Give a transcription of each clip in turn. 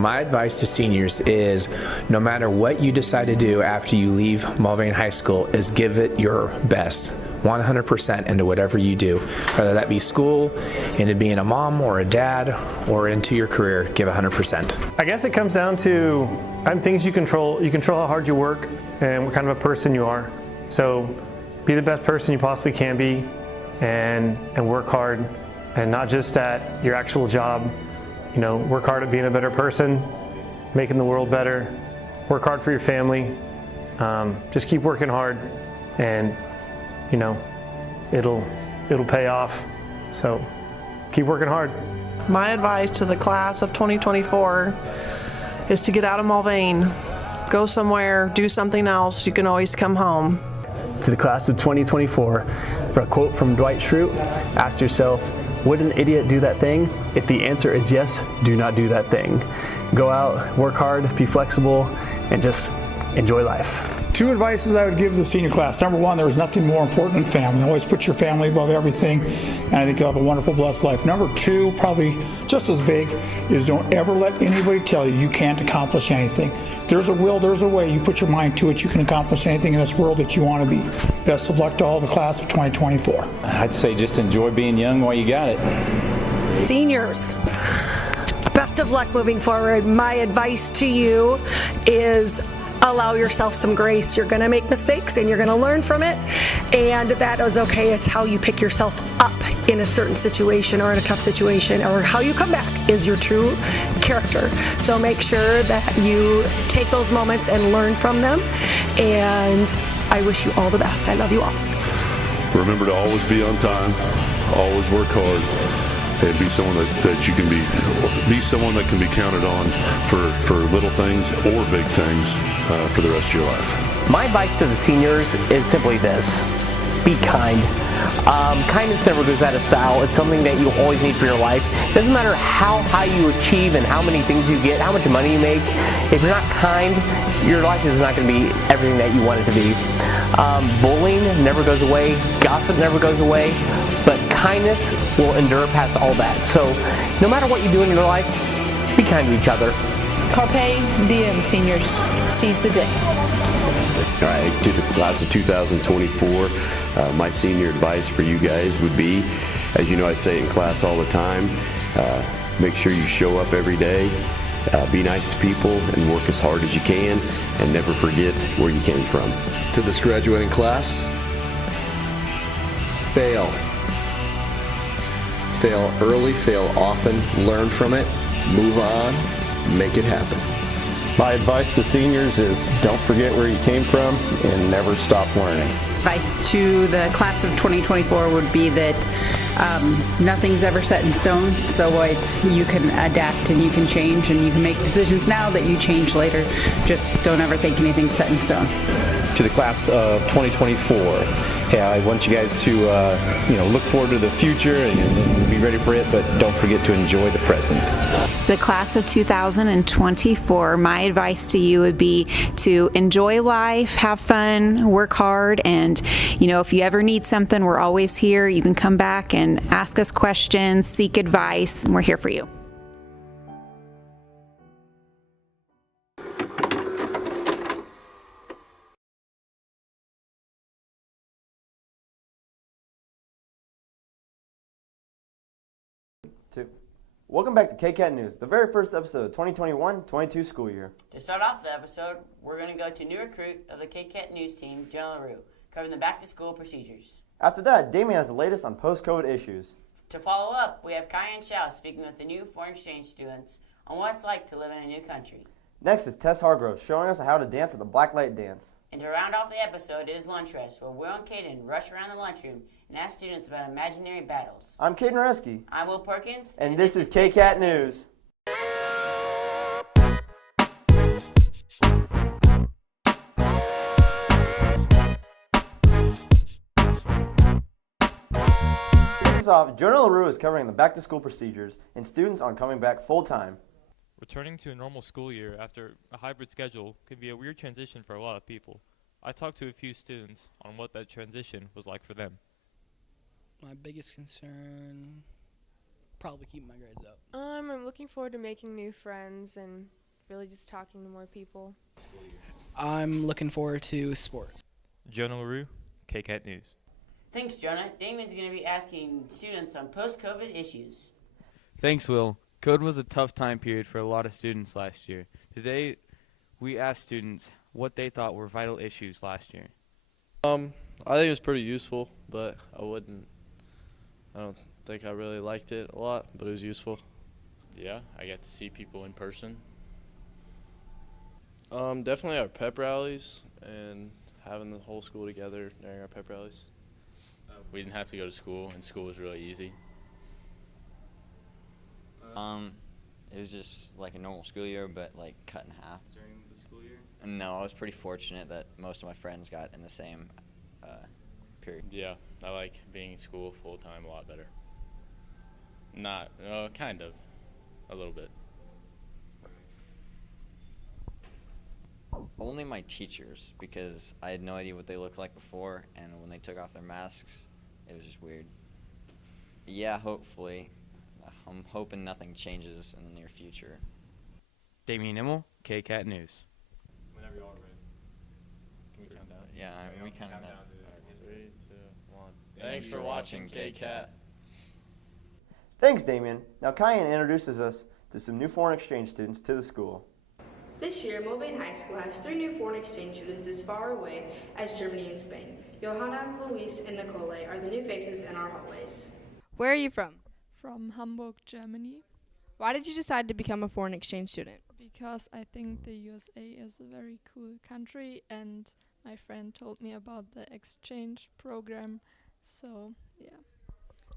My advice to seniors is no matter what you decide to do after you leave Mulvane High School is give it your best. 100% into whatever you do, whether that be school, into being a mom or a dad, or into your career, give 100%. I guess it comes down to things you control. You control how hard you work and what kind of a person you are. So be the best person you possibly can be and work hard, and not just at your actual job. You know, work hard at being a better person, making the world better, work hard for your family. Just keep working hard, and you know, it'll pay off. So keep working hard. My advice to the class of 2024 is to get out of Mulvane, go somewhere, do something else. You can always come home. To the class of 2024, for a quote from Dwight Schrute, ask yourself, would an idiot do that thing? If the answer is yes, do not do that thing. Go out, work hard, be flexible, and just enjoy life. Two advices I would give the senior class. Number one, there is nothing more important than family. Always put your family above everything, and I think you'll have a wonderful, blessed life. Number two, probably just as big, is don't ever let anybody tell you you can't accomplish anything. There's a will, there's a way. You put your mind to it, you can accomplish anything in this world that you want to be. Best of luck to all the class of 2024. I'd say just enjoy being young while you got it. Seniors, best of luck moving forward. My advice to you is allow yourself some grace. You're going to make mistakes and you're going to learn from it, and that is okay. It's how you pick yourself up in a certain situation or in a tough situation, or how you come back is your true character. So make sure that you take those moments and learn from them, and I wish you all the best. I love you all. Remember to always be on time, always work hard, and be someone that you can be someone that can be counted on for little things or big things for the rest of your life. My advice to the seniors is simply this: be kind. Kindness never goes out of style. It's something that you always need for your life. It doesn't matter how high you achieve and how many things you get, how much money you make. If you're not kind, your life is not going to be everything that you want it to be. Bullying never goes away. Gossip never goes away. But kindness will endure past all that. So no matter what you do in your life, be kind to each other. Carpe diem, seniors. Seize the day. All right, to the class of 2024, my senior advice for you guys would be, as you know I say in class all the time, make sure you show up every day, be nice to people, and work as hard as you can, and never forget where you came from. To this graduating class, fail. Fail early, fail often, learn from it, move on, make it happen. My advice to seniors is don't forget where you came from and never stop learning. Advice to the class of 2024 would be that nothing's ever set in stone, so you can adapt and you can change and you can make decisions now that you change later. Just don't ever think anything's set in stone. To the class of 2024, hey, I want you guys to look forward to the future and be ready for it, but don't forget to enjoy the present. To the class of 2024, my advice to you would be to enjoy life, have fun, work hard, and if you ever need something, we're always here. You can come back and ask us questions, seek advice, and we're here for you. Welcome back to KCAT News, the very first episode of 2021-22 school year. To start off the episode, we're going to go to new recruit of the KCAT News team, Jenna LaRue, covering the back-to-school procedures. After that, Damien has the latest on post-COVID issues. To follow up, we have Kyan Shao speaking with the new foreign exchange students on what it's like to live in a new country. Next is Tess Hargrove showing us how to dance at the Blacklight Dance. And to round off the episode, it is Lunch Rest, where Will and Caden rush around the lunchroom and ask students about imaginary battles. I'm Caden Reski. I'm Will Perkins. And this is KCAT News. First off, Jonah LaRue is covering the back-to-school procedures and students on coming back full-time. Returning to a normal school year after a hybrid schedule can be a weird transition for a lot of people. I talked to a few students on what that transition was like for them. My biggest concern probably keeping my grades up. I'm looking forward to making new friends and really just talking to more people. I'm looking forward to sports. Jonah LaRue, KCAT News. Thanks, Jonah. Damien's going to be asking students on post-COVID issues. Thanks, Will. COVID was a tough time period for a lot of students last year. Today, we asked students what they thought were vital issues last year. I think it was pretty useful, but I don't think I really liked it a lot, but it was useful. Yeah, I got to see people in person. Definitely our pep rallies and having the whole school together during our pep rallies. We didn't have to go to school, and school was really easy. It was just like a normal school year, but like cut in half. During the school year? No, I was pretty fortunate that most of my friends got in the same period. Yeah, I like being in school full-time a lot better. Not, kind of, a little bit. Only my teachers, because I had no idea what they looked like before, and when they took off their masks, it was just weird. Yeah, hopefully. I'm hoping nothing changes in the near future. Damien Immel, KCAT News. Whenever y'all are ready. Can we count down? Yeah, we count down. 3, 2, 1. Thanks for watching, KCAT. Thanks, Damien. Now Kyan introduces us to some new foreign exchange students to the school. This year, Mulvane High School has 3 new foreign exchange students as far away as Germany and Spain. Johanna, Luis, and Nicole are the new faces in our hallways. Where are you from? From Hamburg, Germany. Why did you decide to become a foreign exchange student? Because I think the USA is a very cool country, and my friend told me about the exchange program, so yeah.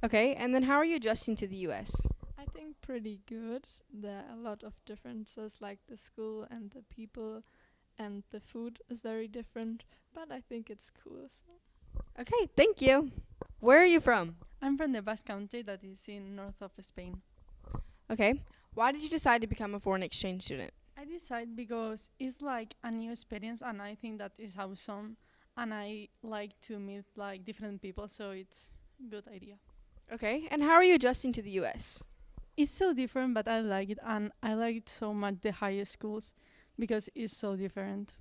Okay, and then how are you adjusting to the US? I think pretty good. There are a lot of differences, like the school and the people, and the food is very different, but I think it's cool. So. Okay, thank you. Where are you from? I'm from the Basque Country that is in north of Spain. Okay, why did you decide to become a foreign exchange student? I decided because it's like a new experience, and I think that is awesome, and I like to meet like different people, so it's a good idea. Okay, and how are you adjusting to the US? It's so different, but I like it, and I like so much the higher schools because it's so different.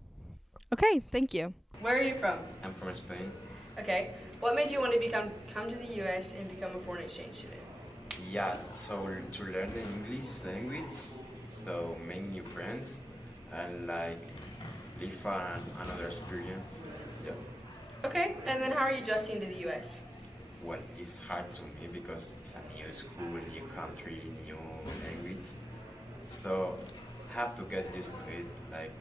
Okay, thank you. Where are you from? I'm from Spain. Okay, what made you want to come to the US and become a foreign exchange student? Yeah, so to learn the English language, so make new friends, and like live another experience. Yeah. Okay, and then how are you adjusting to the US? Well, it's hard to me because it's a new school, new country, new language. So have to get used to it like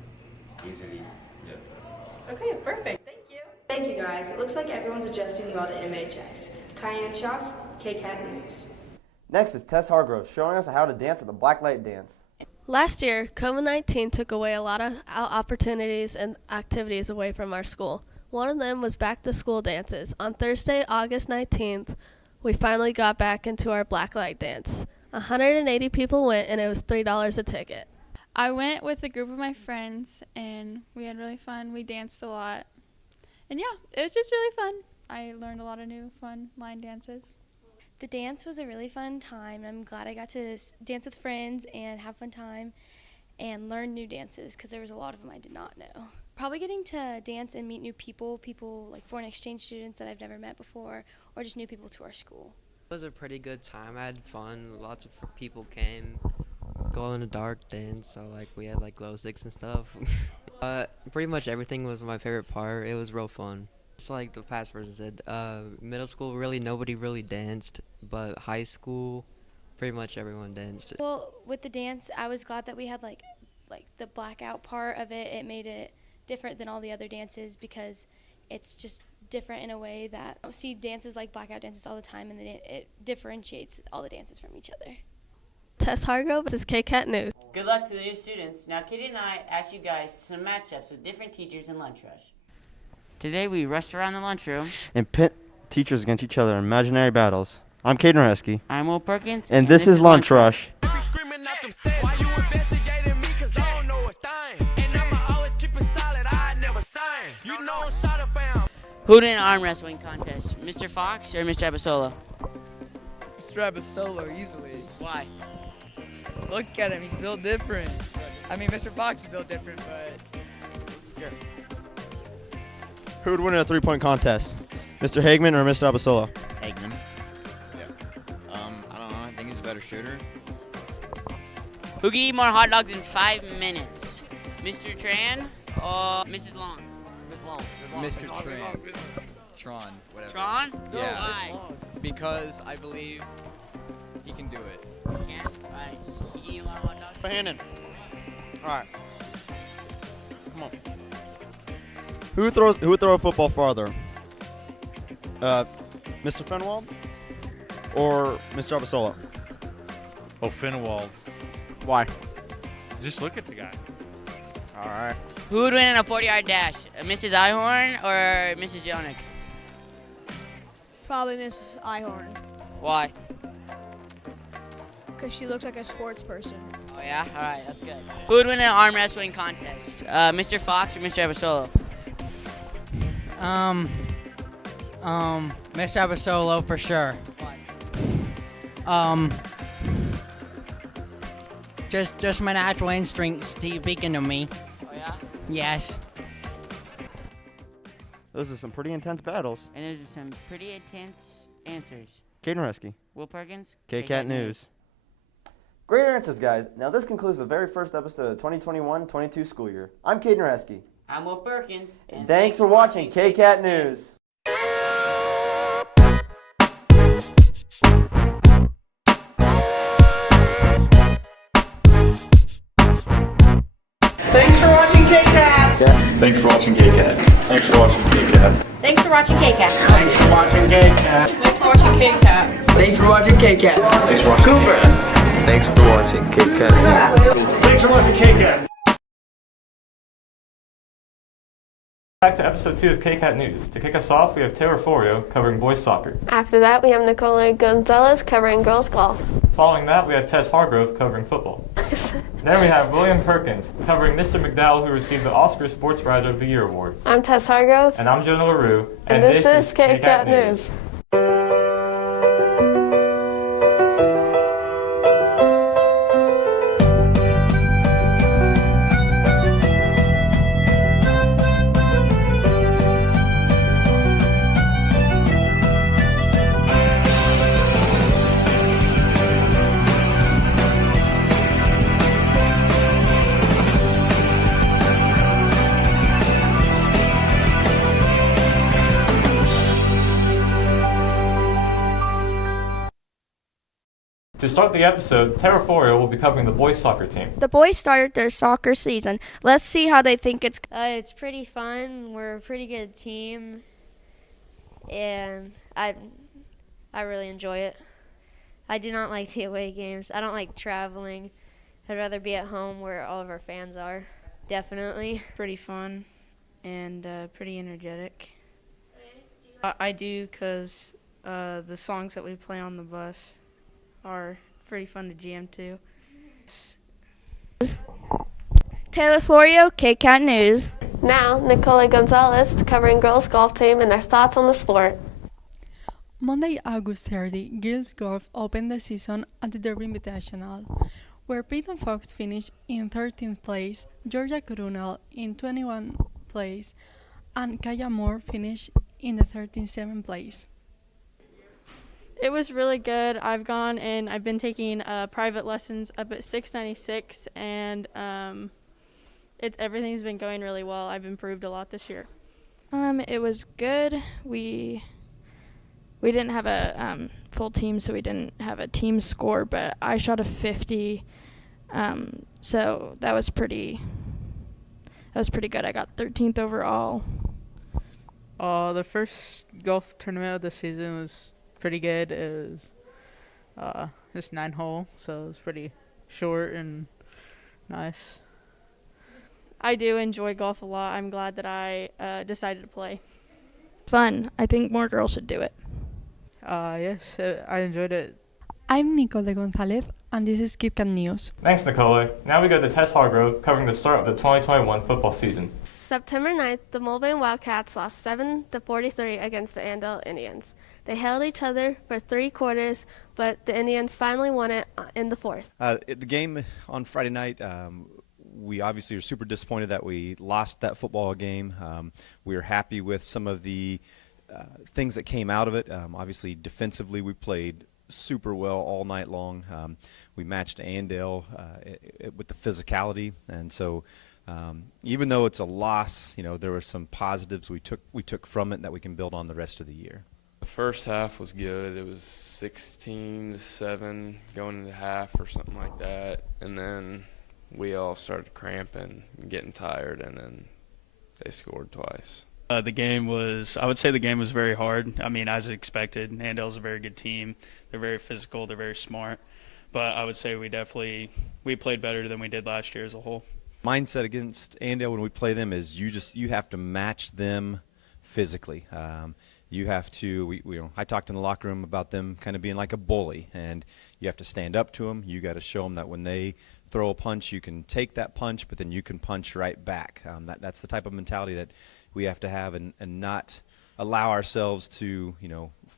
easily. Yeah. Okay, perfect. Thank you. Thank you, guys. It looks like everyone's adjusting well to MHS. Cayenne Shops, KCAT News. Next is Tess Hargrove showing us how to dance at the Blacklight Dance. Last year, COVID-19 took away a lot of opportunities and activities away from our school. One of them was back-to-school dances. On Thursday, August 19th, we finally got back into our Blacklight Dance. 180 people went, and it was $3 a ticket. I went with a group of my friends, and we had really fun. We danced a lot. And yeah, it was just really fun. I learned a lot of new fun line dances. The dance was a really fun time. I'm glad I got to dance with friends and have a fun time and learn new dances because there was a lot of them I did not know. Probably getting to dance and meet new people like foreign exchange students that I've never met before, or just new people to our school. It was a pretty good time. I had fun. Lots of people came. Glow in the dark dance, so like we had like glow sticks and stuff. Pretty much everything was my favorite part. It was real fun. Just like the past person said, middle school nobody really danced, but high school, pretty much everyone danced. Well, with the dance, I was glad that we had like the blackout part of it. It made it different than all the other dances because it's just different in a way that I don't see dances like blackout dances all the time, and then it differentiates all the dances from each other. Tess Hargrove, this is KCAT News. Good luck to the new students. Now, Kitty and I asked you guys some matchups with different teachers in lunch rush. Today, we rushed around the lunchroom and pit teachers against each other in imaginary battles. I'm Caden Resky. I'm Will Perkins. And this is Lunch Rush. Who did an arm wrestling contest, Mr. Fox or Mr. Abasola? Mr. Abasolo easily. Why? Look at him, he's built different. I mean, Mr. Fox is built different, but Sure. Who would win in a three-point contest? Mr. Hagman or Mr. Abasolo? Hagman. Yeah. I don't know. I think he's a better shooter. Who can eat more hot dogs in 5 minutes? Mr. Tran or Mrs. Long? Miss Long. Mr. Tran. Tron, whatever. Tron? Yeah. Why? Because I believe he can do it. Yeah, right. You can eat a lot of hot dogs? Brandon. All right. Come on. Who would throw a football farther? Mr. Fenwald or Mr. Abasolo? Oh, Finwald. Why? Just look at the guy. All right. Who would win in a 40-yard dash? Mrs. Ihorn or Mrs. Jonick? Probably Miss Ihorn, Why? because she looks like a sports person. Oh, yeah? All right, that's good. Who would win in an arm wrestling contest? Mr. Fox or Mr. Abasolo? Mr. Abasolo for sure. Just my natural instincts speaking to me. Oh, yeah? Yes. Those are some pretty intense battles. And those are some pretty intense answers. Caden Reski. Will Perkins? KCAT News. Great answers, guys. Now this concludes the very first episode of the 2021-22 school year. I'm Caden Reski. I'm Will Perkins. And thanks for watching KCAT News. Thanks for watching KCAT. Thanks for watching KCAT. Thanks for watching KCAT. Thanks for watching KCAT. Thanks for watching KCAT. Thanks for watching KCAT. Thanks for watching KCAT. Thanks for watching KCAT. Thanks for watching KCAT. Thanks for watching KCAT. Back to episode 2 of KCAT News. To kick us off, we have Taylor Florio covering boys soccer. After that, we have Nicole Gonzalez covering girls golf. Following that, we have Tess Hargrove covering football. Then we have William Perkins covering Mr. McDowell, who received the Oscar Sports Writer of the Year award. I'm Tess Hargrove. And I'm Jonah LaRue. And this is KCAT News. To start the episode, Taylor Florio will be covering the boys soccer team. The boys started their soccer season. Let's see how they think it's. It's pretty fun. We're a pretty good team, and I really enjoy it. I do not like the away games. I don't like traveling. I'd rather be at home where all of our fans are. Definitely. Pretty fun and pretty energetic. I do because the songs that we play on the bus are pretty fun to jam to. Taylor Florio, KCAT News. Now, Nicole Gonzalez covering girls golf team and their thoughts on the sport. Monday, August 30, girls golf opened the season at the Derby Invitational, where Peyton Fox finished in 13th place, Georgia Corunal in 21st place, and Kaya Moore finished in the 37th place. It was really good. I've gone and I've been taking private lessons up at 696, and everything's been going really well. I've improved a lot this year. It was good. We didn't have a full team, so we didn't have a team score, but I shot a 50, so that was pretty good. I got 13th overall. The first golf tournament of the season was pretty good. It was just 9-hole, so it was pretty short and nice. I do enjoy golf a lot. I'm glad that I decided to play. Fun. I think more girls should do it. Yes, I enjoyed it. I'm Nicole Gonzalez. and this is KCAT News. Thanks, Nicole. Now we go to Tess Hargrove, covering the start of the 2021 football season. September 9th, the Mulvane Wildcats lost 7-43 against the Andale Indians. They held each other for 3 quarters, but the Indians finally won it in the 4th. The game on Friday night, we obviously are super disappointed that we lost that football game. We are happy with some of the things that came out of it. Obviously, defensively, we played super well all night long. We matched Andale with the physicality, and so even though it's a loss, there were some positives we took from it that we can build on the rest of the year. The first half was good. It was 16-7 going into half or something like that, and then we all started cramping and getting tired, and then they scored twice. I would say the game was very hard. I mean, as expected, Andale's a very good team. They're very physical. They're very smart. But I would say we played better than we did last year as a whole. Mindset against Andale when we play them is you have to match them physically. You have to. I talked in the locker room about them kind of being like a bully, and you have to stand up to them. You got to show them that when they throw a punch, you can take that punch, but then you can punch right back. That's the type of mentality that we have to have, and not allow ourselves to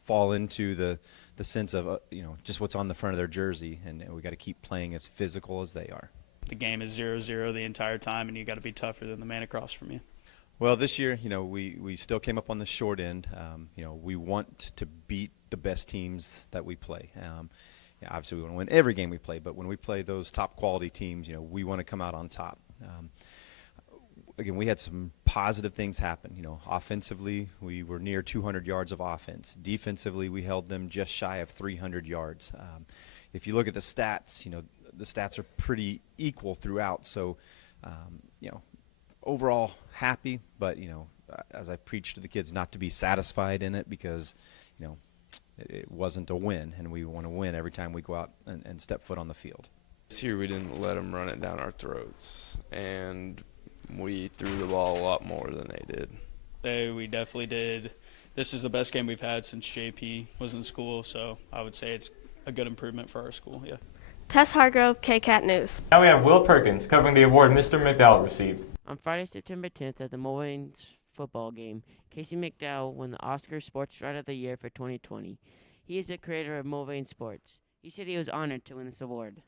fall into the sense of just what's on the front of their jersey, and we got to keep playing as physical as they are. The game is 0-0 the entire time, and you got to be tougher than the man across from you. Well, this year, we still came up on the short end. We want to beat the best teams that we play. Obviously, we want to win every game we play, but when we play those top quality teams, we want to come out on top. Again, we had some positive things happen. Offensively, we were near 200 yards of offense. Defensively, we held them just shy of 300 yards. If you look at the stats, the stats are pretty equal throughout. So, overall happy, but as I preach to the kids, not to be satisfied in it because it wasn't a win, and we want to win every time we go out and step foot on the field. This year we didn't let them run it down our throats, and we threw the ball a lot more than they did. We definitely did. This is the best game we've had since JP was in school, so I would say it's a good improvement for our school, yeah. Tess Hargrove, KCAT News. Now we have Will Perkins covering the award Mr. McDowell received. On Friday, September 10th at the Mulvane's football game, Casey McDowell won the Oscar Sports Writer of the Year for 2020. He is the creator of Mulvane Sports. He said he was honored to win this award.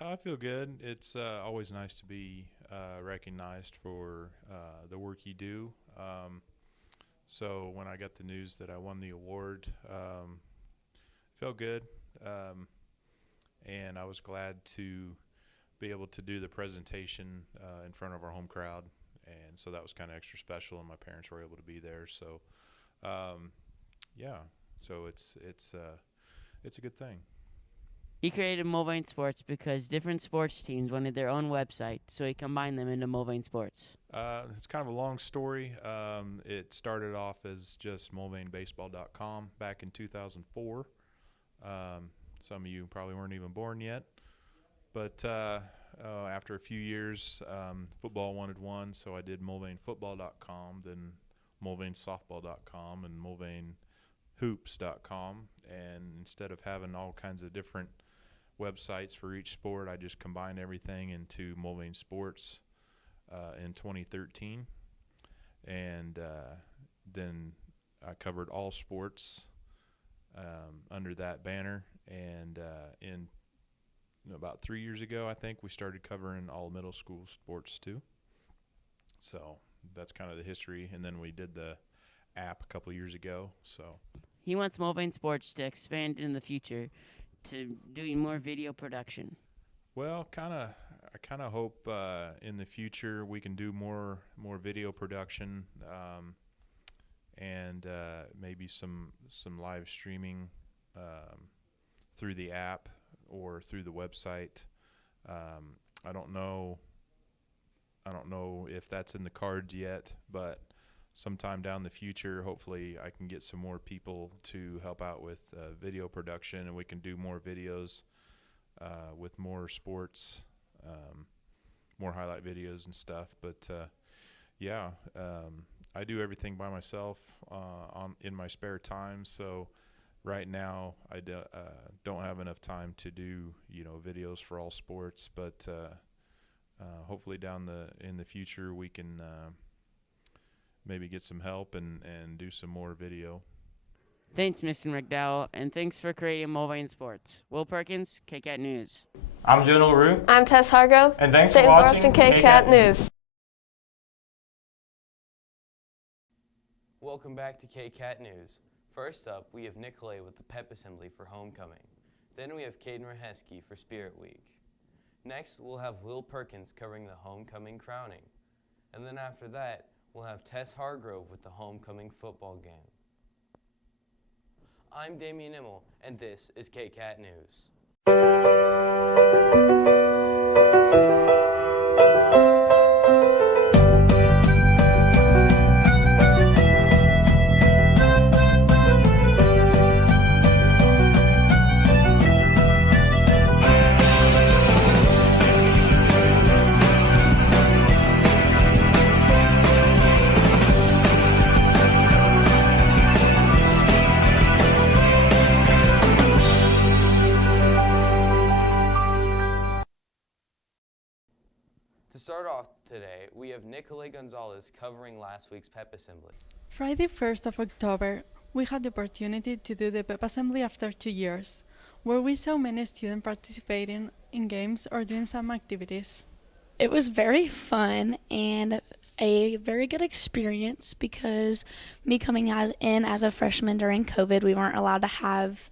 I feel good. It's always nice to be recognized for the work you do. So when I got the news that I won the award, felt good. And I was glad to be able to do the presentation in front of our home crowd. And so that was kind of extra special, and my parents were able to be there. So, so it's a good thing. He created Mulvane Sports because different sports teams wanted their own website, so he combined them into Mulvane Sports. It's kind of a long story. It started off as just mulvanebaseball.com back in 2004. Some of you probably weren't even born yet. But after a few years, football wanted one, so I did mulvanefootball.com, then mulvanesoftball.com, and mulvanehoops.com. And instead of having all kinds of different websites for each sport, I just combined everything into Mulvane Sports in 2013. And then I covered all sports under that banner. And in about 3 years ago, I think, we started covering all middle school sports too. So that's kind of the history. And then we did the app a couple years ago. So he wants Mulvane Sports to expand in the future to doing more video production. Well, I kind of hope in the future we can do more video production, and maybe some live streaming through the app or through the website. I don't know if that's in the cards yet, but sometime down the future, hopefully I can get some more people to help out with video production, and we can do more videos with more sports, more highlight videos and stuff. But I do everything by myself in my spare time, so right now I don't have enough time to do videos for all sports, but hopefully in the future we can maybe get some help and do some more video. Thanks, Mr. McDowell, and thanks for creating Mulvane Sports. Will Perkins, KCAT News. I'm Jonah LaRue. I'm Tess Hargrove. And thanks for watching KCAT News. Welcome back to KCAT News. First up, we have Nicolay with the pep assembly for homecoming. Then we have Caden Raheski for Spirit Week. Next, we'll have Will Perkins covering the homecoming crowning. And then after that, we'll have Tess Hargrove with the homecoming football game. I'm Damian Immel, and this is KCAT News. To start off today, we have Nicolay Gonzalez covering last week's pep assembly. Friday 1st of October, we had the opportunity to do the pep assembly after 2 years, where we saw many students participating in games or doing some activities. It was very fun and a very good experience because me coming in as a freshman during COVID, we weren't allowed to have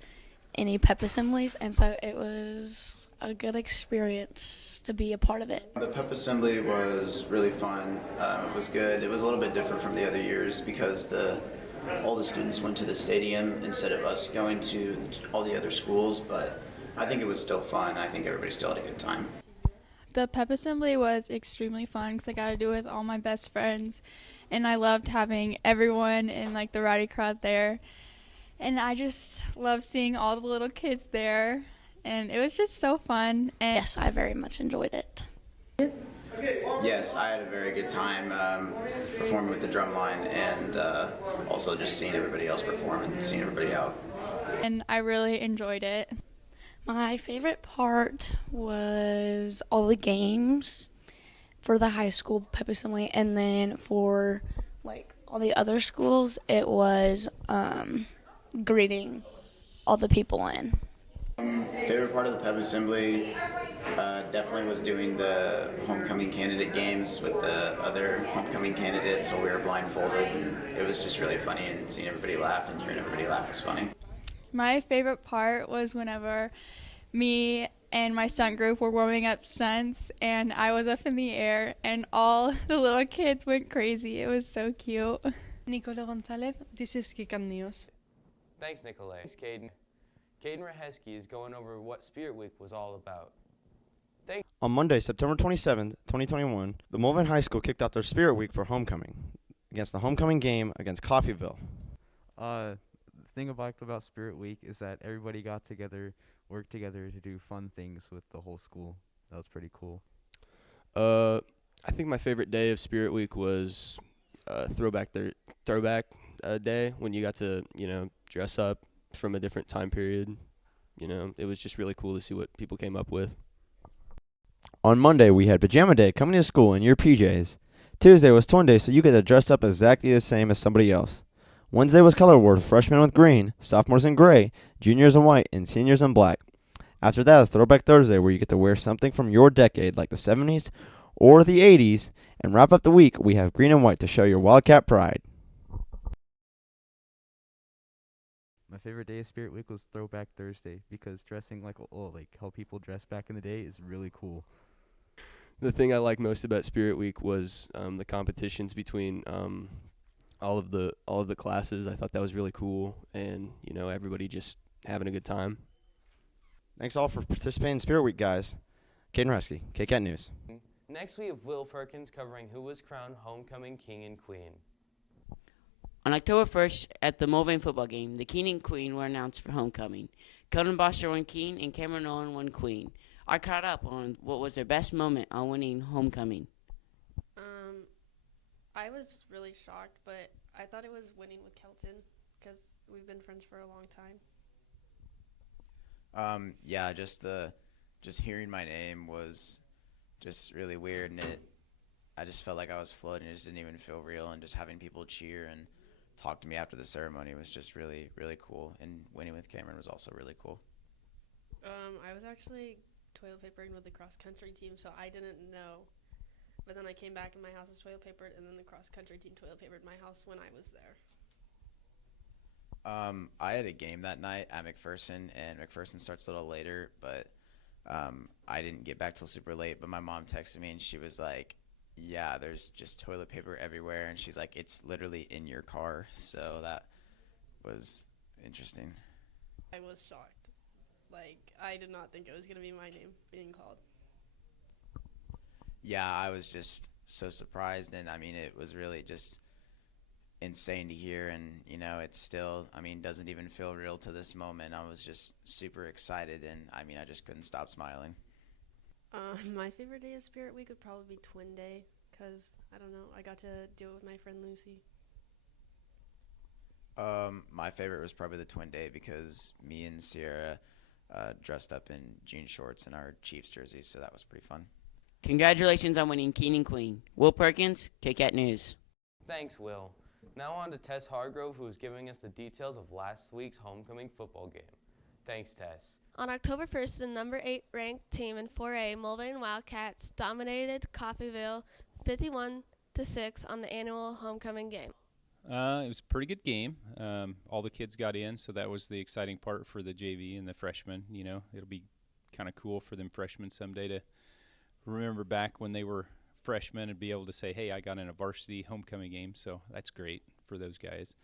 any pep assemblies, and so it was a good experience to be a part of it. The pep assembly was really fun. It was good. It was a little bit different from the other years because all the students went to the stadium instead of us going to all the other schools, but I think it was still fun. I think everybody still had a good time. The pep assembly was extremely fun because I got to do it with all my best friends, and I loved having everyone in like the rowdy crowd there. And I just love seeing all the little kids there, and it was just so fun. And yes, I very much enjoyed it. Yes, I had a very good time performing with the drum line and also just seeing everybody else perform and seeing everybody out. And I really enjoyed it. My favorite part was all the games for the high school pep assembly, and then for like all the other schools, it was greeting all the people in. Favorite part of the pep assembly definitely was doing the homecoming candidate games with the other homecoming candidates, so we were blindfolded, and it was just really funny, and seeing everybody laugh and hearing everybody laugh was funny. My favorite part was whenever me and my stunt group were warming up stunts, and I was up in the air, and all the little kids went crazy. It was so cute. Nicola Gonzalez, this is KCAT News. Thanks, Nicolay. Thanks, Caden. Caden Raheski is going over what Spirit Week was all about. On Monday, September 27th, 2021, the Mulvane High School kicked off their Spirit Week for homecoming against the homecoming game against Coffeyville. The thing I liked about Spirit Week is that everybody got together, worked together to do fun things with the whole school. That was pretty cool. I think my favorite day of Spirit Week was throwback day when you got to dress up from a different time period. It was just really cool to see what people came up with. On Monday, we had Pajama Day coming to school in your PJs. Tuesday was Twin Day, so you get to dress up exactly the same as somebody else. Wednesday was Color War, freshmen with green, sophomores in gray, juniors in white, and seniors in black. After that is Throwback Thursday, where you get to wear something from your decade, like the 70s or the 80s. And wrap up the week, we have green and white to show your Wildcat pride. My favorite day of Spirit Week was Throwback Thursday because dressing like how people dressed back in the day is really cool. The thing I liked most about Spirit Week was the competitions between all of the classes. I thought that was really cool, and everybody just having a good time. Thanks all for participating in Spirit Week, guys. Caden Raheski, KCAT News. Next, we have Will Perkins covering who was crowned homecoming king and queen. On October 1st, at the Mulvane football game, the king and queen were announced for homecoming. Conan Boster won king, and Cameron Nolan won queen. I caught up on what was their best moment on winning homecoming. I was really shocked, but I thought it was winning with Kelton because we've been friends for a long time. Yeah, just hearing my name was just really weird, and I just felt like I was floating. It just didn't even feel real, and just having people cheer and talk to me after the ceremony was just really, really cool. And winning with Cameron was also really cool. I was actually toilet papering with the cross country team, so I didn't know. But then I came back and my house was toilet papered, and then the cross country team toilet papered my house when I was there. I had a game that night at McPherson, and McPherson starts a little later, but I didn't get back till super late. But my mom texted me, and she was like, yeah, there's just toilet paper everywhere, and she's like, it's literally in your car. So that was interesting. I was shocked. Like, I did not think it was going to be my name being called. Yeah, I was just so surprised, and I mean, it was really just insane to hear, and you know, it's still, I mean, doesn't even feel real to this moment. I was just super excited, and I mean, I just couldn't stop smiling. My favorite day of Spirit Week would probably be Twin Day, because, I don't know, I got to do it with my friend Lucy. My favorite was probably the Twin Day, because me and Sierra dressed up in jean shorts and our Chiefs jerseys, so that was pretty fun. Congratulations on winning King and Queen. Will Perkins, KCAT News. Thanks, Will. Now on to Tess Hargrove, who is giving us the details of last week's homecoming football game. Thanks, Tess. On October 1st, the number 8 ranked team in 4A, Mulvane Wildcats, dominated Coffeyville 51-6 on the annual homecoming game. It was a pretty good game. All the kids got in, so that was the exciting part for the JV and the freshmen. You know, it'll be kind of cool for them freshmen someday to remember back when they were freshmen and be able to say, hey, I got in a varsity homecoming game, so that's great for those guys.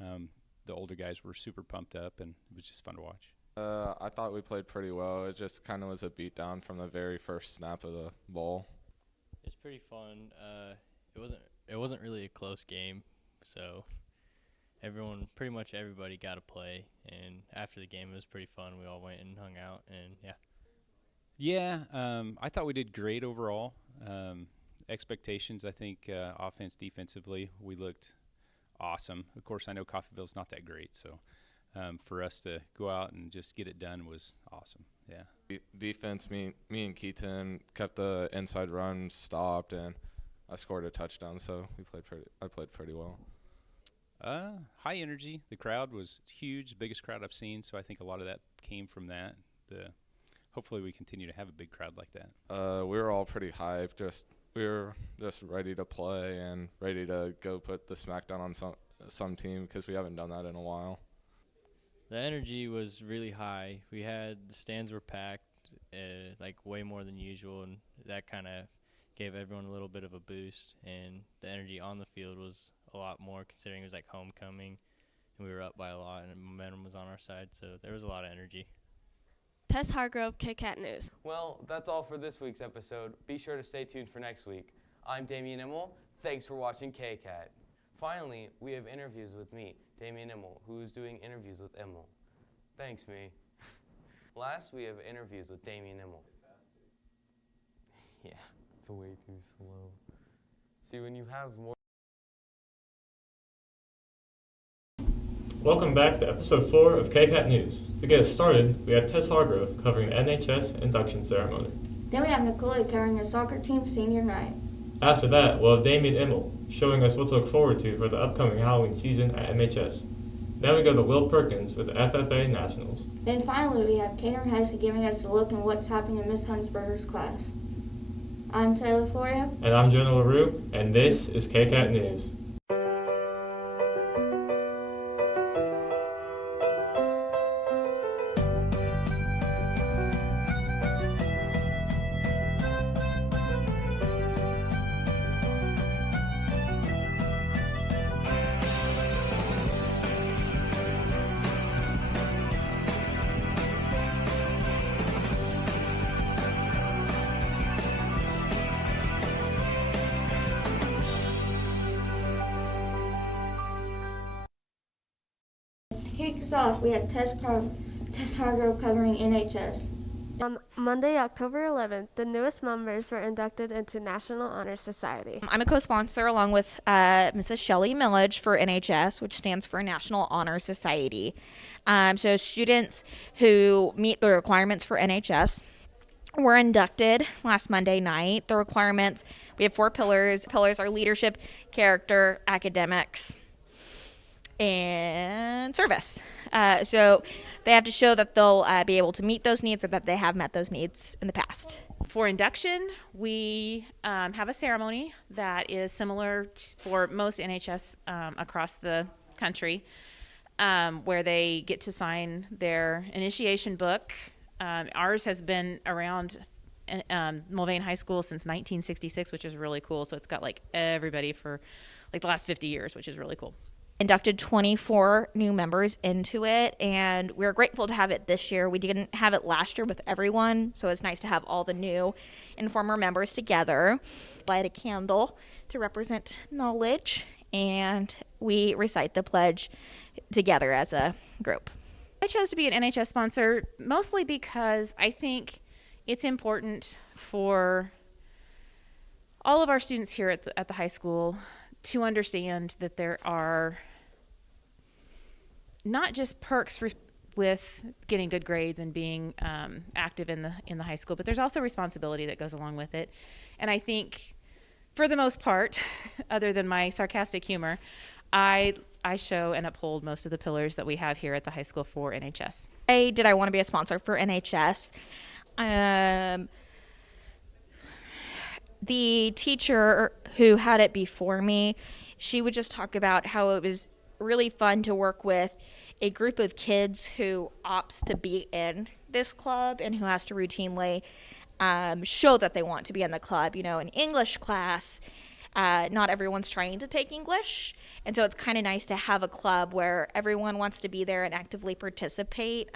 The older guys were super pumped up, and it was just fun to watch. I thought we played pretty well. It just kind of was a beatdown from the very first snap of the ball. It's pretty fun. It wasn't really a close game, so pretty much everybody got to play. And after the game, it was pretty fun. We all went and hung out, and yeah. Yeah, I thought we did great overall. Expectations, I think, offense, defensively, we looked awesome. Of course, I know Coffeyville's not that great, so for us to go out and just get it done was awesome. Yeah. Defense, me and Keaton kept the inside run stopped, and I scored a touchdown. So I played pretty well. High energy. The crowd was huge, biggest crowd I've seen. So I think a lot of that came from that. Hopefully we continue to have a big crowd like that. We were all pretty hyped. We were just ready to play and ready to go put the smackdown on some team, because we haven't done that in a while. The energy was really high. The stands were packed, like way more than usual, and that kind of gave everyone a little bit of a boost. And the energy on the field was a lot more, considering it was like homecoming, and we were up by a lot, and the momentum was on our side, so there was a lot of energy. Tess Hargrove, KCAT News. Well, that's all for this week's episode. Be sure to stay tuned for next week. I'm Damian Immel. Thanks for watching KCAT. Finally, we have interviews with me, Damian Immel, who is doing interviews with Immel. Thanks, me. Last, we have interviews with Damian Immel. Yeah, it's way too slow. See, when you have more... Welcome back to episode 4 of KCAT News. To get us started, we have Tess Hargrove covering the NHS induction ceremony. Then we have Nicolai covering the soccer team senior night. After that, we'll have Damian Immel showing us what to look forward to for the upcoming Halloween season at MHS. Then we go to Will Perkins with the FFA Nationals. Then finally we have Kaner Hesse giving us a look at what's happening in Miss Hunsberger's class. I'm Taylor Florio. And I'm Jonah LaRue, and this is KCAT News. To kick us off, we have Tess Hargrove covering NHS. On Monday, October 11th, the newest members were inducted into National Honor Society. I'm a co-sponsor along with Mrs. Shelley Millage for NHS, which stands for National Honor Society. So students who meet the requirements for NHS were inducted last Monday night. The requirements, we have 4 pillars. Pillars are leadership, character, academics, and service. So they have to show that they'll be able to meet those needs or that they have met those needs in the past. For induction, we have a ceremony that is similar for most NHS across the country, where they get to sign their initiation book. Ours has been around Mulvane High School since 1966, which is really cool. So it's got like everybody for like the last 50 years, which is really cool. Inducted 24 new members into it, and we're grateful to have it this year. We didn't have it last year with everyone, so it's nice to have all the new and former members together. Light a candle to represent knowledge, and we recite the pledge together as a group. I chose to be an NHS sponsor mostly because I think it's important for all of our students here at the high school to understand that there are not just perks with getting good grades and being active in the high school, but there's also responsibility that goes along with it. And I think, for the most part, other than my sarcastic humor, I show and uphold most of the pillars that we have here at the high school for NHS. Why did I want to be a sponsor for NHS? The teacher who had it before me, she would just talk about how it was really fun to work with a group of kids who opts to be in this club and who has to routinely show that they want to be in the club. You know, in English class, not everyone's trying to take English, and so it's kind of nice to have a club where everyone wants to be there and actively participate.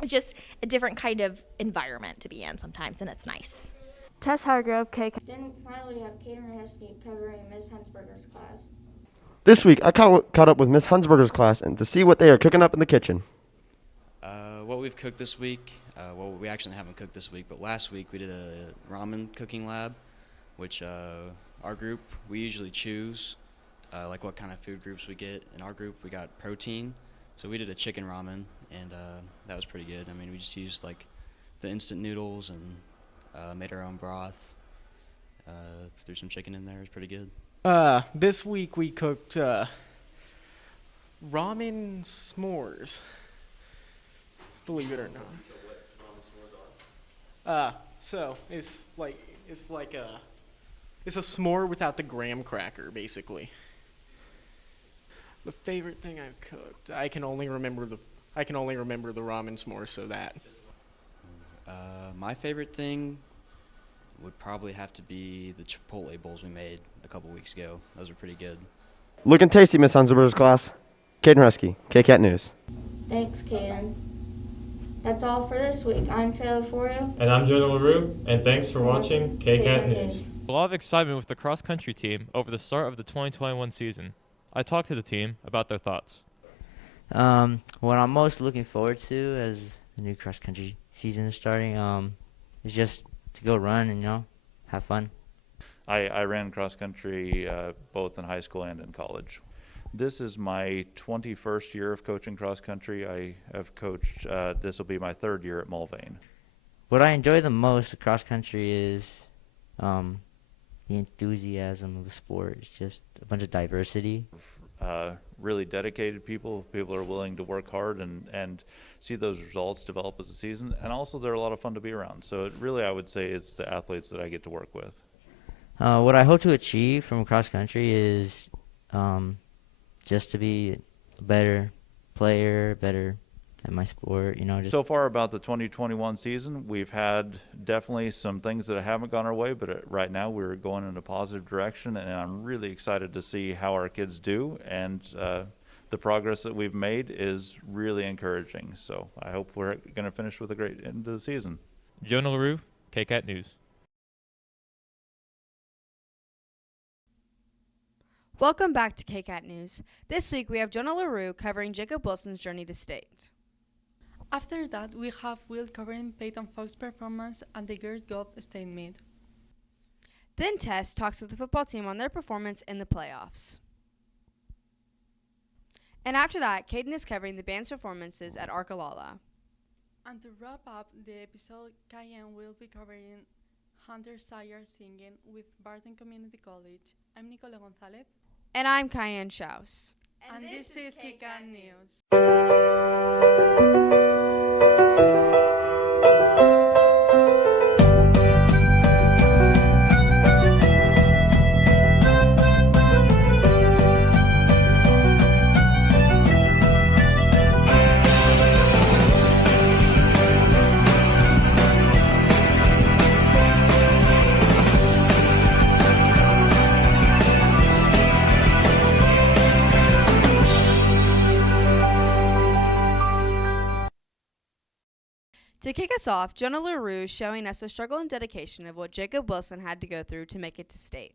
It's just a different kind of environment to be in sometimes, and it's nice. Tess Hargrove, KCAT. Then finally we have Kaden Heskey covering Ms. Hunsberger's class. This week, I caught up with Miss Hunsberger's class and to see what they are cooking up in the kitchen. What we've cooked this week, well, we actually haven't cooked this week, but last week we did a ramen cooking lab, which our group, we usually choose like what kind of food groups we get. In our group, we got protein, so we did a chicken ramen, and that was pretty good. I mean, we just used like the instant noodles and made our own broth, threw some chicken in there. It was pretty good. This week we cooked ramen s'mores, believe it or not. So it's a s'more without the graham cracker, basically. The favorite thing I've cooked, I can only remember the ramen s'mores, so that. My favorite thing would probably have to be the Chipotle bowls we made a couple weeks ago. Those were pretty good. Looking tasty, Miss Hunsberger's class. Caden Heskey, KCAT News. Thanks, Kaden. That's all for this week. I'm Taylor Forio. And I'm Jonah LaRue, and thanks for watching KCAT News. A lot of excitement with the cross-country team over the start of the 2021 season. I talked to the team about their thoughts. What I'm most looking forward to as the new cross-country season is starting is just to go run and, have fun. I ran cross-country both in high school and in college. This is my 21st year of coaching cross-country. I have coached, this will be my 3rd year at Mulvane. What I enjoy the most of cross-country is the enthusiasm of the sport. It's just a bunch of diversity. Really dedicated people are willing to work hard and see those results develop as a season, and also they're a lot of fun to be around. So it really, I would say it's the athletes that I get to work with. What I hope to achieve from cross country is just to be a better player, better at my sport, just. So far about the 2021 season, we've had definitely some things that haven't gone our way, but right now we're going in a positive direction, and I'm really excited to see how our kids do, and the progress that we've made is really encouraging. So I hope we're going to finish with a great end of the season. Jonah LaRue, KCAT News. Welcome back to KCAT News. This week we have Jonah LaRue covering Jacob Wilson's journey to state. After that, we have Will covering Peyton Fox's performance at the Girls Golf State Meet. Then Tess talks with the football team on their performance in the playoffs. And after that, Caden is covering the band's performances at Arkalala. And to wrap up the episode, Cayenne will be covering Hunter Sayer singing with Barton Community College. I'm Nicola Gonzalez. And I'm Cayenne Schaus. And this is KCAT News. To kick us off, Jonah LaRue is showing us the struggle and dedication of what Jacob Wilson had to go through to make it to state.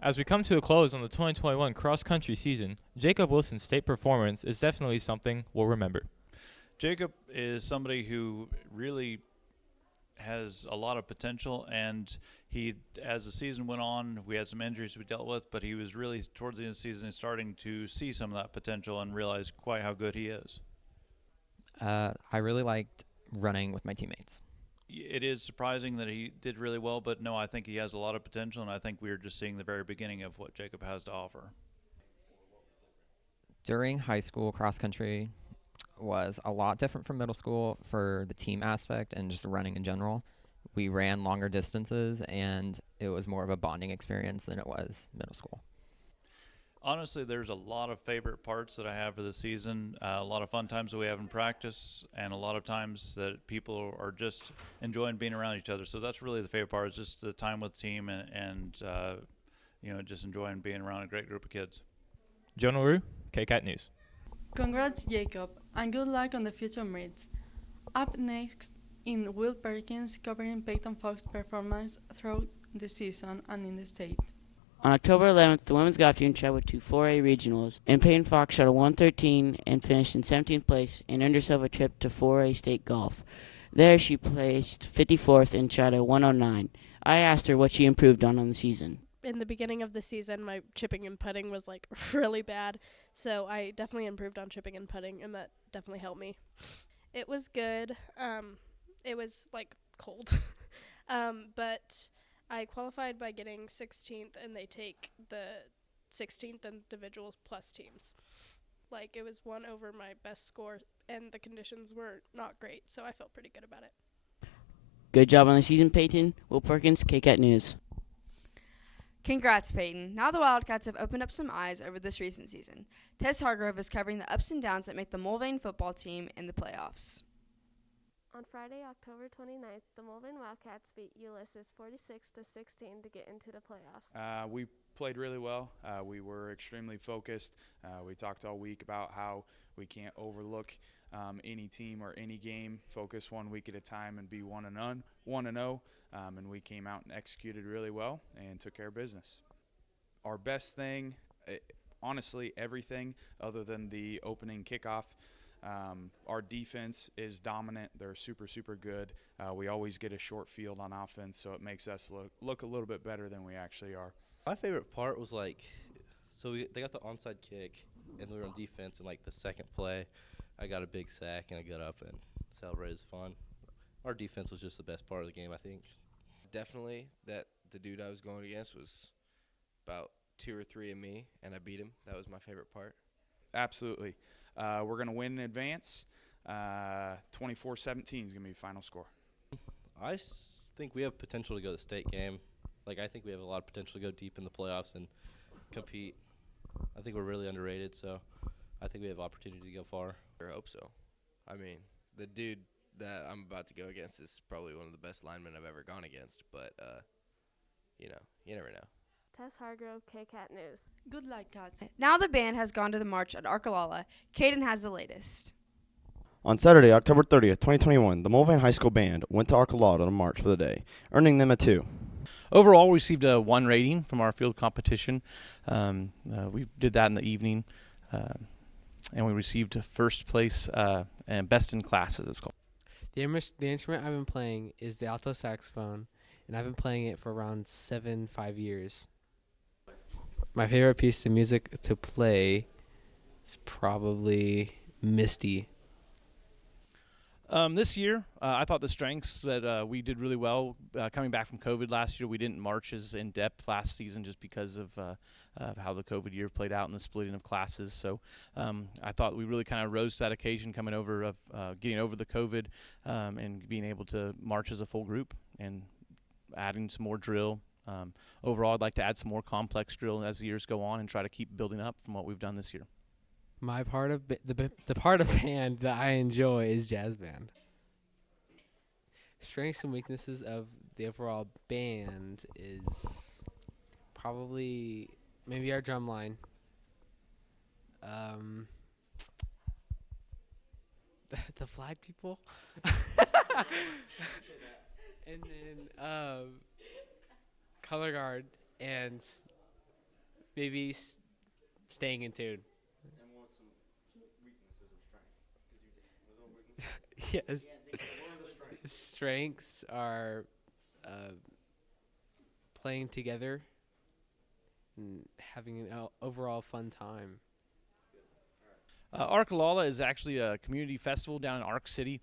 As we come to a close on the 2021 cross-country season, Jacob Wilson's state performance is definitely something we'll remember. Jacob is somebody who really has a lot of potential, and he, as the season went on, we had some injuries we dealt with, but he was really, towards the end of the season, starting to see some of that potential and realize quite how good he is. I really liked running with my teammates. It is surprising that he did really well, but no, I think he has a lot of potential, and I think we're just seeing the very beginning of what Jacob has to offer. During high school, cross country was a lot different from middle school for the team aspect and just running in general. We ran longer distances, and it was more of a bonding experience than it was middle school. Honestly, there's a lot of favorite parts that I have for the season, a lot of fun times that we have in practice, and a lot of times that people are just enjoying being around each other. So that's really the favorite part, is just the time with the team and just enjoying being around a great group of kids. Jonah LaRue, KCAT News. Congrats, Jacob, and good luck on the future meets. Up next, in Will Perkins covering Peyton Fox's performance throughout the season and in the state. On October 11th, the women's golf team traveled to 4A regionals, and Peyton Fox shot a 113 and finished in 17th place and earned herself a trip to 4A state golf. There, she placed 54th and shot a 109. I asked her what she improved on the season. In the beginning of the season, my chipping and putting was really bad, so I definitely improved on chipping and putting, and that definitely helped me. It was good. It was cold, but I qualified by getting 16th, and they take the 16th individuals plus teams. It was one over my best score, and the conditions were not great, so I felt pretty good about it. Good job on the season, Peyton. Will Perkins, KCAT News. Congrats, Peyton. Now the Wildcats have opened up some eyes over this recent season. Tess Hargrove is covering the ups and downs that make the Mulvane football team in the playoffs. On Friday, October 29th, the Mulvane Wildcats beat Ulysses 46-16 to get into the playoffs. We played really well. We were extremely focused. We talked all week about how we can't overlook any team or any game. Focus 1 week at a time and be 1-0. And we came out and executed really well and took care of business. Our best thing, honestly, everything other than the opening kickoff. Our defense is dominant. They're super, super good. We always get a short field on offense, so it makes us look a little bit better than we actually are. My favorite part was they got the onside kick, and we were on defense, and the second play, I got a big sack, and I got up and celebrated. It was fun. Our defense was just the best part of the game, I think. Definitely that the dude I was going against was about 2 or 3 of me, and I beat him. That was my favorite part. Absolutely. We're going to win in advance. 24-17 is going to be the final score. I think we have potential to go to the state game. I think we have a lot of potential to go deep in the playoffs and compete. I think we're really underrated, so I think we have opportunity to go far. I hope so. I mean, the dude that I'm about to go against is probably one of the best linemen I've ever gone against, but, you never know. Tess Hargrove, KCAT News. Good luck, Cats. Now the band has gone to the march at Arkalala. Caden has the latest. On Saturday, October 30th, 2021, the Mulvane High School Band went to Arkalala to march for the day, earning them a 2. Overall, we received a 1 rating from our field competition. We did that in the evening. and we received first place and best in class, as it's called. The instrument I've been playing is the alto saxophone, and I've been playing it for around 5 years. My favorite piece of music to play is probably Misty. This year, I thought the strengths that we did really well. Coming back from COVID last year, we didn't march as in depth last season just because of how the COVID year played out and the splitting of classes. So I thought we really kind of rose to that occasion, coming over of getting over the COVID and being able to march as a full group and adding some more drill. Overall, I'd like to add some more complex drill as the years go on and try to keep building up from what we've done this year. My part of the part of band that I enjoy is jazz band. Strengths and weaknesses of the overall band is probably maybe our drum line. The flag people. And then color guard and maybe staying in tune. Yes. Strengths are playing together and having an overall fun time. Arkalala is actually a community festival down in Ark City.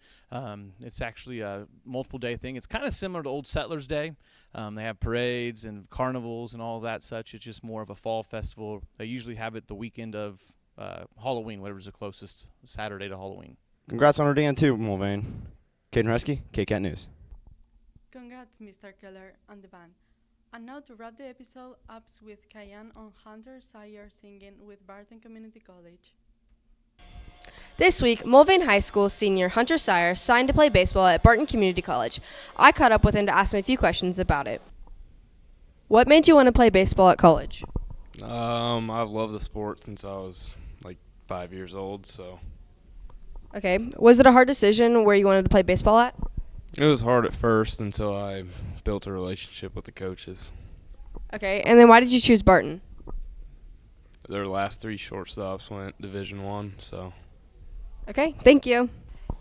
It's actually a multiple day thing. It's kind of similar to Old Settlers Day. They have parades and carnivals and all of that such. It's just more of a fall festival. They usually have it the weekend of Halloween, whatever's the closest Saturday to Halloween. Congrats on our D2, Mulvane. Caden Hresky, KCAT News. Congrats, Mr. Keller and the band. And now to wrap the episode up with Cayenne on Hunter Sire singing with Barton Community College. This week, Mulvane High School senior Hunter Sire signed to play baseball at Barton Community College. I caught up with him to ask him a few questions about it. What made you want to play baseball at college? I've loved the sport since I was like 5 years old, so. Okay. Was it a hard decision where you wanted to play baseball at? It was hard at first until I built a relationship with the coaches. Okay. And then why did you choose Barton? Their last 3 shortstops went Division I, so. Okay. Thank you.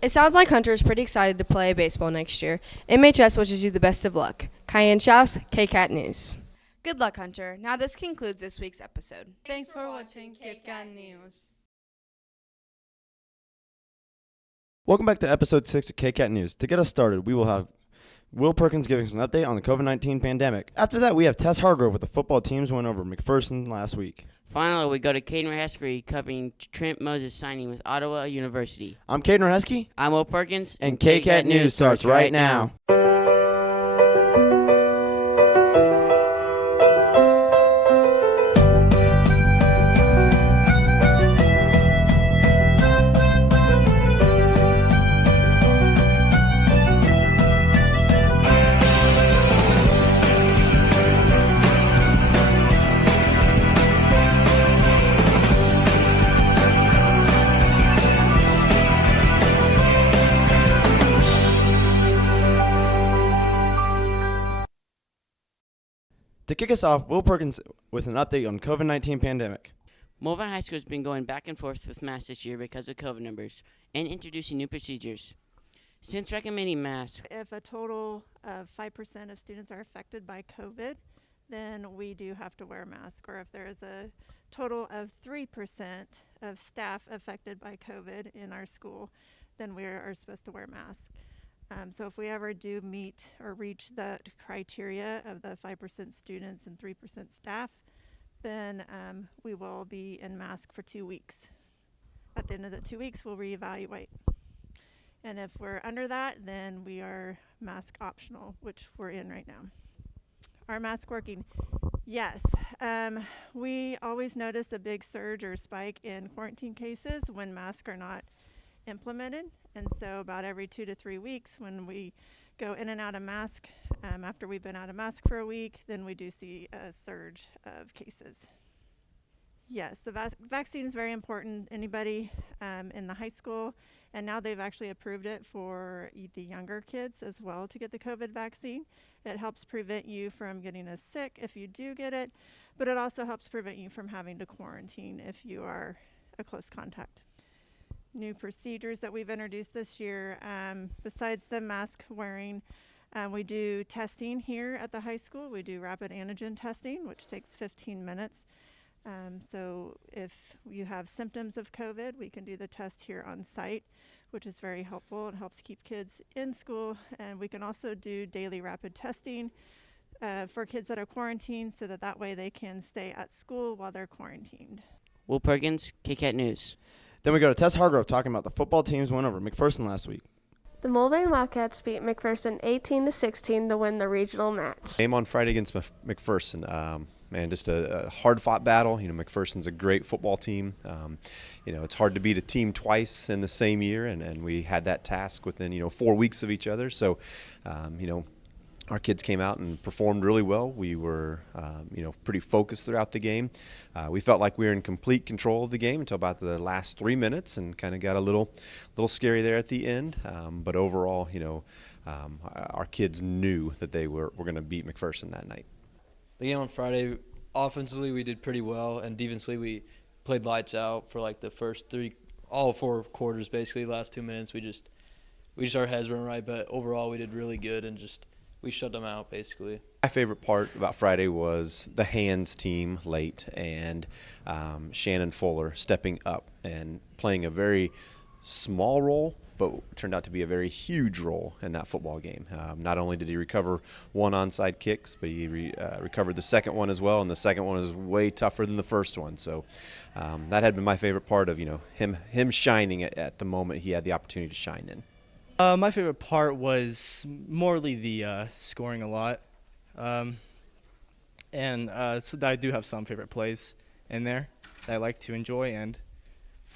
It sounds like Hunter is pretty excited to play baseball next year. MHS wishes you the best of luck. Cayenne Schaus, KCAT News. Good luck, Hunter. Now this concludes this week's episode. Thanks for watching KCAT News. Welcome back to episode 6 of KCAT News. To get us started, we will have Will Perkins giving us an update on the COVID-19 pandemic. After that, we have Tess Hargrove with the football team's win over McPherson last week. Finally, we go to Caden Raheski covering Trent Moses signing with Ottawa University. I'm Caden Raheski. I'm Will Perkins. And KCAT News starts right now. To kick us off, Will Perkins with an update on COVID-19 pandemic. Mulvane High School has been going back and forth with masks this year because of COVID numbers and introducing new procedures. Since recommending masks, if a total of 5% of students are affected by COVID, then we do have to wear a mask. Or if there is a total of 3% of staff affected by COVID in our school, then we are supposed to wear masks. So if we ever do meet or reach that criteria of the 5% students and 3% staff, then we will be in mask for 2 weeks. At the end of the 2 weeks, we'll reevaluate. And if we're under that, then we are mask optional, which we're in right now. Are masks working? Yes. We always notice a big surge or spike in quarantine cases when masks are not implemented. And so about every 2 to 3 weeks when we go in and out of mask, after we've been out of mask for a week, then we do see a surge of cases. Yes, the vaccine is very important. Anybody in the high school, and now they've actually approved it for the younger kids as well to get the COVID vaccine. It helps prevent you from getting as sick if you do get it, but it also helps prevent you from having to quarantine if you are a close contact. new procedures that we've introduced this year. Besides the mask wearing, we do testing here at the high school. We do rapid antigen testing, which takes 15 minutes. So if you have symptoms of COVID, we can do the test here on site, which is very helpful. It helps keep kids in school. And we can also do daily rapid testing for kids that are quarantined, so that way they can stay at school while they're quarantined. Will Perkins, KCAT News. Then we go to Tess Hargrove talking about the football team's win over McPherson last week. The Mulvane Wildcats beat McPherson 18-16 to win the regional match. Game on Friday against McPherson. Man, just a hard-fought battle. You know, McPherson's a great football team. You know, it's hard to beat a team twice in the same year, and we had that task within 4 weeks of each other. So, our kids came out and performed really well. We were, pretty focused throughout the game. We felt like we were in complete control of the game until about the last 3 minutes, and kind of got a little scary there at the end. But overall, our kids knew that they were going to beat McPherson that night. The game on Friday, offensively we did pretty well, and defensively we played lights out for like the first all 4 quarters basically. Last 2 minutes we just our heads weren't right, but overall we did really good and we shut them out, basically. My favorite part about Friday was the hands team late, and Shannon Fuller stepping up and playing a very small role, but turned out to be a very huge role in that football game. Not only did he recover 1 onside kicks, but he recovered the second one as well, and the second one was way tougher than the first one. So that had been my favorite part of him shining at the moment he had the opportunity to shine in. My favorite part was morely the scoring a lot, so I do have some favorite plays in there that I like to enjoy, and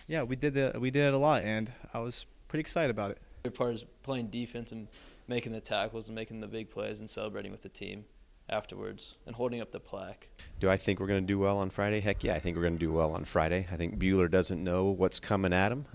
yeah, we did it a lot, and I was pretty excited about it. The favorite part is playing defense and making the tackles and making the big plays and celebrating with the team afterwards and holding up the plaque. Do I think we're going to do well on Friday? Heck yeah, I think we're going to do well on Friday. I think Bueller doesn't know what's coming at him.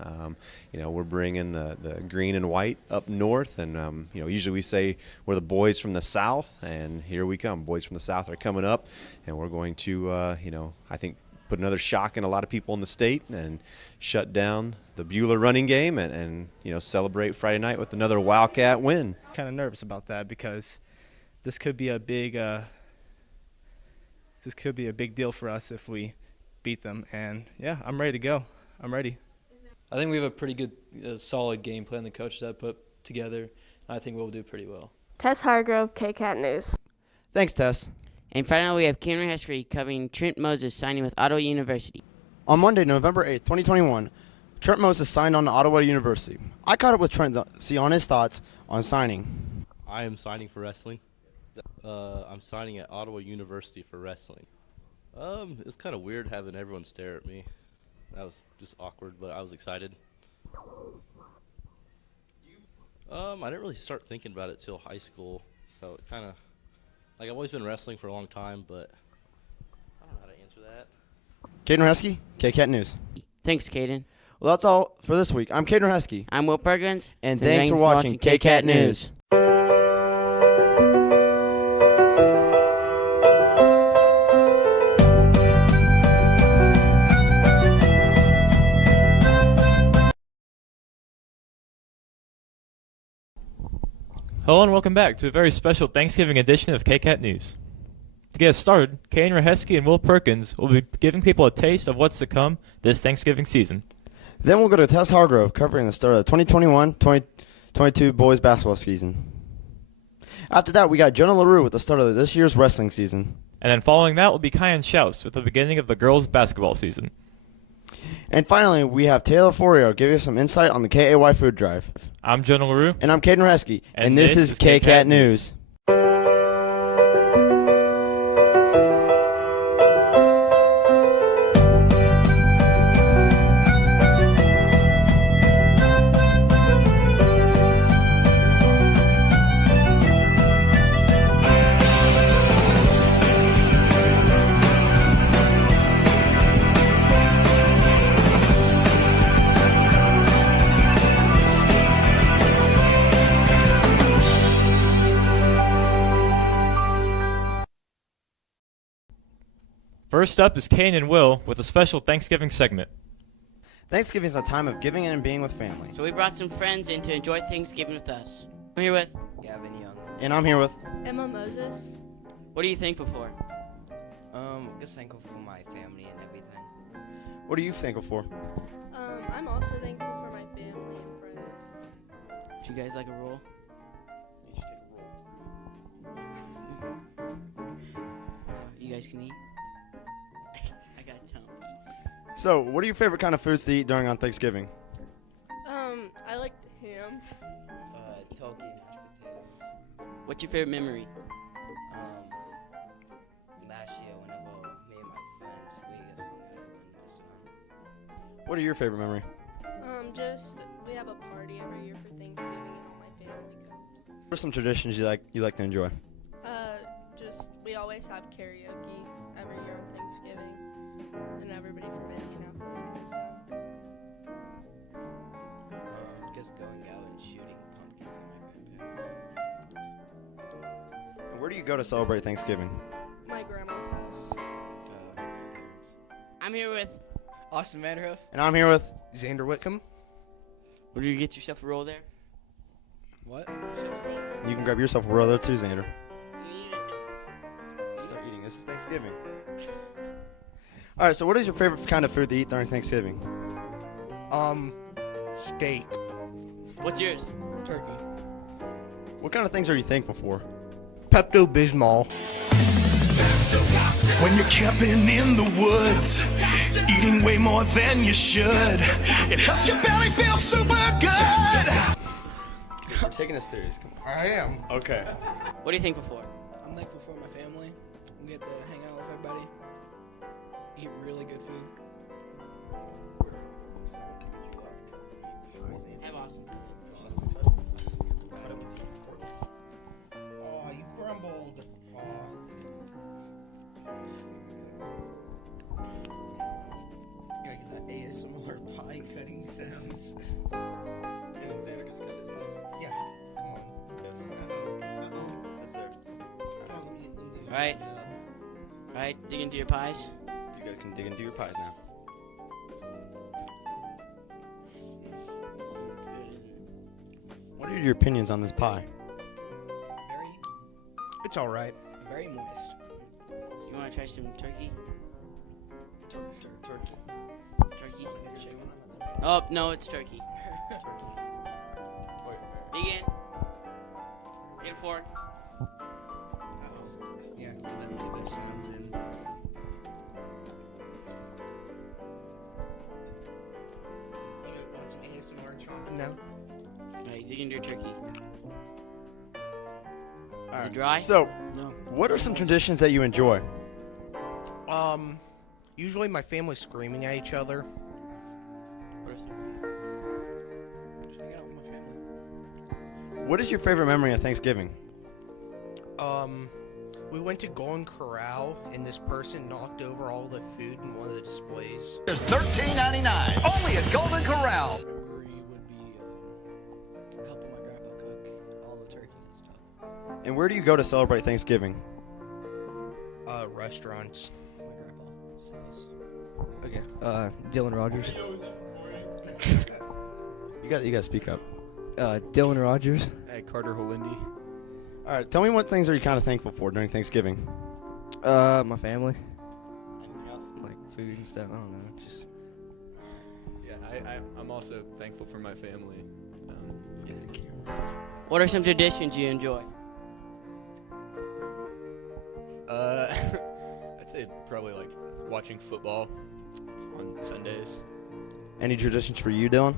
We're bringing the green and white up north, and usually we say we're the boys from the South, and here we come. Boys from the South are coming up, and we're going to, I think, put another shock in a lot of people in the state and shut down the Bueller running game and celebrate Friday night with another Wildcat win. Kind of nervous about that because this could be a big deal for us if we beat them, and yeah, I'm ready to go. I'm ready. I think we have a pretty good, solid game plan the coaches have put together, and I think we'll do pretty well. Tess Hargrove, KCAT News. Thanks, Tess. And finally, we have Cameron Heskery covering Trent Moses signing with Ottawa University. On Monday, November 8th, 2021, Trent Moses signed on to Ottawa University. I caught up with Trent to see on his thoughts on signing. I am signing for wrestling. I'm signing at Ottawa University for wrestling. It's kind of weird having everyone stare at me. That was just awkward, but I was excited. I didn't really start thinking about it till high school, so it kind of, I've always been wrestling for a long time, but I don't know how to answer that. Caden Hesky, KCAT News. Thanks, Caden. Well, that's all for this week. I'm Caden Hesky. I'm Will Perkins. And thanks for watching KCAT News. Hello and welcome back to a very special Thanksgiving edition of KCAT News. To get us started, Kane Rahesky and Will Perkins will be giving people a taste of what's to come this Thanksgiving season. Then we'll go to Tess Hargrove covering the start of the 2021-2022 boys basketball season. After that, we got Jonah LaRue with the start of this year's wrestling season. And then following that will be Kyan Schaus with the beginning of the girls basketball season. And finally, we have Taylor Forio give you some insight on the KAY food drive. I'm Jonah LaRue. And I'm Caden Hesky. And this is KCAT News. First up is Kane and Will with a special Thanksgiving segment. Thanksgiving is a time of giving and being with family. So we brought some friends in to enjoy Thanksgiving with us. I'm here with Gavin Young. And I'm here with Emma Moses. What are you thankful for? Just thankful for my family and everything. What are you thankful for? I'm also thankful for my family and friends. Would you guys like a roll? You guys can eat? I got tummy. So, what are your favorite kind of foods to eat during on Thanksgiving? I like ham. Turkey and mashed potatoes. What's your favorite memory? Last year, whenever me and my friends, we just hung out and messed around. What are your favorite memory? Just we have a party every year for Thanksgiving and all my family comes. What are some traditions you like to enjoy? Just we always have karaoke every year on Thanksgiving, and everybody from Indianapolis comes down. Just going out and shooting pumpkins at my grandparents. And where do you go to celebrate Thanksgiving? My grandma's house. My grandparents. I'm here with Austin Vanderhoof. And I'm here with Xander Whitcomb. Would you get yourself a roll there? What? You can grab yourself a roll there too, Xander. Start eating. This is Thanksgiving. All right. So, what is your favorite kind of food to eat during Thanksgiving? Steak. What's yours? Turkey. What kind of things are you thankful for? Pepto-Bismol. When you're camping in the woods, eating way more than you should, it helps your belly feel super good. You're taking this serious. Come on. I am. Okay. What are you thankful for? I'm thankful for my family. We get to hang out with everybody. Eat really good food. Have awesome. Oh, you crumbled. Gotta get that ASMR pie cutting sounds. Yeah, come on. That's there. All right. All right. Dig into your pies. You guys can dig into your pies now. It's good, isn't it? What are your opinions on this pie? It's all right. Very moist. You want to try some turkey? Turkey. Turkey? Oh, no, it's turkey. Dig in. Get a fork. Yeah, get that sounds in. You want some ASMR chomping now? All right, dig into your turkey. All Is it right. dry? So, No. what are some traditions that you enjoy? Usually my family's screaming at each other. Just hang out with my family. What is your favorite memory of Thanksgiving? We went to Golden Corral, and this person knocked over all the food in one of the displays. It's $13.99 only at Golden Corral. Memory would be helping my grandpa cook all the turkey and stuff. And where do you go to celebrate Thanksgiving? Restaurants. My grandpa sells. Okay. Dylan Rogers. You got to speak up. Dylan Rogers. Hey, Carter Holindy. All right, tell me what things are you kind of thankful for during Thanksgiving? My family. Anything else? Like food and stuff. I don't know. Just. Yeah, I'm also thankful for my family. What are some traditions you enjoy? I'd say probably like watching football on Sundays. Any traditions for you, Dylan?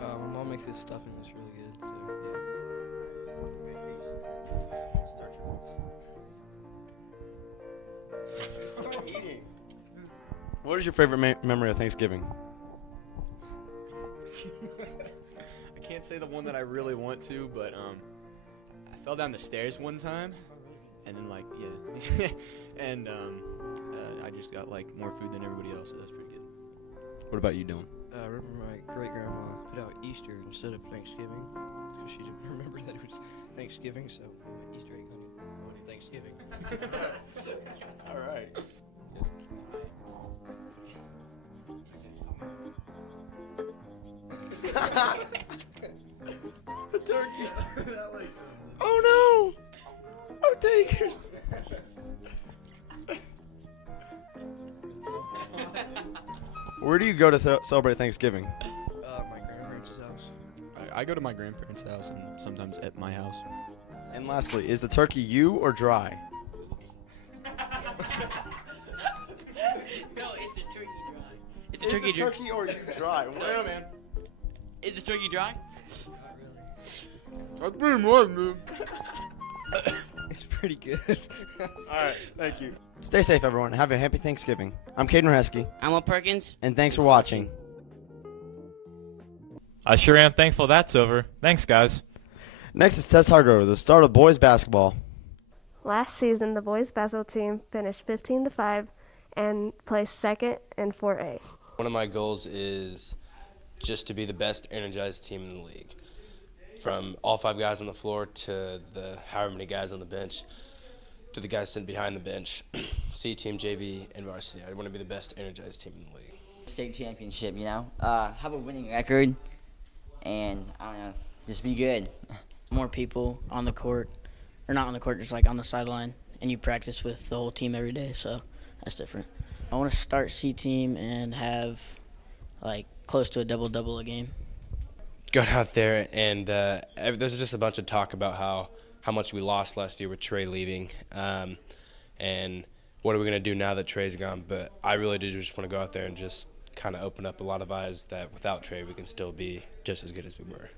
My mom makes this stuffing that's really good. So yeah. Start eating. What is your favorite memory of Thanksgiving? I can't say the one that I really want to, but I fell down the stairs one time, and then and I just got like more food than everybody else, so that's pretty good. What about you, Dylan? I remember my great grandma put out Easter instead of Thanksgiving because she didn't remember that it was Thanksgiving. So Easter egg hunting on Thanksgiving. All right. The turkey. Oh no! Oh, take it. Where do you go to celebrate Thanksgiving? My grandparents' house. I go to my grandparents' house and sometimes at my house. And lastly, is the turkey you or dry? No, it's a turkey dry. It's Is a turkey the turkey or you dry? Well, man. Is the turkey dry? That's pretty much, man. It's pretty good. All right, thank you. Stay safe, everyone. Have a happy Thanksgiving. I'm Caden Reheske. I'm Will Perkins. And thanks for watching. I sure am thankful that's over. Thanks, guys. Next is Tess Hargrove, the start of boys basketball. Last season, the boys basketball team finished 15-5 and placed second in 4A. One of my goals is just to be the best energized team in the league. From all 5 guys on the floor to the however many guys on the bench to the guys sitting behind the bench, C team, JV, and varsity. I want to be the best energized team in the league. State championship, have a winning record, and I don't know, just be good. More people on the court, or not on the court, just like on the sideline, and you practice with the whole team every day, so that's different. I want to start C team and have like close to a double-double a game. Go out there, and there's just a bunch of talk about how much we lost last year with Trey leaving, and what are we going to do now that Trey's gone. But I really do just want to go out there and just kind of open up a lot of eyes that without Trey we can still be just as good as we were.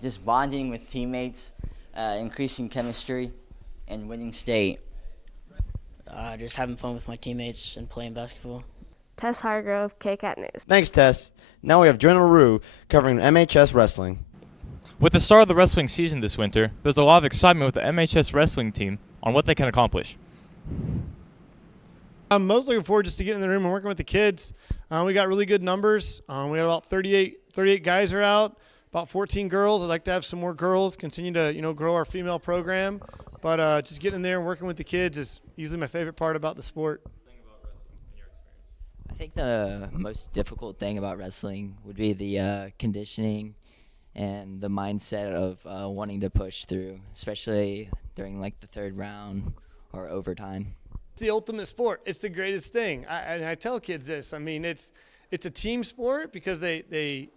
Just bonding with teammates, increasing chemistry, and winning state. Just having fun with my teammates and playing basketball. Tess Hargrove, KCAT News. Thanks, Tess. Now we have Jonah LaRue covering MHS wrestling. With the start of the wrestling season this winter, there's a lot of excitement with the MHS wrestling team on what they can accomplish. I'm most looking forward just to getting in the room and working with the kids. We got really good numbers. We got about 38 guys are out, about 14 girls. I'd like to have some more girls, continue to grow our female program. But just getting in there and working with the kids is usually my favorite part about the sport. I think the most difficult thing about wrestling would be the conditioning and the mindset of wanting to push through, especially during like the third round or overtime. It's the ultimate sport. It's the greatest thing. I tell kids this. I mean, it's a team sport because they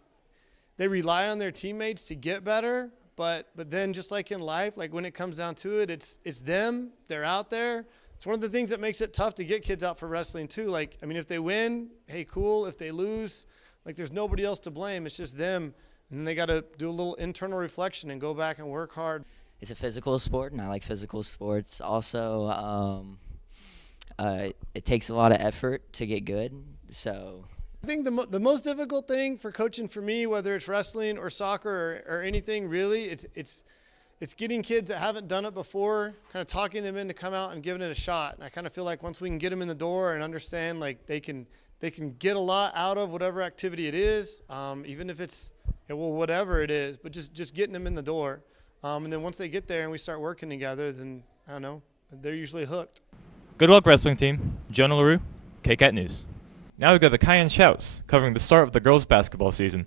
rely on their teammates to get better. But then just like in life, like when it comes down to it, it's them. They're out there. It's one of the things that makes it tough to get kids out for wrestling too. Like, I mean, if they win, hey, cool. If they lose, like there's nobody else to blame. It's just them. And they got to do a little internal reflection and go back and work hard. It's a physical sport, and I like physical sports. Also, it takes a lot of effort to get good. So I think the most difficult thing for coaching for me, whether it's wrestling or soccer or anything really, it's getting kids that haven't done it before, kind of talking them in to come out and giving it a shot. And I kind of feel like once we can get them in the door and understand like they can get a lot out of whatever activity it is, even if it's whatever it is, but just getting them in the door. And then once they get there and we start working together, then I don't know, they're usually hooked. Good luck, wrestling team. Jonah LaRue, KCAT News. Now we go to Cayenne Shouts, covering the start of the girls' basketball season.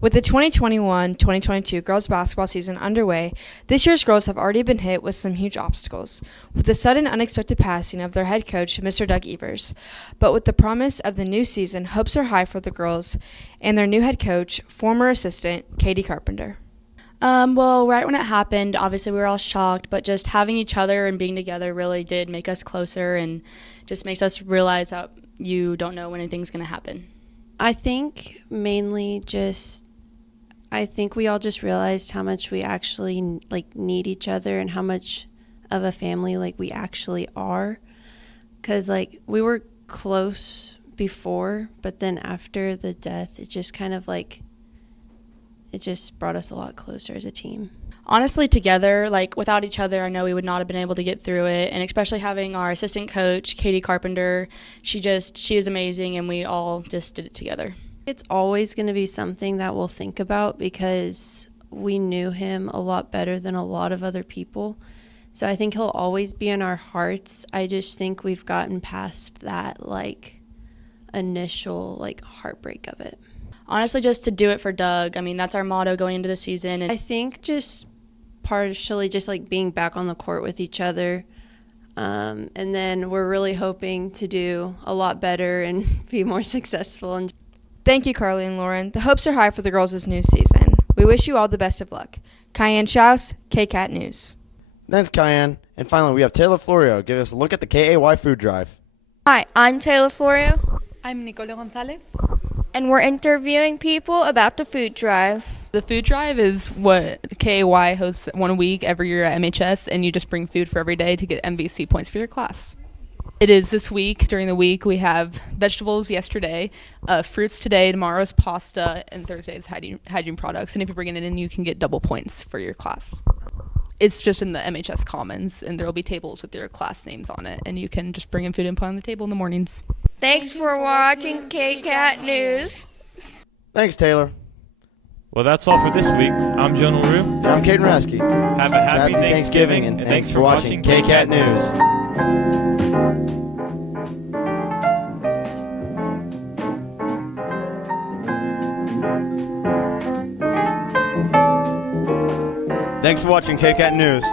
With the 2021-2022 girls basketball season underway, this year's girls have already been hit with some huge obstacles, with the sudden unexpected passing of their head coach, Mr. Doug Evers. But with the promise of the new season, hopes are high for the girls and their new head coach, former assistant, Katie Carpenter. Well, right when it happened, obviously we were all shocked, but just having each other and being together really did make us closer and just makes us realize that you don't know when anything's going to happen. I think mainly I think we all just realized how much we actually need each other and how much of a family we actually are. 'Cause we were close before, but then after the death, it just kind of it just brought us a lot closer as a team. Honestly, together, without each other, I know we would not have been able to get through it. And especially having our assistant coach, Katie Carpenter, she is amazing, and we all just did it together. It's always going to be something that we'll think about because we knew him a lot better than a lot of other people. So I think he'll always be in our hearts. I just think we've gotten past that initial heartbreak of it. honestly just to do it for Doug. I mean, that's our motto going into the season. And I think just partially just like being back on the court with each other. And then we're really hoping to do a lot better and be more successful. And Thank you, Carly and Lauren. The hopes are high for the girls this new season. We wish you all the best of luck. Cayenne Schaus, KCAT News. Thanks, Cayenne. And finally, we have Taylor Florio give us a look at the KAY food drive. Hi, I'm Taylor Florio. I'm Nicola Gonzalez. And we're interviewing people about the food drive. The food drive is what KAY hosts one a week every year at MHS, and you just bring food for every day to get MVC points for your class. It is this week. During the week, we have vegetables yesterday, fruits today, tomorrow's pasta, and Thursday is hygiene products. And if you bring it in, you can get double points for your class. It's just in the MHS Commons, and there will be tables with your class names on it, and you can just bring in food and put on the table in the mornings. Thanks for watching KCAT News. Thanks, Taylor. Well, that's all for this week. I'm Jonah LaRue. And I'm Caden Rasky. Have a happy Thanksgiving, and thanks for watching KCAT News. Thanks for watching KCAT News.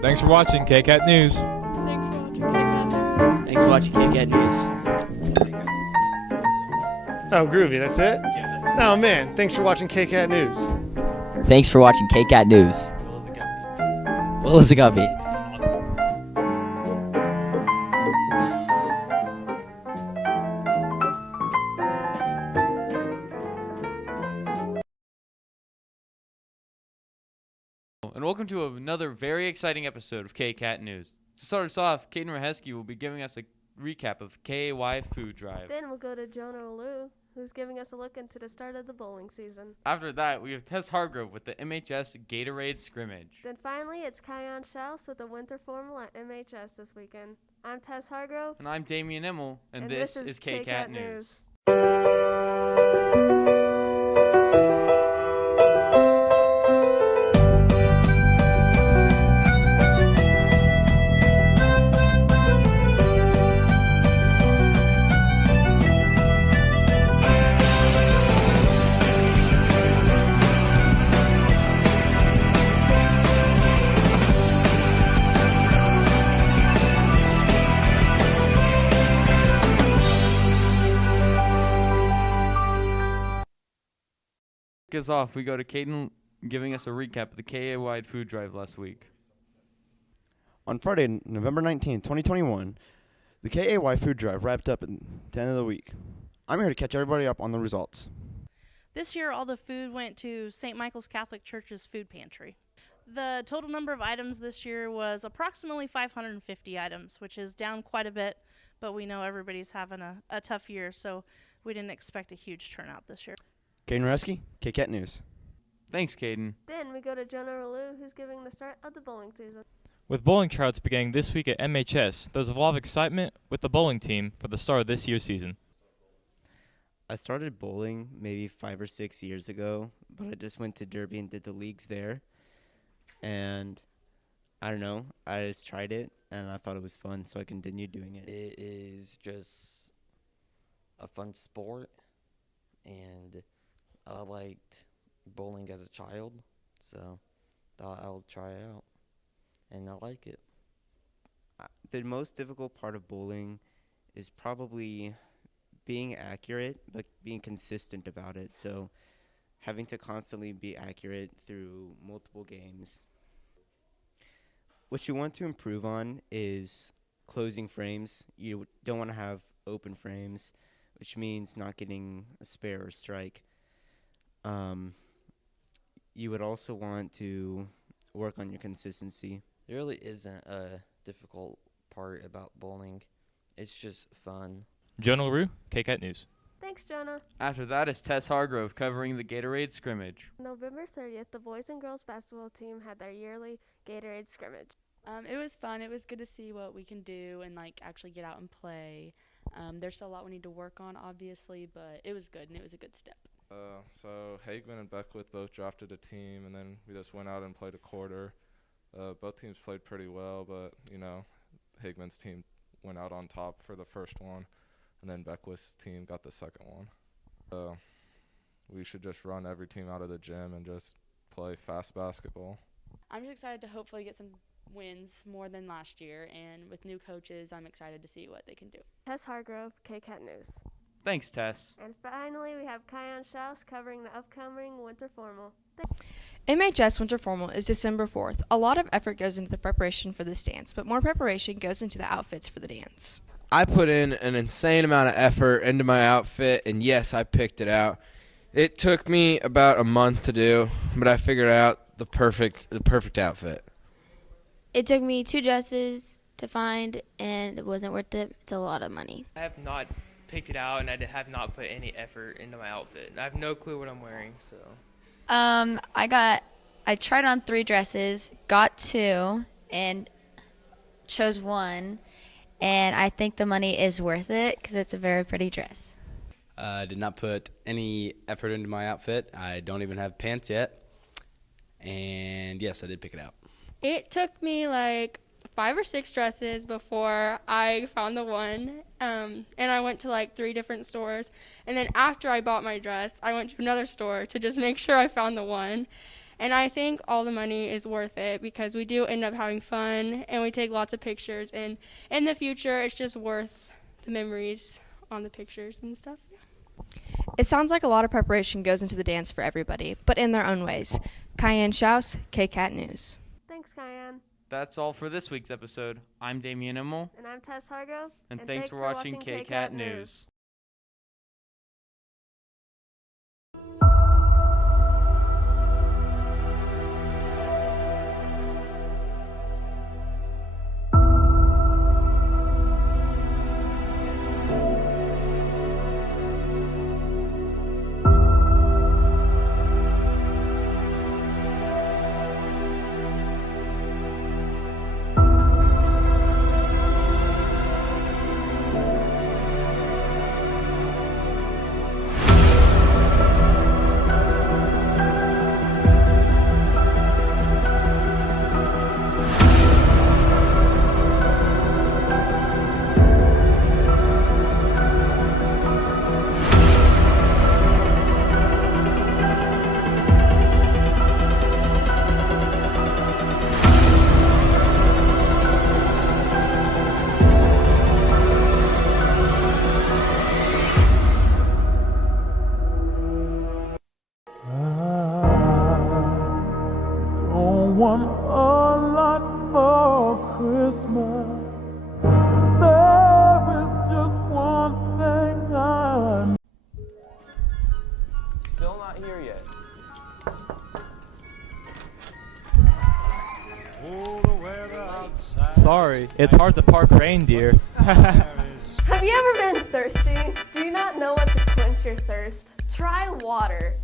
Thanks for watching KCAT News. Thanks for watching KCAT News. Oh, groovy. That's it? Oh, man. Thanks for watching KCAT News. Thanks for watching KCAT News. Well as a guppy. And welcome to another very exciting episode of KCAT News. To start us off, Caden Rahesky will be giving us a recap of KAY Food Drive. Then we'll go to Jonah Lou, who's giving us a look into the start of the bowling season. After that, we have Tess Hargrove with the MHS Gatorade Scrimmage. Then finally, it's Cayenne Schaus with the winter formal at MHS this weekend. I'm Tess Hargrove. And I'm Damian Immel, and this is KCAT News. Kick us off, we go to Caden giving us a recap of the KAY Food Drive last week. On Friday, November 19th, 2021, the KAY food drive wrapped up at the end of the week. I'm here to catch everybody up on the results. This year, all the food went to St. Michael's Catholic Church's food pantry. The total number of items this year was approximately 550 items, which is down quite a bit, but we know everybody's having a tough year, so we didn't expect a huge turnout this year. Caden Reski, KCAT News. Thanks, Caden. Then we go to Jonah Lou, who's giving the start of the bowling season. With bowling tryouts beginning this week at MHS, there's a lot of excitement with the bowling team for the start of this year's season. I started bowling maybe 5 or 6 years ago, but I just went to Derby and did the leagues there. And I don't know, I just tried it and I thought it was fun, so I continued doing it. It is just a fun sport, and I liked bowling as a child, so thought I'll try it out, and I like it. The most difficult part of bowling is probably being accurate, but being consistent about it. So having to constantly be accurate through multiple games. What you want to improve on is closing frames. You don't want to have open frames, which means not getting a spare or strike. You would also want to work on your consistency. There really isn't a difficult part about bowling. It's just fun. Jonah LaRue, KCAT News. Thanks, Jonah. After that is Tess Hargrove covering the Gatorade Scrimmage. November 30th, the boys and girls basketball team had their yearly Gatorade Scrimmage. It was fun. It was good to see what we can do and actually get out and play. There's still a lot we need to work on, obviously, but it was good and it was a good step. So Hagman and Beckwith both drafted a team, and then we just went out and played a quarter. Both teams played pretty well, but Hagman's team went out on top for the first one, and then Beckwith's team got the second one. we should just run every team out of the gym and just play fast basketball. I'm just excited to hopefully get some wins more than last year, and with new coaches, I'm excited to see what they can do. Tess Hargrove, KCAT News. Thanks, Tess. And finally, we have Kian Schaus covering the upcoming winter formal. MHS Winter Formal is December 4th. A lot of effort goes into the preparation for this dance, but more preparation goes into the outfits for the dance. I put in an insane amount of effort into my outfit, and yes, I picked it out. It took me about a month to do, but I figured out the perfect outfit. It took me 2 dresses to find, and it wasn't worth it. It's a lot of money. I have not picked it out, and I have not put any effort into my outfit. I have no clue what I'm wearing, so. I tried on 3 dresses, got 2, and chose 1, and I think the money is worth it because it's a very pretty dress. I did not put any effort into my outfit. I don't even have pants yet. And yes, I did pick it out. It took me like 5 or 6 dresses before I found the one, and I went to like 3 different stores, and then after I bought my dress, I went to another store to just make sure I found the one, and I think all the money is worth it because we do end up having fun, and we take lots of pictures, and in the future, it's just worth the memories on the pictures and stuff. It sounds like a lot of preparation goes into the dance for everybody, but in their own ways. Kian Schaus, KCAT News. Thanks, Kian. That's all for this week's episode. I'm Damian Immel. And I'm Tess Hargrove. And thanks for watching KCAT News. Want a lot for Christmas. There is just one thing I Still not here yet. Sorry, it's hard to park reindeer. Have you ever been thirsty? Do you not know what to quench your thirst? Try water.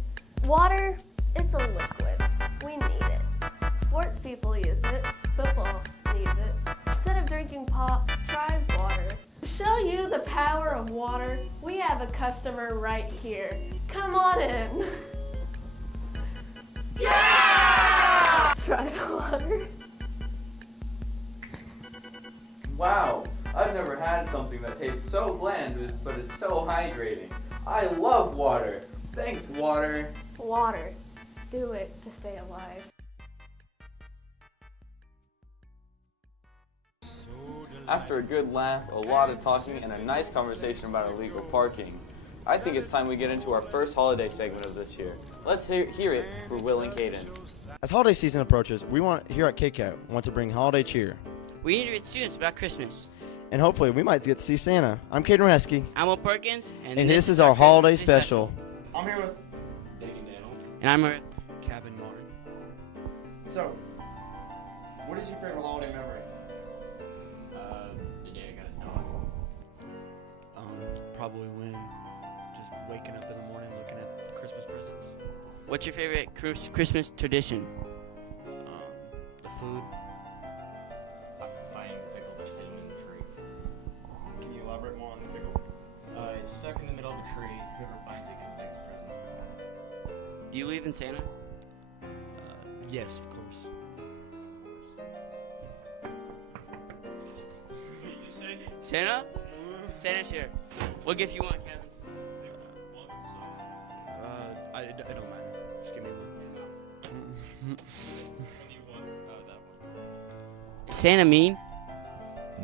Water, it's a liquid. We need it. Sports people use it. Football needs it. Instead of drinking pop, try water. To show you the power of water, we have a customer right here. Come on in. Yeah! Try the water. Wow, I've never had something that tastes so bland but is so hydrating. I love water. Thanks, water. Water. Do it to stay alive. After a good laugh, a lot of talking, and a nice conversation about illegal parking, I think it's time we get into our first holiday segment of this year. Let's hear it for Will and Caden. As holiday season approaches, we here at KCAT want to bring holiday cheer. We need to read students about Christmas. And hopefully we might get to see Santa. I'm Caden Reski. I'm Will Perkins. And this is our holiday special. I'm here with And I'm with Kevin Martin. So, what is your favorite holiday memory? The day I got a dog. Probably when just waking up in the morning looking at Christmas presents. What's your favorite Christmas tradition? The food. Finding the pickle that's hidden in the tree. Can you elaborate more on the pickle? It's stuck in the middle of a tree. Whoever finds it gets the next present. Do you believe in Santa? Yes, of course. Santa? Santa's here. What gift you want, Kevin? It don't matter. Just give me one. Is Santa mean?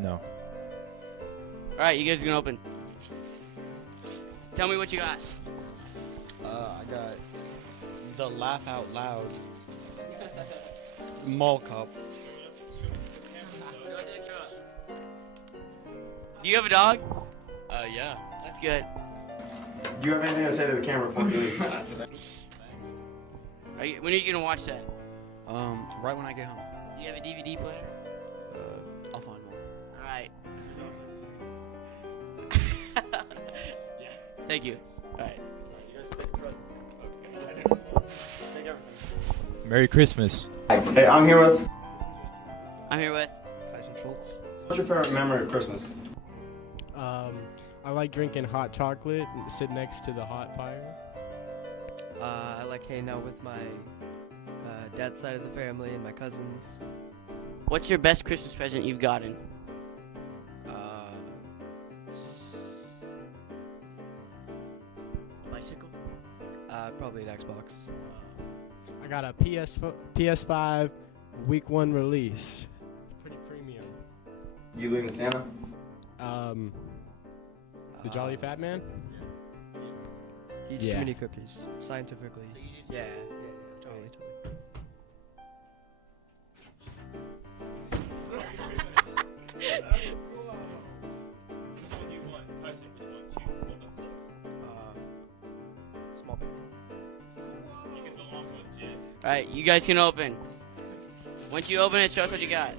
No. All right, you guys can open. Tell me what you got. I got the laugh out loud mall cop. Do you have a dog? Yeah. That's good. Do you have anything to say to the camera before we leave? When are you gonna watch that? Right when I get home. Do you have a DVD player? I'll find one. All right. Thank you. All right. You guys take presents. Take everything. Merry Christmas. Hey, I'm here with Tyson Schultz. What's your favorite memory of Christmas? I like drinking hot chocolate and sit next to the hot fire. I like hanging out with my dad's side of the family and my cousins. What's your best Christmas present you've gotten? Bicycle? Probably an Xbox. I got a PS5 week 1 release. It's pretty premium. You believe in Santa? The Jolly Fat Man? He eats too many cookies, scientifically. Yeah, totally. Small baby. All right, you guys can open. Once you open it, show us what you got.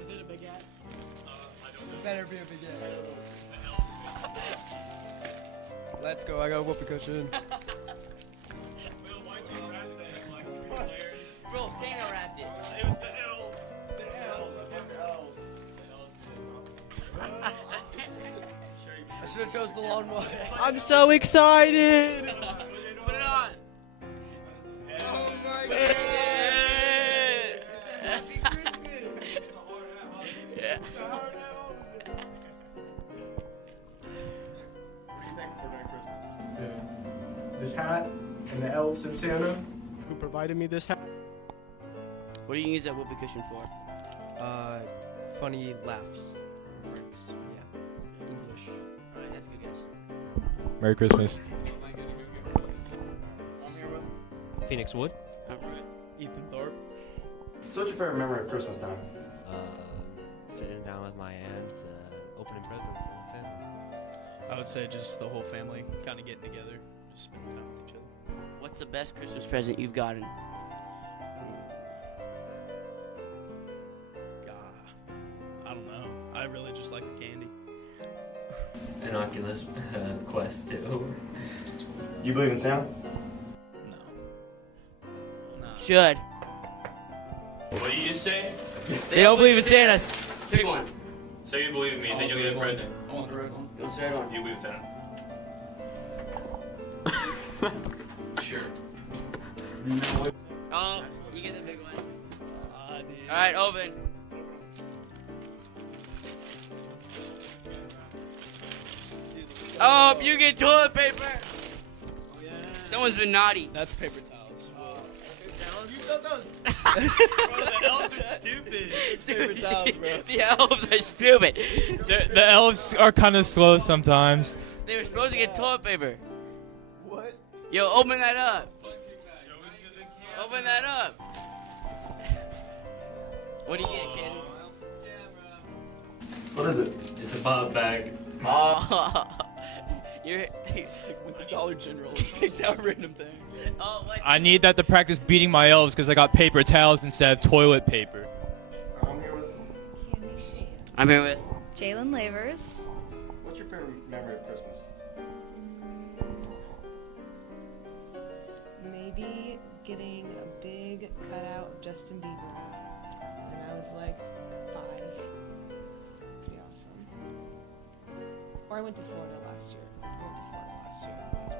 Is it a big hat? Better be a big Let's go, I got a whoopee cushion. Bro, Santa wrapped it. It was the elves. I should have chose the lawnmower. I'm so excited! Put it on. Oh my God. Yeah. This hat and the elves and Santa who provided me this hat. What do you use that whoopee cushion for? Funny laughs. Breaks. Yeah. English. All right, that's good, guys. Merry Christmas. Phoenix Wood. Ethan Thorpe. So what's your favorite memory of Christmas time? Sitting down with my aunt, opening presents for my family. I would say just the whole family kind of getting together, just spending time with each other. What's the best Christmas present you've gotten? I don't know. I really just like the candy. An Oculus Quest 2. Do you believe in Santa? Should. What did you just say? They don't believe in Santa. Pick one. So you believe in me, then you'll get a present. I want the red one. What's the red one? You believe in Santa. Sure. Oh, you get the big one. All right, open. Oh, you get toilet paper. Someone's been naughty. That's paper towels. You thought that was... Bro, the elves are stupid. It's paper towels, bro. The elves are stupid. The elves are kind of slow sometimes. They were supposed to get toilet paper. What? Yo, open that up. Open that up. What do you get, kid? What is it? It's a pop bag. Oh. You're like with the Dollar General. Picked out random things. Oh, what? I need that to practice beating my elves because I got paper towels instead of toilet paper. I'm here with Jalen Lavers. What's your favorite memory of Christmas? Maybe getting a big cutout of Justin Bieber when I was like 5. Pretty awesome. Or I went to Florida last year. That's pretty cool.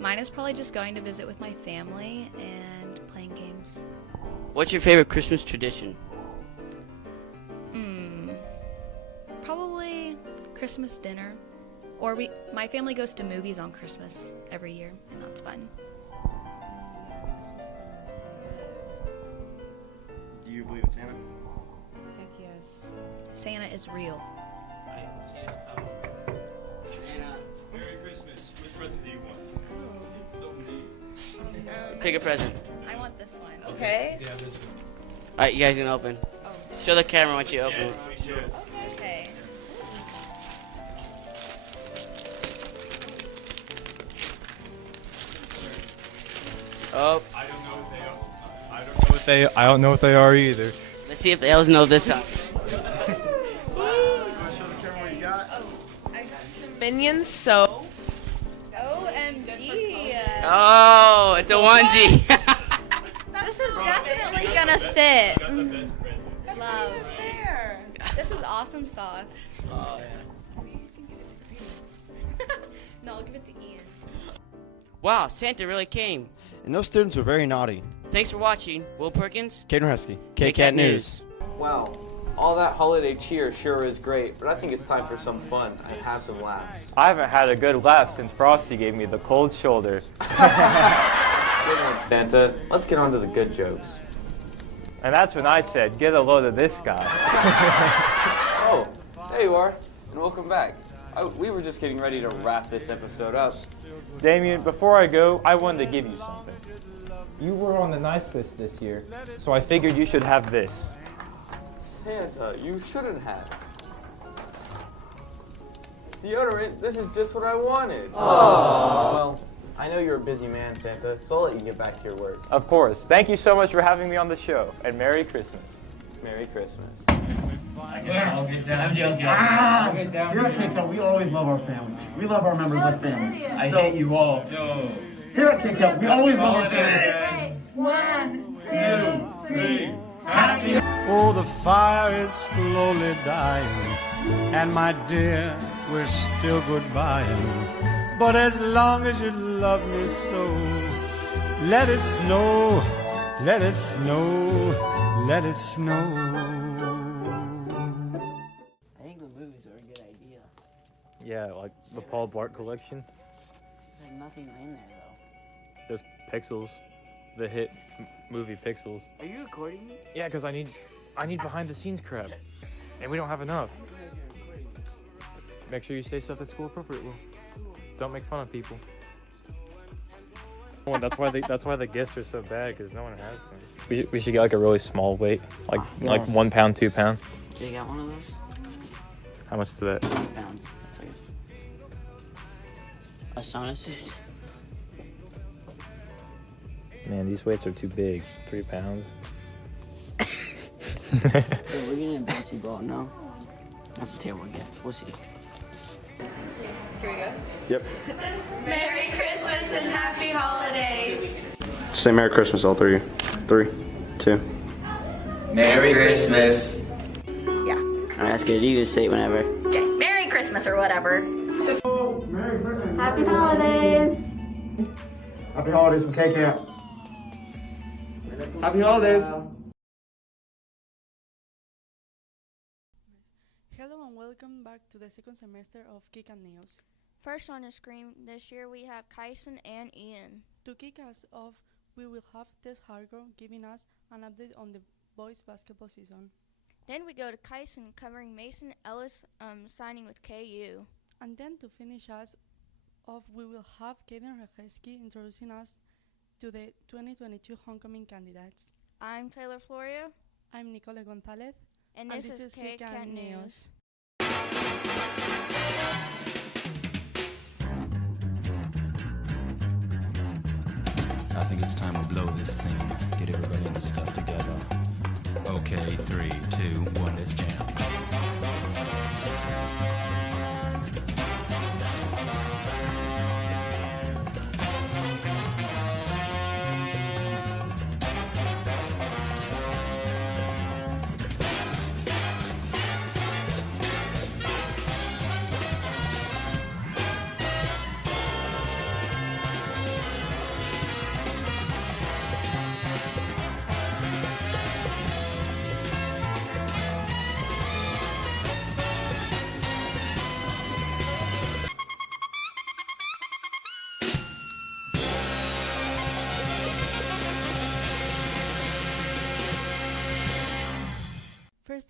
Mine is probably just going to visit with my family and playing games. What's your favorite Christmas tradition? Probably Christmas dinner Or my family goes to movies on Christmas every year, and that's fun. Do you believe in Santa? Heck yes. Santa is real. Santa's coming. Santa. Merry Christmas. Which present do you want? It's so neat. Pick a present. I want this one. Okay. Yeah, this one. All right, you guys gonna open. Oh. Show the camera what you open. Yes, we should. Okay. Oh. I don't know what they are either. Let's see if the elves know this time. I got some Minions, so. OMG. Oh, it's a onesie. This is definitely gonna fit. Love. Fair. This is awesome sauce. Oh, No, I'll give it to Ian. wow, Santa really came. And those students were very naughty. Thanks for watching. Will Perkins, Caden Husky, KCAT KCAT News. Wow, all that holiday cheer sure is great, but I think it's time for some fun and have some laughs. I haven't had a good laugh since Frosty gave me the cold shoulder. Good one, Santa. Let's get on to the good jokes. And that's when I said, get a load of this guy. Oh, there you are, and welcome back. We were just getting ready to wrap this episode up. Damien, before I go, I wanted to give you something. You were on the nice list this year, so I figured you should have this. Santa, you shouldn't have. Deodorant, this is just what I wanted. Aww. Well, I know you're a busy man, Santa, so I'll let you get back to your work. Of course. Thank you so much for having me on the show, and Merry Christmas. Merry Christmas. I'll get down. I'm joking. Here at KCAT, we always love our family. We love our members with family. I hate you all. No. Here at KCAT, we always love our family. 1, 2, 3. Happy. Oh, the fire is slowly dying, and my dear, we're still goodbying. But as long as you love me so, let it snow, let it snow, let it snow. I think the movies are a good idea. Yeah, like the Paul Blart collection. There's nothing in there though. There's Pixels, the hit movie Pixels. Are you recording me? Yeah, because I need behind the scenes crap, and we don't have enough. Make sure you say stuff that's school appropriate, Will. Don't make fun of people. Well, that's why the gifts are so bad, because no one has them. We should get like a really small weight, like 1 pound, 2 pound. Do you got one of those? How much is that? 2 pounds. That's like a sauna suit. Man, these weights are too big. 3 pounds. Dude, we're getting a bouncy ball. No, that's a terrible gift. We'll see. Here we go. Yep. Merry Christmas and Happy Holidays. Say Merry Christmas, all three. 3, 2. Merry Christmas. Yeah. Alright, that's good. You can say it whenever. Okay. Merry Christmas or whatever. Happy holidays. Happy holidays from KCAT. Happy holidays. Hello and welcome back to the second semester of KCAT News. First on the screen this year we have Kyson and Ian. To kick us off, we will have Tess Hargrove giving us an update on the boys basketball season. Then we go to Kyson covering Mason Ellis signing with KU. And then to finish us off, we will have Kaden Reheski introducing us to the 2022 homecoming candidates. I'm Taylor Florio. I'm Nicole Gonzalez. And this is KCAT News. I think it's time we blow this scene. Get everybody in the stuff together. Okay, 3, 2, 1, let's jam.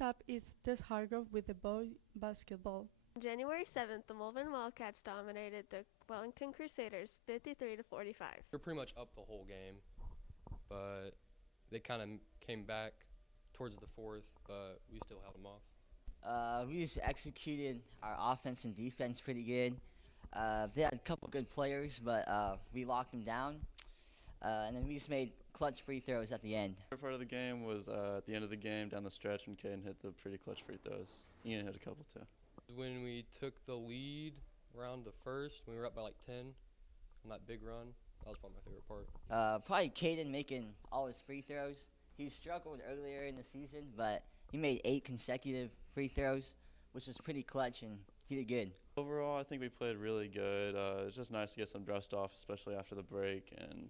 up is Tess Hargrove with the boy basketball. On January 7th, the Mulvin Wildcats dominated the Wellington Crusaders 53-45. We're pretty much up the whole game, but they kind of came back towards the fourth, but we still held them off. We just executed our offense and defense pretty good. They had a couple good players, but we locked them down. And then we just made clutch free throws at the end. The part of the game was at the end of the game, down the stretch, when Caden hit the pretty clutch free throws. Ian hit a couple too. When we took the lead around the first, we were up by like 10 on that big run. That was probably my favorite part. Probably Caden making all his free throws. He struggled earlier in the season, but he made 8 consecutive free throws, which was pretty clutch, and he did good. Overall, I think we played really good. It's just nice to get some rust off, especially after the break, and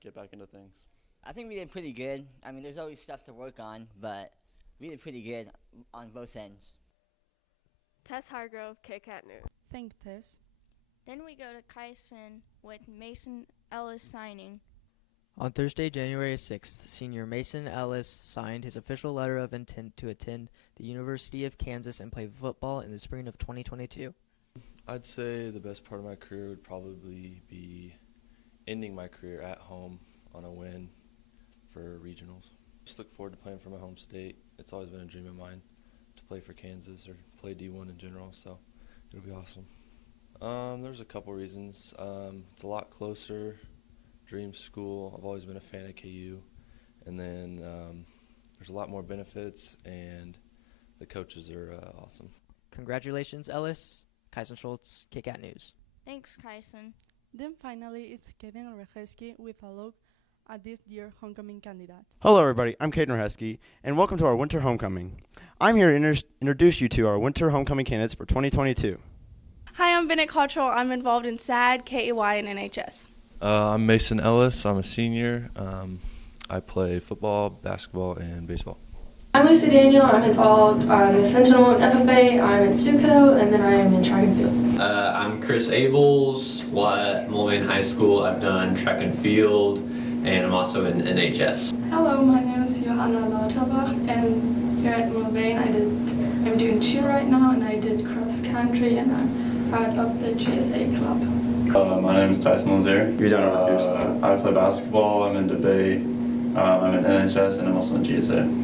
get back into things. I think we did pretty good. I mean, there's always stuff to work on, but we did pretty good on both ends. Tess Hargrove, KCAT News. Thanks, Tess. Then we go to Kyson with Mason Ellis signing. On Thursday, January 6th, senior Mason Ellis signed his official letter of intent to attend the University of Kansas and play football in the spring of 2022. I'd say the best part of my career would probably be ending my career at home on a win for regionals. Just look forward to playing for my home state. It's always been a dream of mine to play for Kansas or play D1 in general, so it'll be awesome. There's a couple reasons. It's a lot closer. Dream school. I've always been a fan of KU. And then there's a lot more benefits, and the coaches are awesome. Congratulations, Ellis. Kyson Schultz, KCAT News. Thanks, Kyson. Then finally, it's Kevin Reheski with a look at this year's homecoming candidate. Hello, everybody. I'm Caden Reheski, and welcome to our winter homecoming. I'm here to introduce you to our winter homecoming candidates for 2022. Hi, I'm Bennett Cottrell. I'm involved in SAD, KAY, and NHS. I'm Mason Ellis. I'm a senior. I play football, basketball, and baseball. I'm Lucy Daniel. I'm involved. I'm a Sentinel in FFA. I'm in Stuco, and then I am in track and field. I'm Chris Abels. At Mulvane High School, I've done track and field, and I'm also in NHS. Hello, my name is Johanna Lauterbach, and here at Mulvane, I'm doing cheer right now, and I did cross country, and I'm part of the GSA club. My name is Tyson Lazier. I play basketball. I'm in debate. I'm in NHS, and I'm also in GSA.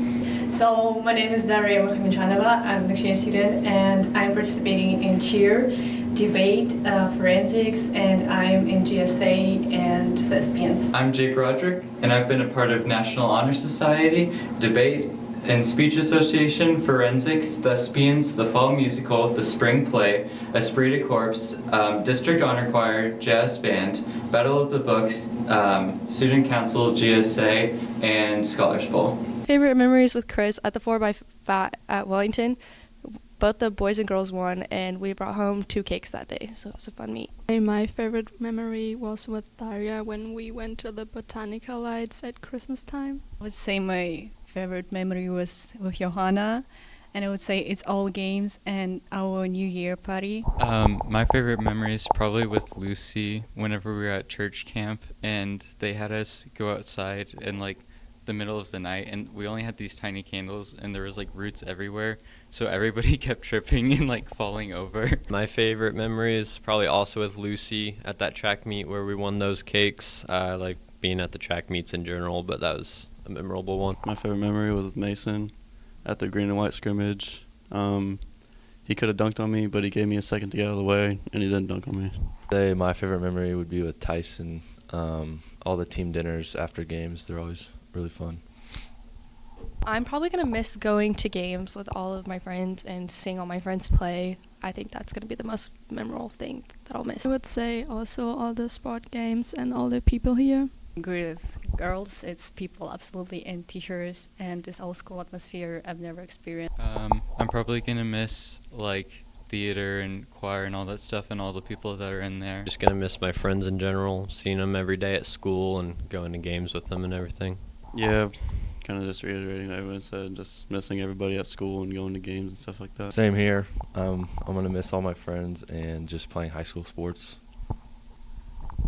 So my name is Daria Mohamedjanova. I'm an exchange student, and I'm participating in cheer, debate, forensics, and I'm in GSA and thespians. I'm Jake Roderick, and I've been a part of National Honor Society, debate, and speech association, forensics, thespians, the fall musical, the spring play, Esprit de Corps, district honor choir, jazz band, Battle of the Books, student council, GSA, and Scholars Bowl. Favorite memories with Chris at the 4x5 at Wellington. Both the boys and girls won, and we brought home 2 cakes that day, so it was a fun meet. My favorite memory was with Daria when we went to the botanical lights at Christmas time. I would say my favorite memory was with Johanna, and I would say it's all games and our New Year party. My favorite memory is probably with Lucy whenever we were at church camp, and they had us go outside in the middle of the night, and we only had these tiny candles, and there was roots everywhere, so everybody kept tripping and falling over. My favorite memory is probably also with Lucy at that track meet where we won those cakes. I like being at the track meets in general, but that was a memorable one. My favorite memory was with Mason at the green and white scrimmage. He could have dunked on me, but he gave me a second to get out of the way, and he didn't dunk on me. My favorite memory would be with Tyson. All the team dinners after games, they're always really fun. I'm probably going to miss going to games with all of my friends and seeing all my friends play. I think that's going to be the most memorable thing that I'll miss. I would say also all the sport games and all the people here. Agree with girls. It's people absolutely in t-shirts and this old school atmosphere I've never experienced. I'm probably going to miss theater and choir and all that stuff and all the people that are in there. Just going to miss my friends in general, seeing them every day at school and going to games with them and everything. Yeah, kind of just reiterating what everyone said, just missing everybody at school and going to games and stuff like that. Same here. I'm going to miss all my friends and just playing high school sports.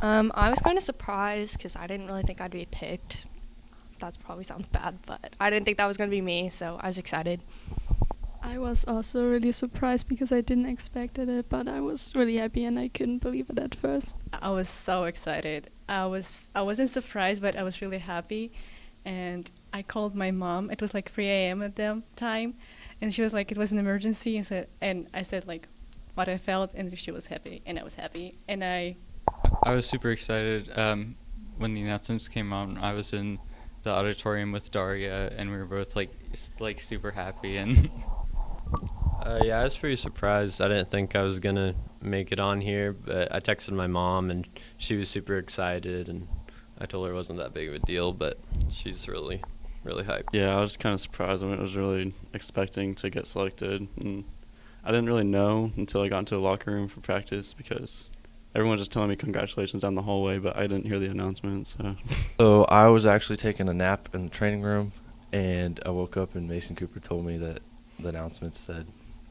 I was kind of surprised because I didn't really think I'd be picked that probably sounds bad, but I didn't think that was going to be me, so I was excited. I was also really surprised because I didn't expect it, but I was really happy and I couldn't believe it at first. I was so excited. I wasn't surprised, but I was really happy. And I called my mom. It was like 3 a.m. at the time, and she was like, it was an emergency, and I said like what I felt, and she was happy, and I was happy, and I was super excited when the announcements came on. I was in the auditorium with Daria, and we were both like super happy. And yeah, I was pretty surprised. I didn't think I was gonna make it on here, but I texted my mom, and she was super excited, and I told her it wasn't that big of a deal, but she's really hyped. Yeah, I was kind of surprised. I was really expecting to get selected, and I didn't really know until I got into the locker room for practice because everyone was just telling me congratulations down the hallway, but I didn't hear the announcement. So I was actually taking a nap in the training room, and I woke up and Mason Cooper told me that the announcement said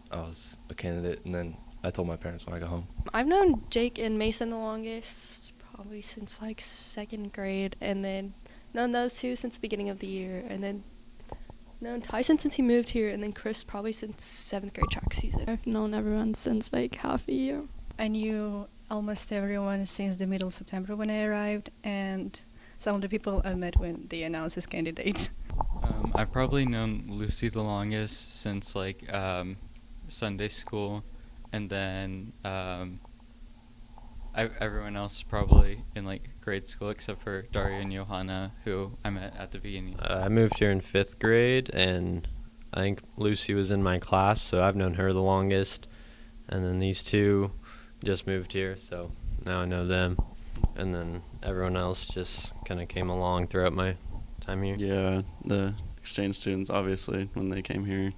I was a candidate, and then I told my parents when I got home. I've known Jake and Mason the longest, probably since like 2nd grade, and then known those two since the beginning of the year, and then known Tyson since he moved here, and then Chris probably since 7th grade track season. I've known everyone since like half a year. I knew almost everyone since the middle of September when I arrived, and some of the people I met when they announced as candidates. I've probably known Lucy the longest since like Sunday school, and then everyone else probably in like grade school except for Daria and Johanna, who I met at the beginning. I moved here in 5th grade, and I think Lucy was in my class, so I've known her the longest. And then these two just moved here, so now I know them. And then everyone else just kind of came along throughout my time here. Yeah, the exchange students, obviously, when they came here.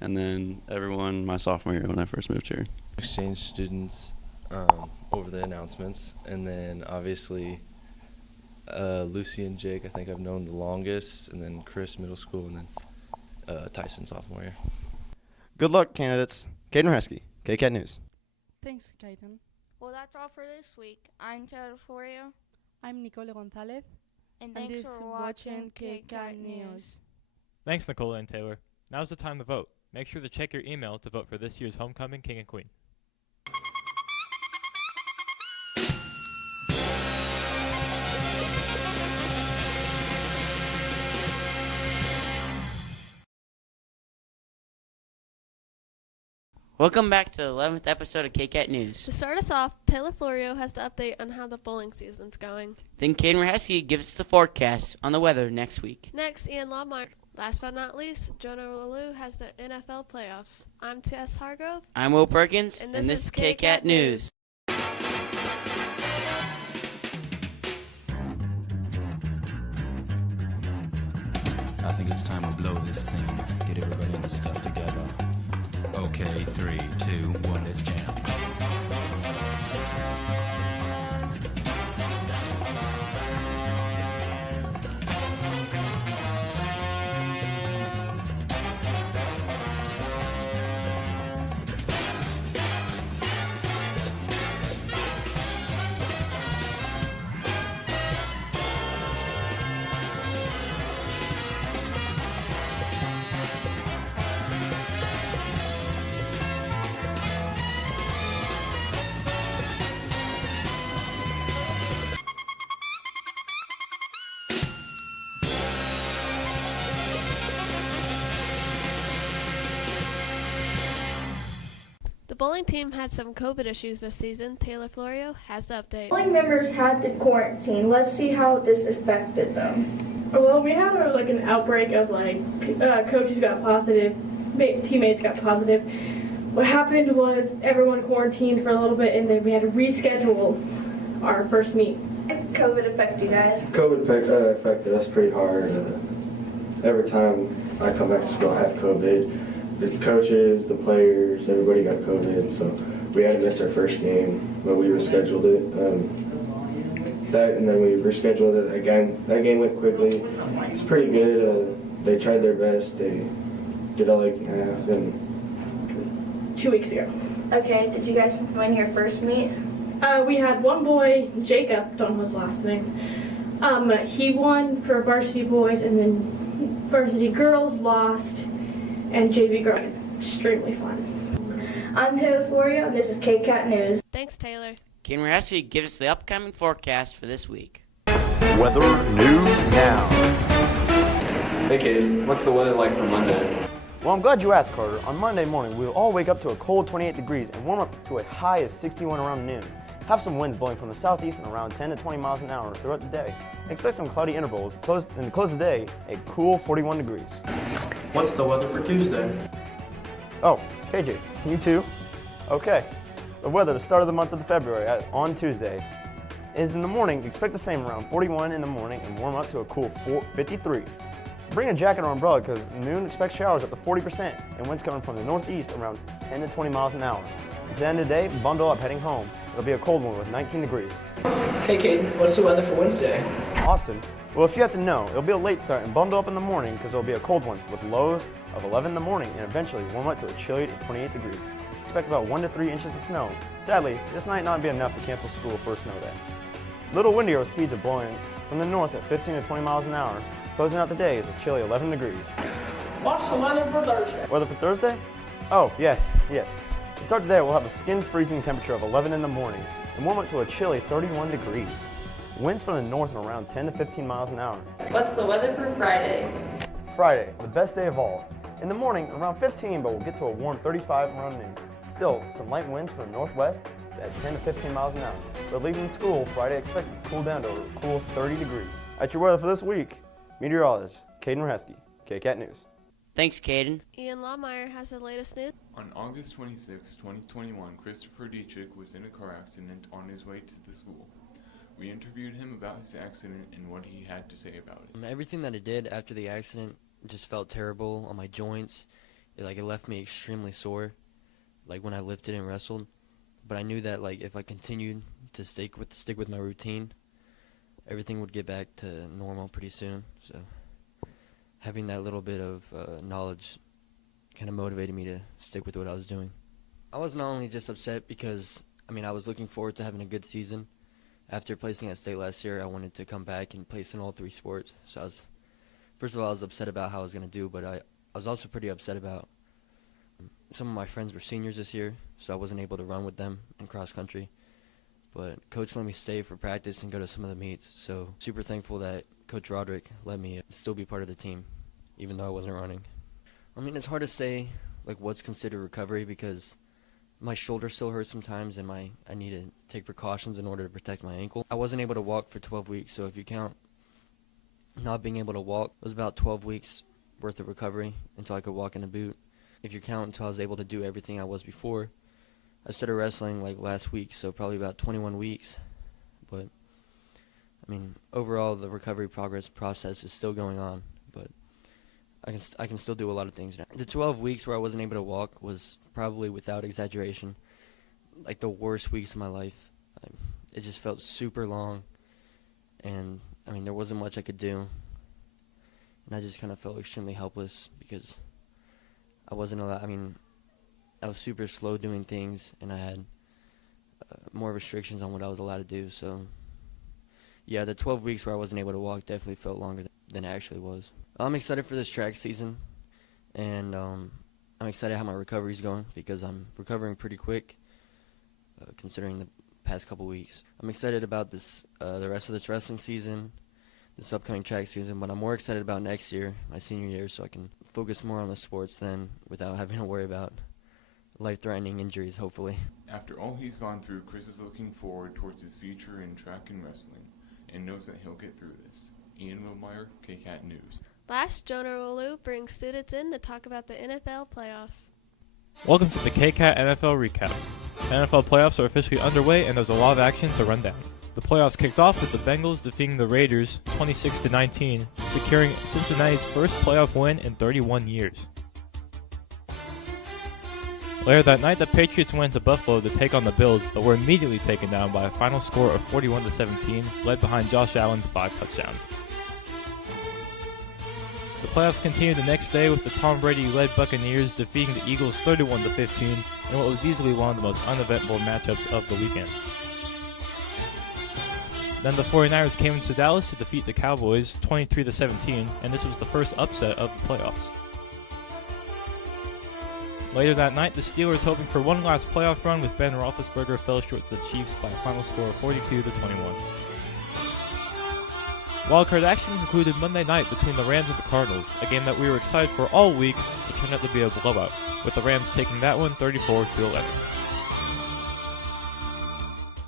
And then everyone my sophomore year when I first moved here. Exchange students over the announcements, and then obviously Lucy and Jake I think I've known the longest, and then Chris middle school, and then Tyson sophomore year. Good luck, candidates. Caden Resky, KCAT News. Thanks, Kaiden. Well, that's all for this week. I'm Taylor Florio. I'm Nicole Gonzalez. And thanks for watching KCAT News. Thanks, Nicole and Taylor. Now's the time to vote. Make sure to check your email to vote for this year's Homecoming King and Queen. Welcome back to the 11th episode of KCAT News. To start us off, Taylor Florio has the update on how the bowling season's going. Then Caden Rahesky gives us the forecast on the weather next week. Next, Ian Lawmark. Last but not least, Jonah Lalou has the NFL playoffs. I'm Tess Hargrove. I'm Will Perkins, and this is KCAT News. I think it's time we blow this scene. Get everybody in the stuff together. Okay, 3, 2, 1, let's jam. The bowling team had some COVID issues this season. Taylor Florio has the update. Bowling members had to quarantine. Let's see how this affected them. Well, we had an outbreak of coaches got positive, teammates got positive. What happened was everyone quarantined for a little bit, and then we had to reschedule our first meet. How did COVID affect you guys? COVID affected us pretty hard. Every time I come back to school, I have COVID. The coaches, the players, everybody got COVID, so we had to miss our first game, but we rescheduled it. And then we rescheduled it again. That game went quickly. It's pretty good. They tried their best. They did all they can have. And 2 weeks ago. Okay, did you guys win your first meet? We had one boy, Jacob, don't know his last name, He won for varsity boys, and then varsity girls lost, and JV girls. Extremely fun. I'm Taylor Florio, and this is KCAT News. Thanks, Taylor. Caden Rasky gives us the upcoming forecast for this week. Weather news now. Hey Caden, what's the weather like for Monday? Well, I'm glad you asked, Carter. On Monday morning, we'll all wake up to a cold 28 degrees and warm up to a high of 61 around noon. Have some winds blowing from the southeast and around 10 to 20 miles an hour throughout the day. Expect some cloudy intervals, and close the day a cool 41 degrees. What's the weather for Tuesday? Oh, KJ, you too? Okay. The weather to start of the month of February on Tuesday is in the morning, expect the same around 41 in the morning and warm up to a cool 53. Bring a jacket or umbrella because noon expect showers up to 40% and winds coming from the northeast around 10 to 20 miles an hour. At the end of the day, bundle up heading home. It'll be a cold one with 19 degrees. Hey Caden, what's the weather for Wednesday? Austin, well, if you have to know, it'll be a late start and bundle up in the morning because it'll be a cold one with lows of 11 in the morning and eventually warm up to a chilly 28 degrees. Expect about 1 to 3 inches of snow. Sadly, this might not be enough to cancel school for a snow day. Little windier with speeds of blowing from the north at 15 to 20 miles an hour. Closing out the day is a chilly 11 degrees. What's the weather for Thursday? Weather for Thursday? Oh, yes. To start today, we'll have a skin-freezing temperature of 11 in the morning and warm up to a chilly 31 degrees. Winds from the north and around 10 to 15 miles an hour. What's the weather for Friday? Friday, the best day of all. In the morning, around 15, but we'll get to a warm 35 around noon. Still, some light winds from the northwest at 10 to 15 miles an hour. But leaving school, Friday expected to cool down to a cool 30 degrees. At your weather for this week, meteorologist Caden Rasky, KCAT News. Thanks, Caden. Ian Lawmeyer has the latest news. On August 26, 2021, Christopher Dietrich was in a car accident on his way to the school. We interviewed him about his accident and what he had to say about it. Everything that I did after the accident just felt terrible on my joints. It left me extremely sore, when I lifted and wrestled. But I knew that if I continued to stick with my routine, everything would get back to normal pretty soon. So having that little bit of knowledge kind of motivated me to stick with what I was doing. I was not only just upset because, I was looking forward to having a good season. After placing at state last year, I wanted to come back and place in all 3 sports. So first of all, I was upset about how I was going to do, but I was also pretty upset about some of my friends were seniors this year, so I wasn't able to run with them in cross country. But Coach let me stay for practice and go to some of the meets, so super thankful that Coach Roderick let me still be part of the team, even though I wasn't running. It's hard to say what's considered recovery because my shoulder still hurts sometimes and I need to take precautions in order to protect my ankle. I wasn't able to walk for 12 weeks, so if you count not being able to walk, it was about 12 weeks worth of recovery until I could walk in a boot. If you count until I was able to do everything I was before, I started wrestling last week, so probably about 21 weeks. But overall the recovery process is still going on, but I can still do a lot of things now. The 12 weeks where I wasn't able to walk was probably, without exaggeration, the worst weeks of my life. It just felt super long, and there wasn't much I could do, and I just kind of felt extremely helpless because I wasn't allowed. I was super slow doing things, and I had more restrictions on what I was allowed to do. So, yeah, the 12 weeks where I wasn't able to walk definitely felt longer than it actually was. I'm excited for this track season, and I'm excited how my recovery's going because I'm recovering pretty quick, considering the past couple weeks. I'm excited about the rest of this wrestling season, this upcoming track season, but I'm more excited about next year, my senior year, so I can focus more on the sports then without having to worry about life-threatening injuries, hopefully. After all he's gone through, Chris is looking forward towards his future in track and wrestling and knows that he'll get through this. Ian Wilmeyer, KCAT News. Last, Jonah Rolu brings students in to talk about the NFL playoffs. Welcome to the KCAT NFL recap. NFL playoffs are officially underway and there's a lot of action to run down. The playoffs kicked off with the Bengals defeating the Raiders 26-19, securing Cincinnati's first playoff win in 31 years. Later that night, the Patriots went to Buffalo to take on the Bills, but were immediately taken down by a final score of 41-17, led behind Josh Allen's 5 touchdowns. The playoffs continued the next day with the Tom Brady-led Buccaneers defeating the Eagles 31-15 in what was easily one of the most uneventful matchups of the weekend. Then the 49ers came into Dallas to defeat the Cowboys 23-17, and this was the first upset of the playoffs. Later that night, the Steelers, hoping for one last playoff run with Ben Roethlisberger, fell short to the Chiefs by a final score of 42-21. Wildcard action concluded Monday night between the Rams and the Cardinals, a game that we were excited for all week, but turned out to be a blowout, with the Rams taking that one 34-11.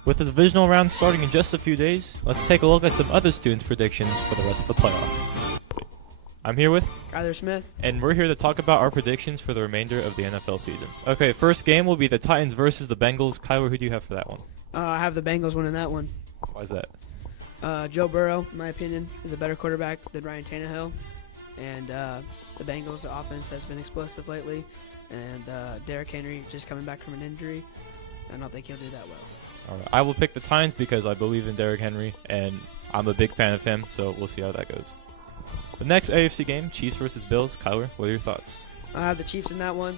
With the divisional round starting in just a few days, let's take a look at some other students' predictions for the rest of the playoffs. I'm here with Skyler Smith, and we're here to talk about our predictions for the remainder of the NFL season. Okay, first game will be the Titans versus the Bengals. Kyler, who do you have for that one? I have the Bengals winning that one. Why is that? Joe Burrow, in my opinion, is a better quarterback than Ryan Tannehill, and the Bengals' offense has been explosive lately, and Derrick Henry just coming back from an injury. I don't think he'll do that well. All right. I will pick the Titans because I believe in Derrick Henry, and I'm a big fan of him, so we'll see how that goes. The next AFC game, Chiefs versus Bills. Kyler, what are your thoughts? I have the Chiefs in that one.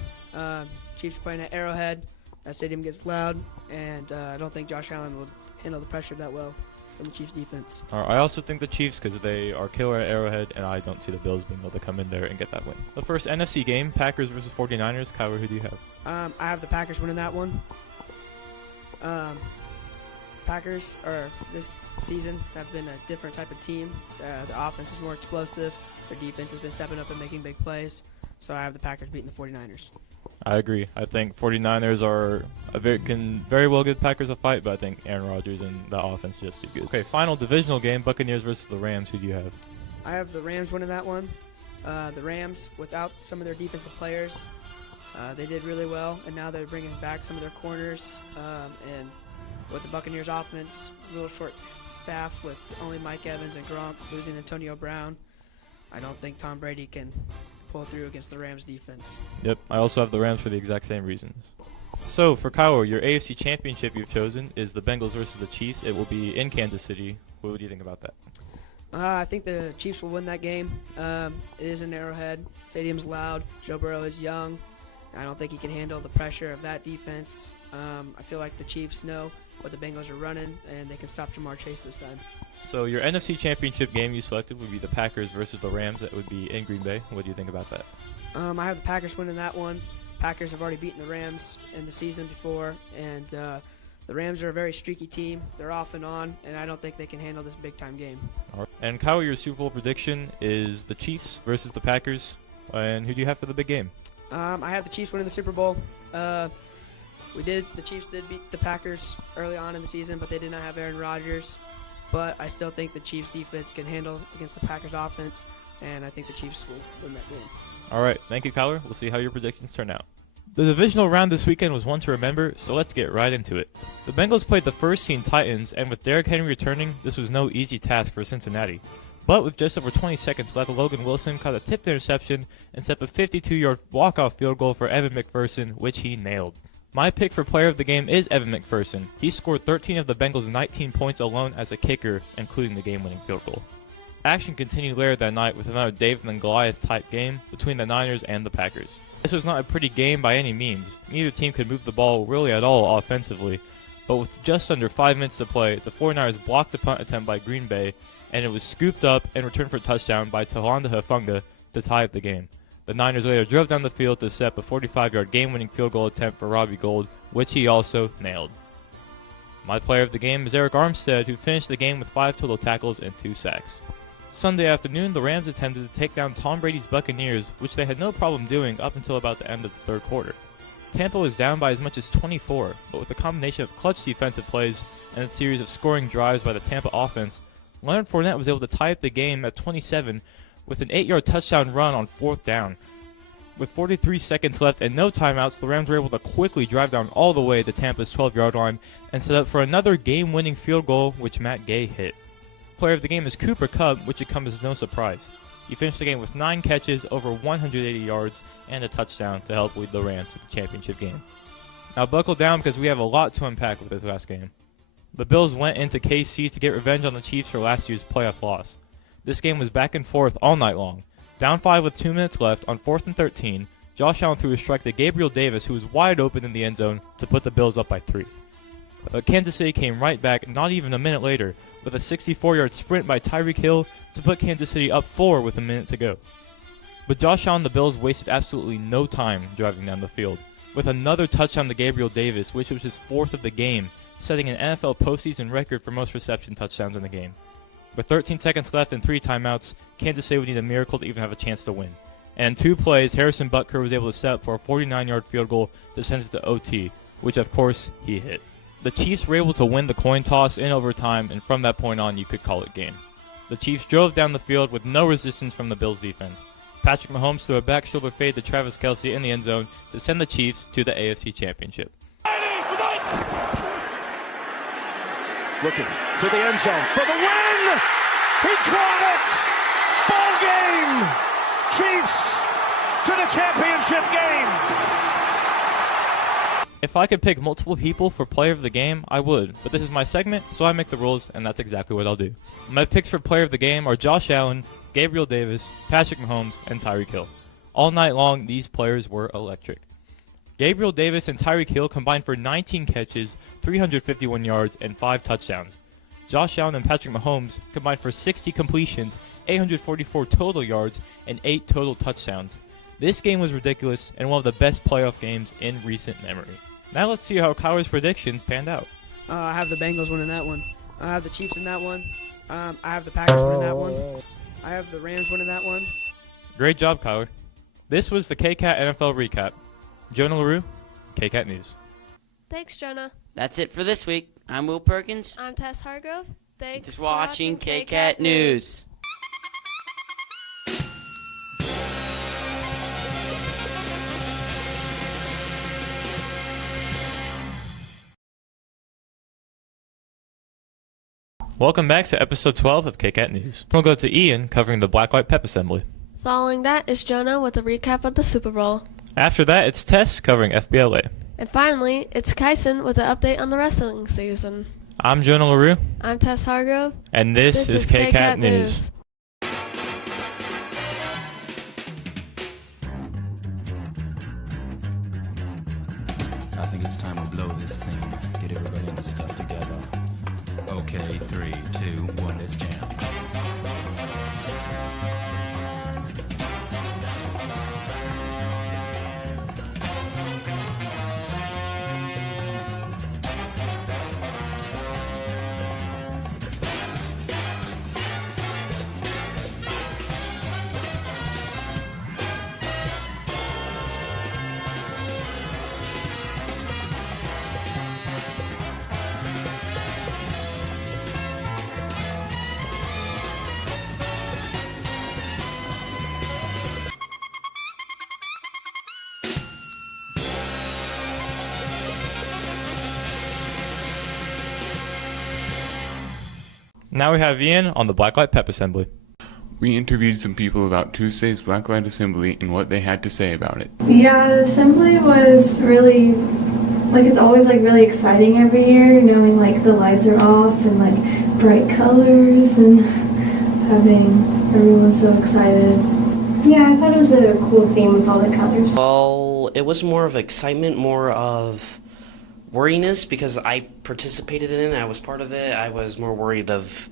Chiefs playing at Arrowhead. That stadium gets loud, and I don't think Josh Allen will handle the pressure that well from the Chiefs defense. All right, I also think the Chiefs because they are killer at Arrowhead, and I don't see the Bills being able to come in there and get that win. The first NFC game, Packers versus 49ers. Kyler, who do you have? I have the Packers winning that one. Packers this season have been a different type of team. The offense is more explosive. Their defense has been stepping up and making big plays. So I have the Packers beating the 49ers. I agree. I think 49ers can very well give the Packers a fight, but I think Aaron Rodgers and the offense is just too good. Okay, final divisional game, Buccaneers versus the Rams. Who do you have? I have the Rams winning that one. The Rams, without some of their defensive players, they did really well, and now they're bringing back some of their corners. And with the Buccaneers offense, a little short staff with only Mike Evans and Gronk losing Antonio Brown, I don't think Tom Brady can pull through against the Rams defense. Yep, I also have the Rams for the exact same reasons. So for Kyler, your AFC championship you've chosen is the Bengals versus the Chiefs. It will be in Kansas City. What do you think about that? I think the Chiefs will win that game. It is in Arrowhead. Stadium's loud. Joe Burrow is young. I don't think he can handle the pressure of that defense. I feel like the Chiefs know what the Bengals are running, and they can stop Jamar Chase this time. So your NFC championship game you selected would be the Packers versus the Rams. That would be in Green Bay. What do you think about that? I have the Packers winning that one. Packers have already beaten the Rams in the season before, and the Rams are a very streaky team. They're off and on, and I don't think they can handle this big-time game. All right. And Kyle, your Super Bowl prediction is the Chiefs versus the Packers. And who do you have for the big game? I have the Chiefs winning the Super Bowl. The Chiefs did beat the Packers early on in the season, but they did not have Aaron Rodgers. But I still think the Chiefs defense can handle against the Packers offense, and I think the Chiefs will win that game. All right. Thank you, Kyler. We'll see how your predictions turn out. The divisional round this weekend was one to remember, so let's get right into it. The Bengals played the first-team Titans, and with Derrick Henry returning, this was no easy task for Cincinnati. But with just over 20 seconds left, Logan Wilson caught a tipped interception and set up a 52-yard walk-off field goal for Evan McPherson, which he nailed. My pick for player of the game is Evan McPherson. He scored 13 of the Bengals' 19 points alone as a kicker, including the game-winning field goal. Action continued later that night with another David and Goliath type game between the Niners and the Packers. This was not a pretty game by any means. Neither team could move the ball really at all offensively, but with just under 5 minutes to play, the 49ers blocked a punt attempt by Green Bay, and it was scooped up and returned for a touchdown by Talanda Hufanga to tie up the game. The Niners later drove down the field to set up a 45-yard game-winning field goal attempt for Robbie Gould, which he also nailed. My player of the game is Eric Armstead, who finished the game with 5 total tackles and 2 sacks. Sunday afternoon, the Rams attempted to take down Tom Brady's Buccaneers, which they had no problem doing up until about the end of the third quarter. Tampa was down by as much as 24, but with a combination of clutch defensive plays and a series of scoring drives by the Tampa offense, Leonard Fournette was able to tie up the game at 27 with an 8-yard touchdown run on 4th down. With 43 seconds left and no timeouts, the Rams were able to quickly drive down all the way to Tampa's 12-yard line and set up for another game-winning field goal, which Matt Gay hit. Player of the game is Cooper Kupp, which should come as no surprise. He finished the game with 9 catches, over 180 yards, and a touchdown to help lead the Rams to the championship game. Now buckle down because we have a lot to unpack with this last game. The Bills went into KC to get revenge on the Chiefs for last year's playoff loss. This game was back and forth all night long. Down 5 with 2 minutes left on 4th and 13, Josh Allen threw a strike to Gabriel Davis, who was wide open in the end zone, to put the Bills up by 3. But Kansas City came right back not even a minute later with a 64-yard sprint by Tyreek Hill to put Kansas City up 4 with a minute to go. But Josh Allen and the Bills wasted absolutely no time driving down the field, with another touchdown to Gabriel Davis, which was his 4th of the game, setting an NFL postseason record for most reception touchdowns in the game. With 13 seconds left and 3 timeouts, Kansas City would need a miracle to even have a chance to win. And in 2 plays, Harrison Butker was able to set up for a 49-yard field goal to send it to OT, which of course he hit. The Chiefs were able to win the coin toss in overtime, and from that point on you could call it game. The Chiefs drove down the field with no resistance from the Bills defense. Patrick Mahomes threw a back shoulder fade to Travis Kelce in the end zone to send the Chiefs to the AFC Championship. Looking to the end zone for the win! He caught it! Ball game! Chiefs to the championship game! If I could pick multiple people for player of the game, I would, but this is my segment, so I make the rules, and that's exactly what I'll do. My picks for player of the game are Josh Allen, Gabriel Davis, Patrick Mahomes, and Tyreek Hill. All night long, these players were electric. Gabriel Davis and Tyreek Hill combined for 19 catches, 351 yards, and 5 touchdowns. Josh Allen and Patrick Mahomes combined for 60 completions, 844 total yards, and 8 total touchdowns. This game was ridiculous and one of the best playoff games in recent memory. Now let's see how Kyler's predictions panned out. I have the Bengals winning that one. I have the Chiefs in that one. I have the Packers winning that one. I have the Rams winning that one. Great job, Kyler. This was the KCAT NFL Recap. Jonah LaRue, KCAT News. Thanks, Jonah. That's it for this week. I'm Will Perkins. I'm Tess Hargrove. Thanks Just for watching KCAT News. Welcome back to episode 12 of KCAT News. We'll go to Ian covering the Blacklight Pep Assembly. Following that is Jonah with a recap of the Super Bowl. After that, it's Tess covering FBLA. And finally, it's Kyson with an update on the wrestling season. I'm Jonah LaRue. I'm Tess Hargrove. And this is KCAT News. I think it's time to blow this scene. Get everybody in the stuff together. Okay, 3, 2, 1, let's jam. Now we have Ian on the Blacklight Pep Assembly. We interviewed some people about Tuesday's Blacklight Assembly and what they had to say about it. Yeah, the assembly was really, it's always really exciting every year, knowing the lights are off and bright colors and having everyone so excited. Yeah, I thought it was a cool theme with all the colors. Well, it was more of excitement, more of worriness, because I participated in it, I was part of it. I was more worried of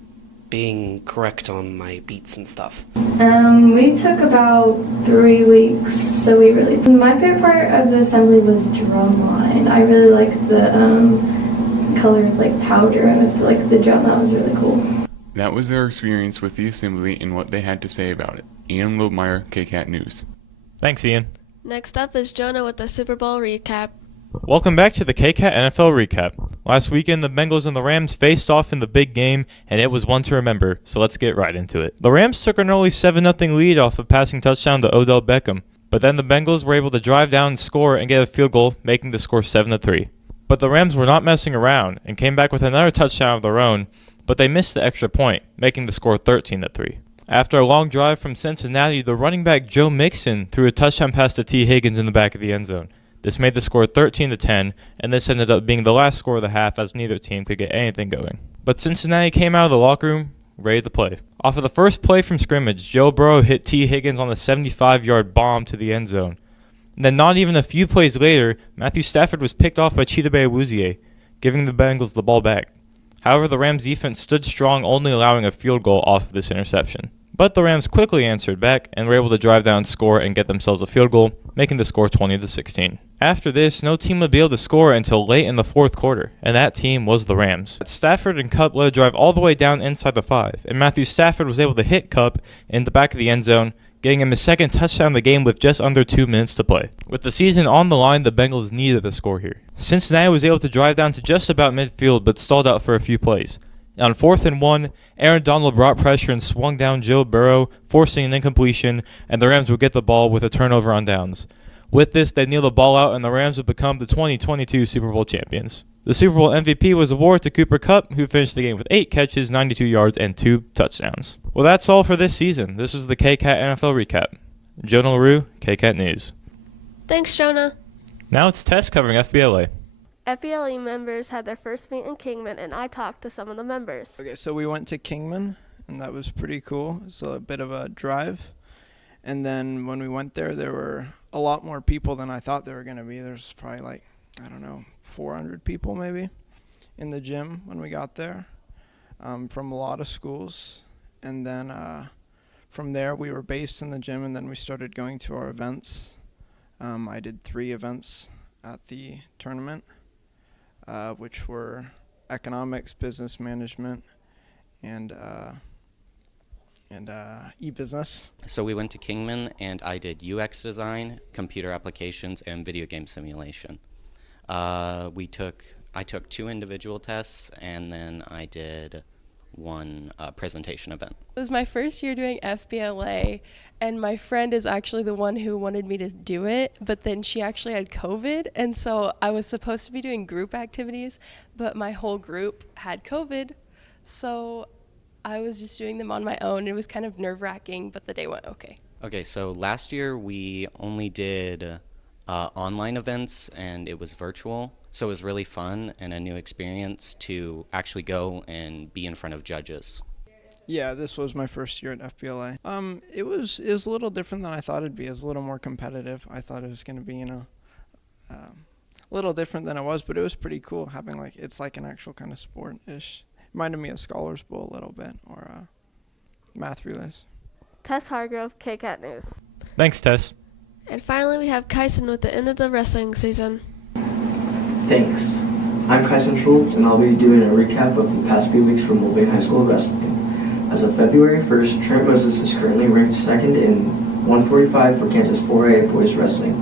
being correct on my beats and stuff. We took about 3 weeks, so my favorite part of the assembly was drumline. I really liked the colored powder and with the drum. That was really cool. That was their experience with the assembly and what they had to say about it. Ian Lobmeyer, KCAT News. Thanks, Ian. Next up is Jonah with the Super Bowl recap. Welcome back to the KCAT NFL Recap. Last weekend, the Bengals and the Rams faced off in the big game, and it was one to remember, so let's get right into it. The Rams took an early 7-0 lead off a passing touchdown to Odell Beckham, but then the Bengals were able to drive down and score and get a field goal, making the score 7-3. But the Rams were not messing around and came back with another touchdown of their own, but they missed the extra point, making the score 13-3. After a long drive from Cincinnati, the running back Joe Mixon threw a touchdown pass to T. Higgins in the back of the end zone. This made the score 13-10, and this ended up being the last score of the half as neither team could get anything going. But Cincinnati came out of the locker room ready to play. Off of the first play from scrimmage, Joe Burrow hit T. Higgins on a 75-yard bomb to the end zone. And then not even a few plays later, Matthew Stafford was picked off by Chidobe Awuzie, giving the Bengals the ball back. However, the Rams defense stood strong, only allowing a field goal off of this interception. But the Rams quickly answered back and were able to drive down, score, and get themselves a field goal, making the score 20-16. After this, no team would be able to score until late in the fourth quarter, and that team was the Rams. Stafford and Kupp led a drive all the way down inside the 5, and Matthew Stafford was able to hit Kupp in the back of the end zone, getting him his second touchdown of the game with just under 2 minutes to play. With the season on the line, the Bengals needed a score here. Cincinnati was able to drive down to just about midfield, but stalled out for a few plays. On 4th and 1, Aaron Donald brought pressure and swung down Joe Burrow, forcing an incompletion, and the Rams would get the ball with a turnover on downs. With this, they kneel the ball out, and the Rams would become the 2022 Super Bowl champions. The Super Bowl MVP was awarded to Cooper Kupp, who finished the game with 8 catches, 92 yards, and 2 touchdowns. Well, that's all for this season. This was the KCAT NFL Recap. Jonah LaRue, KCAT News. Thanks, Jonah. Now it's Tess covering FBLA. FBLE members had their first meet in Kingman, and I talked to some of the members. Okay, so we went to Kingman, and that was pretty cool. It's a bit of a drive. And then when we went there were a lot more people than I thought there were going to be. There's probably 400 people maybe in the gym when we got there, from a lot of schools. And then from there we were based in the gym, and then we started going to our events. I did 3 events at the tournament, which were economics, business management, and e-business. So we went to Kingman, and I did UX design, computer applications, and video game simulation. I took 2 individual tests, and then I did 1 presentation event. It was my first year doing FBLA, and my friend is actually the one who wanted me to do it, but then she actually had COVID, and so I was supposed to be doing group activities, but my whole group had COVID, so I was just doing them on my own. It was kind of nerve-wracking, but the day went okay. Okay, so last year we only did online events, and it was virtual, so it was really fun and a new experience to actually go and be in front of judges. Yeah, this was my first year at FBLA. It was a little different than I thought it'd be. It was a little more competitive. I thought it was going to be, a little different than it was, but it was pretty cool having it's like an actual kind of sport-ish. Reminded me of Scholars Bowl a little bit, or math relays. Tess Hargrove, KCAT News. Thanks, Tess. And finally, we have Kyson with the end of the wrestling season. Thanks. I'm Kyson Schultz, and I'll be doing a recap of the past few weeks from Mulvane High School wrestling. As of February 1st, Trent Moses is currently ranked second in 145 for Kansas 4A boys wrestling.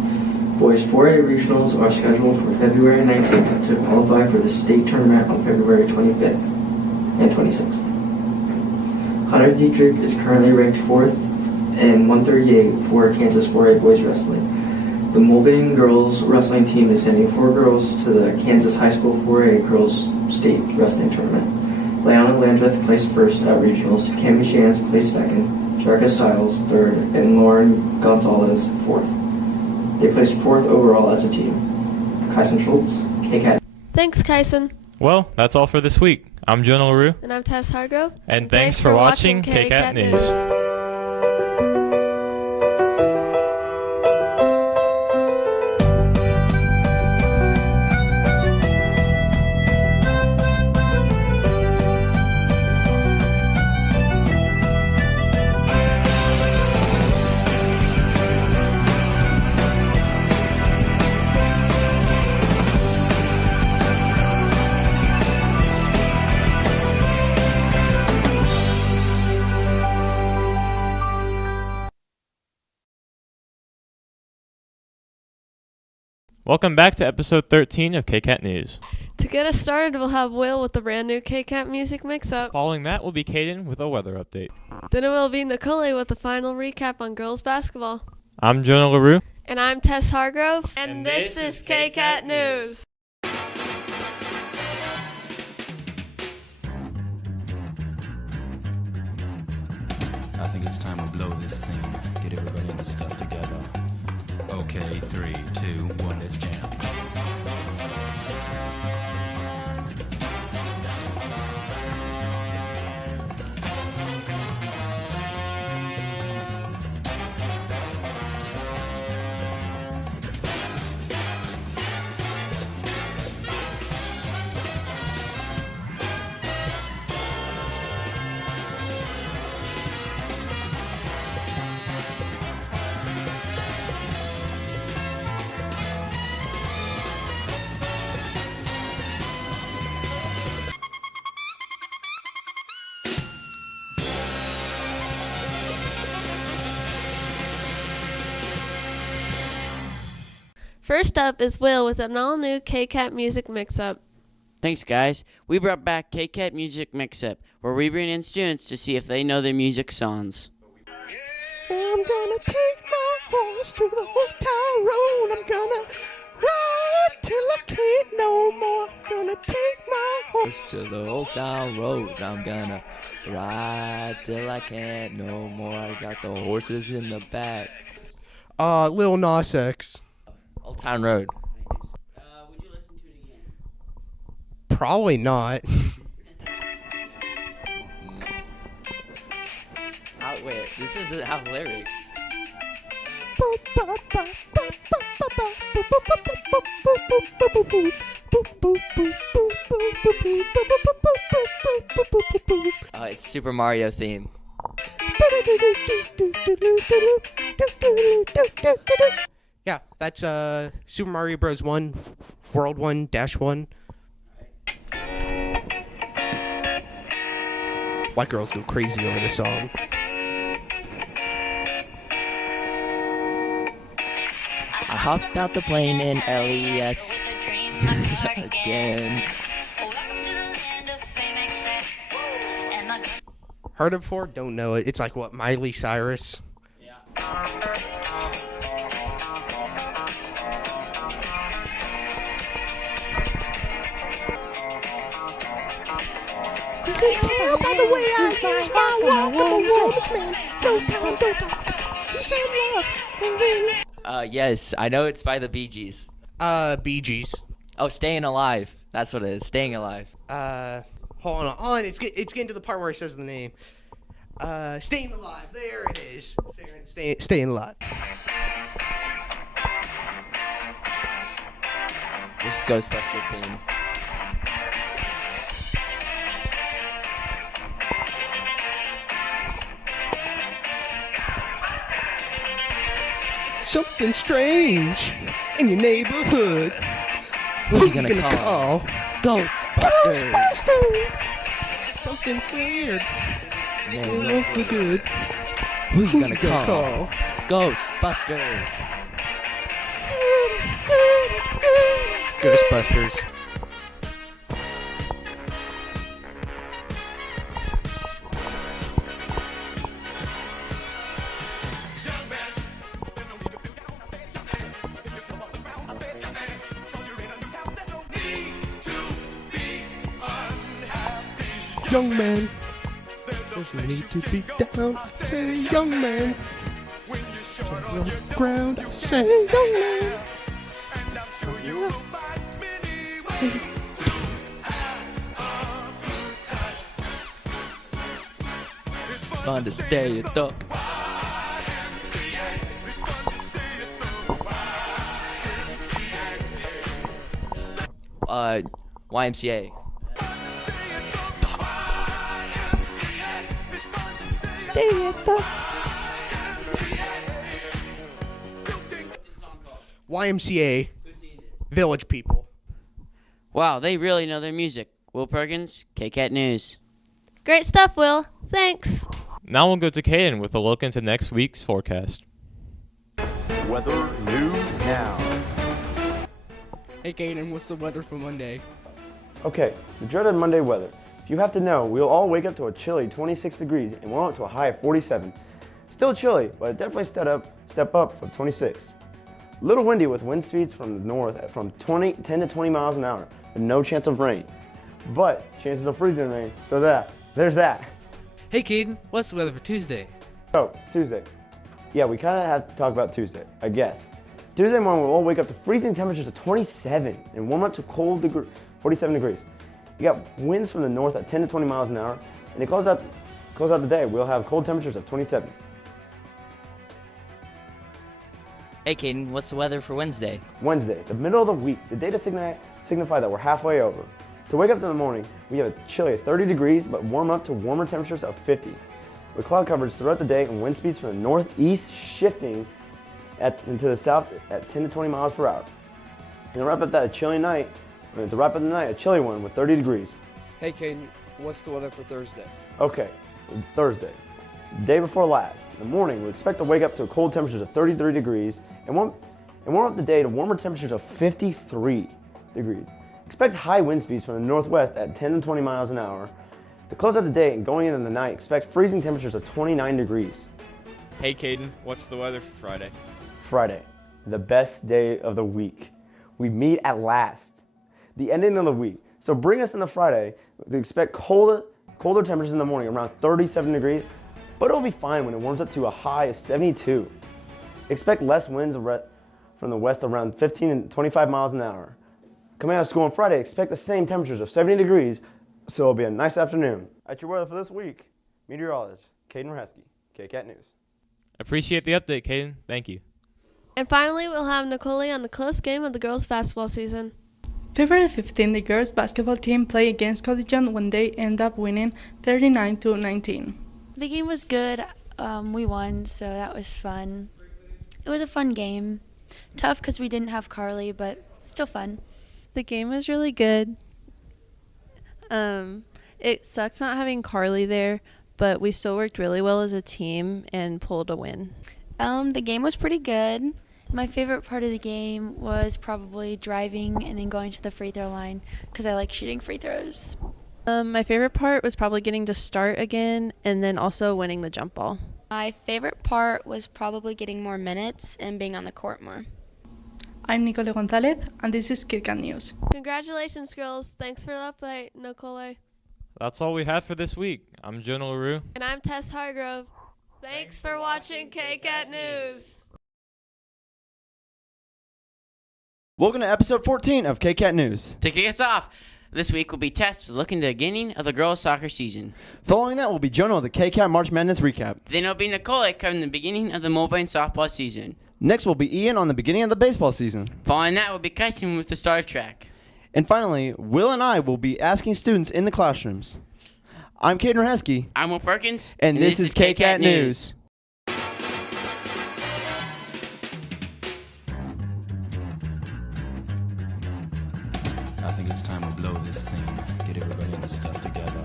Boys 4A regionals are scheduled for February 19th to qualify for the state tournament on February 25th and 26th. Hunter Dietrich is currently ranked 4th in 138 for Kansas 4A boys wrestling. The Mulvane girls wrestling team is sending 4 girls to the Kansas High School 4A girls state wrestling tournament. Leona Landreth placed first at regionals, Cami Shans placed second, Jarka Stiles third, and Lauren Gonzalez fourth. They placed 4th overall as a team. Kyson Schultz, KCAT. Thanks, Kyson. Well, that's all for this week. I'm Jonah LaRue. And I'm Tess Hargrove. And thanks for watching KCAT News. Welcome back to episode 13 of KCAT News. To get us started, we'll have Will with the brand new KCAT music mix-up. Following that will be Caden with a weather update. Then it will be Nicole with the final recap on girls basketball. I'm Jonah LaRue. And I'm Tess Hargrove. And this is KCAT News. I think it's time we blow this scene. Get everybody in the stuff together. Okay, 3, 2, 1, let's jam. First up is Will with an all-new KCAT music mix-up. Thanks, guys. We brought back KCAT Music Mix-Up, where we bring in students to see if they know their music songs. I'm gonna take my horse to the old town road. I'm gonna ride till I can't no more. Gonna take my horse To the old town road, I'm gonna ride till I can't no more. I got the horses in the back. Lil Nas X. Old Town Road. Would you listen to it again? Probably not. Wait, this isn't how lyrics. It's Super Mario theme. Yeah, that's Super Mario Bros. 1, World 1-1. White girls go crazy over this song. I hopped out the plane in LES again. Heard it before? Don't know it. It's like what, Miley Cyrus? You can tell by the way I use my walk. I'm a woman's man. No time, no time. You should love. Yes, I know it's by the Bee Gees. Bee Gees. Oh, Staying Alive. That's what it is. Staying Alive. Hold on. It's getting to the part where it says the name. Staying Alive. There it is. Staying Alive. This Ghostbuster theme. Something strange in your neighborhood. Who you gonna call? Ghostbusters. Ghostbusters. Something weird. No good. Who you gonna call? Ghostbusters. Ghostbusters. Young man, there's no need to be down. Say, young man, stand on the ground. Say, young man. Fun to stay at the YMCA. Stay at the YMCA. Village People. Wow, they really know their music. Will Perkins, KCAT News. Great stuff, Will. Thanks. Now we'll go to Caden with a look into next week's forecast. Weather news now. Hey, Caden, what's the weather for Monday? Okay, the dreaded Monday weather. If you have to know, we'll all wake up to a chilly 26 degrees and warm up to a high of 47. Still chilly, but it definitely step up from 26. Little windy with wind speeds from the north from 10 to 20 miles an hour, and no chance of rain. But chances of freezing rain, so there's that. Hey, Caden, what's the weather for Tuesday? Oh, Tuesday. Yeah, we kind of have to talk about Tuesday, I guess. Tuesday morning, we'll all wake up to freezing temperatures of 27 and warm up to cold 47 degrees. You got winds from the north at 10 to 20 miles an hour, and to close out the day, we'll have cold temperatures of 27. Hey, Caden, what's the weather for Wednesday? Wednesday, the middle of the week, the day to signify that we're halfway over. To wake up in the morning, we have a chilly of 30 degrees, but warm up to warmer temperatures of 50. With cloud coverage throughout the day and wind speeds from the northeast shifting into the south at 10 to 20 miles per hour. And to wrap up the night, a chilly one with 30 degrees. Hey, Caden, what's the weather for Thursday? Okay, Thursday, the day before last. In the morning, we expect to wake up to cold temperatures of 33 degrees and and warm up the day to warmer temperatures of 53 degrees. Expect high wind speeds from the northwest at 10 to 20 miles an hour. To close out the day and going into the night, expect freezing temperatures of 29 degrees. Hey Caden, what's the weather for Friday? Friday, the best day of the week. We meet at last. The ending of the week. So bring us into Friday. We expect colder temperatures in the morning, around 37 degrees, but it'll be fine when it warms up to a high of 72. Expect less winds from the west around 15 and 25 miles an hour. Coming out of school on Friday, expect the same temperatures of 70 degrees, so it'll be a nice afternoon. At your weather for this week, meteorologist Caden Reheske, KCAT News. Appreciate the update, Caden. Thank you. And finally, we'll have Nicole on the close game of the girls' basketball season. February 15, the girls' basketball team played against Collegian when they ended up winning 39-19. The game was good. We won, so that was fun. It was a fun game. Tough because we didn't have Carly, but still fun. The game was really good. It sucked not having Carly there, but we still worked really well as a team and pulled a win. The game was pretty good. My favorite part of the game was probably driving and then going to the free throw line because I like shooting free throws. My favorite part was probably getting to start again and then also winning the jump ball. My favorite part was probably getting more minutes and being on the court more. I'm Nicole Gonzalez, and this is KCAT News. Congratulations, girls. Thanks for the update, Nicole. That's all we have for this week. I'm Jonah LaRue. And I'm Tess Hargrove. Thanks for watching KCAT News. Welcome to episode 14 of KCAT News. To kick us off, this week will be Tess looking to the beginning of the girls' soccer season. Following that will be Jonah with the KCAT March Madness recap. Then it'll be Nicole covering the beginning of the Mulvane softball season. Next will be Ian on the beginning of the baseball season. Following that will be Kyson with the Star Trek. And finally, Will and I will be asking students in the classrooms. I'm Caden Reheske. I'm Will Perkins. And this is KCAT News. I think it's time we blow this scene. Get everybody in the stuff together.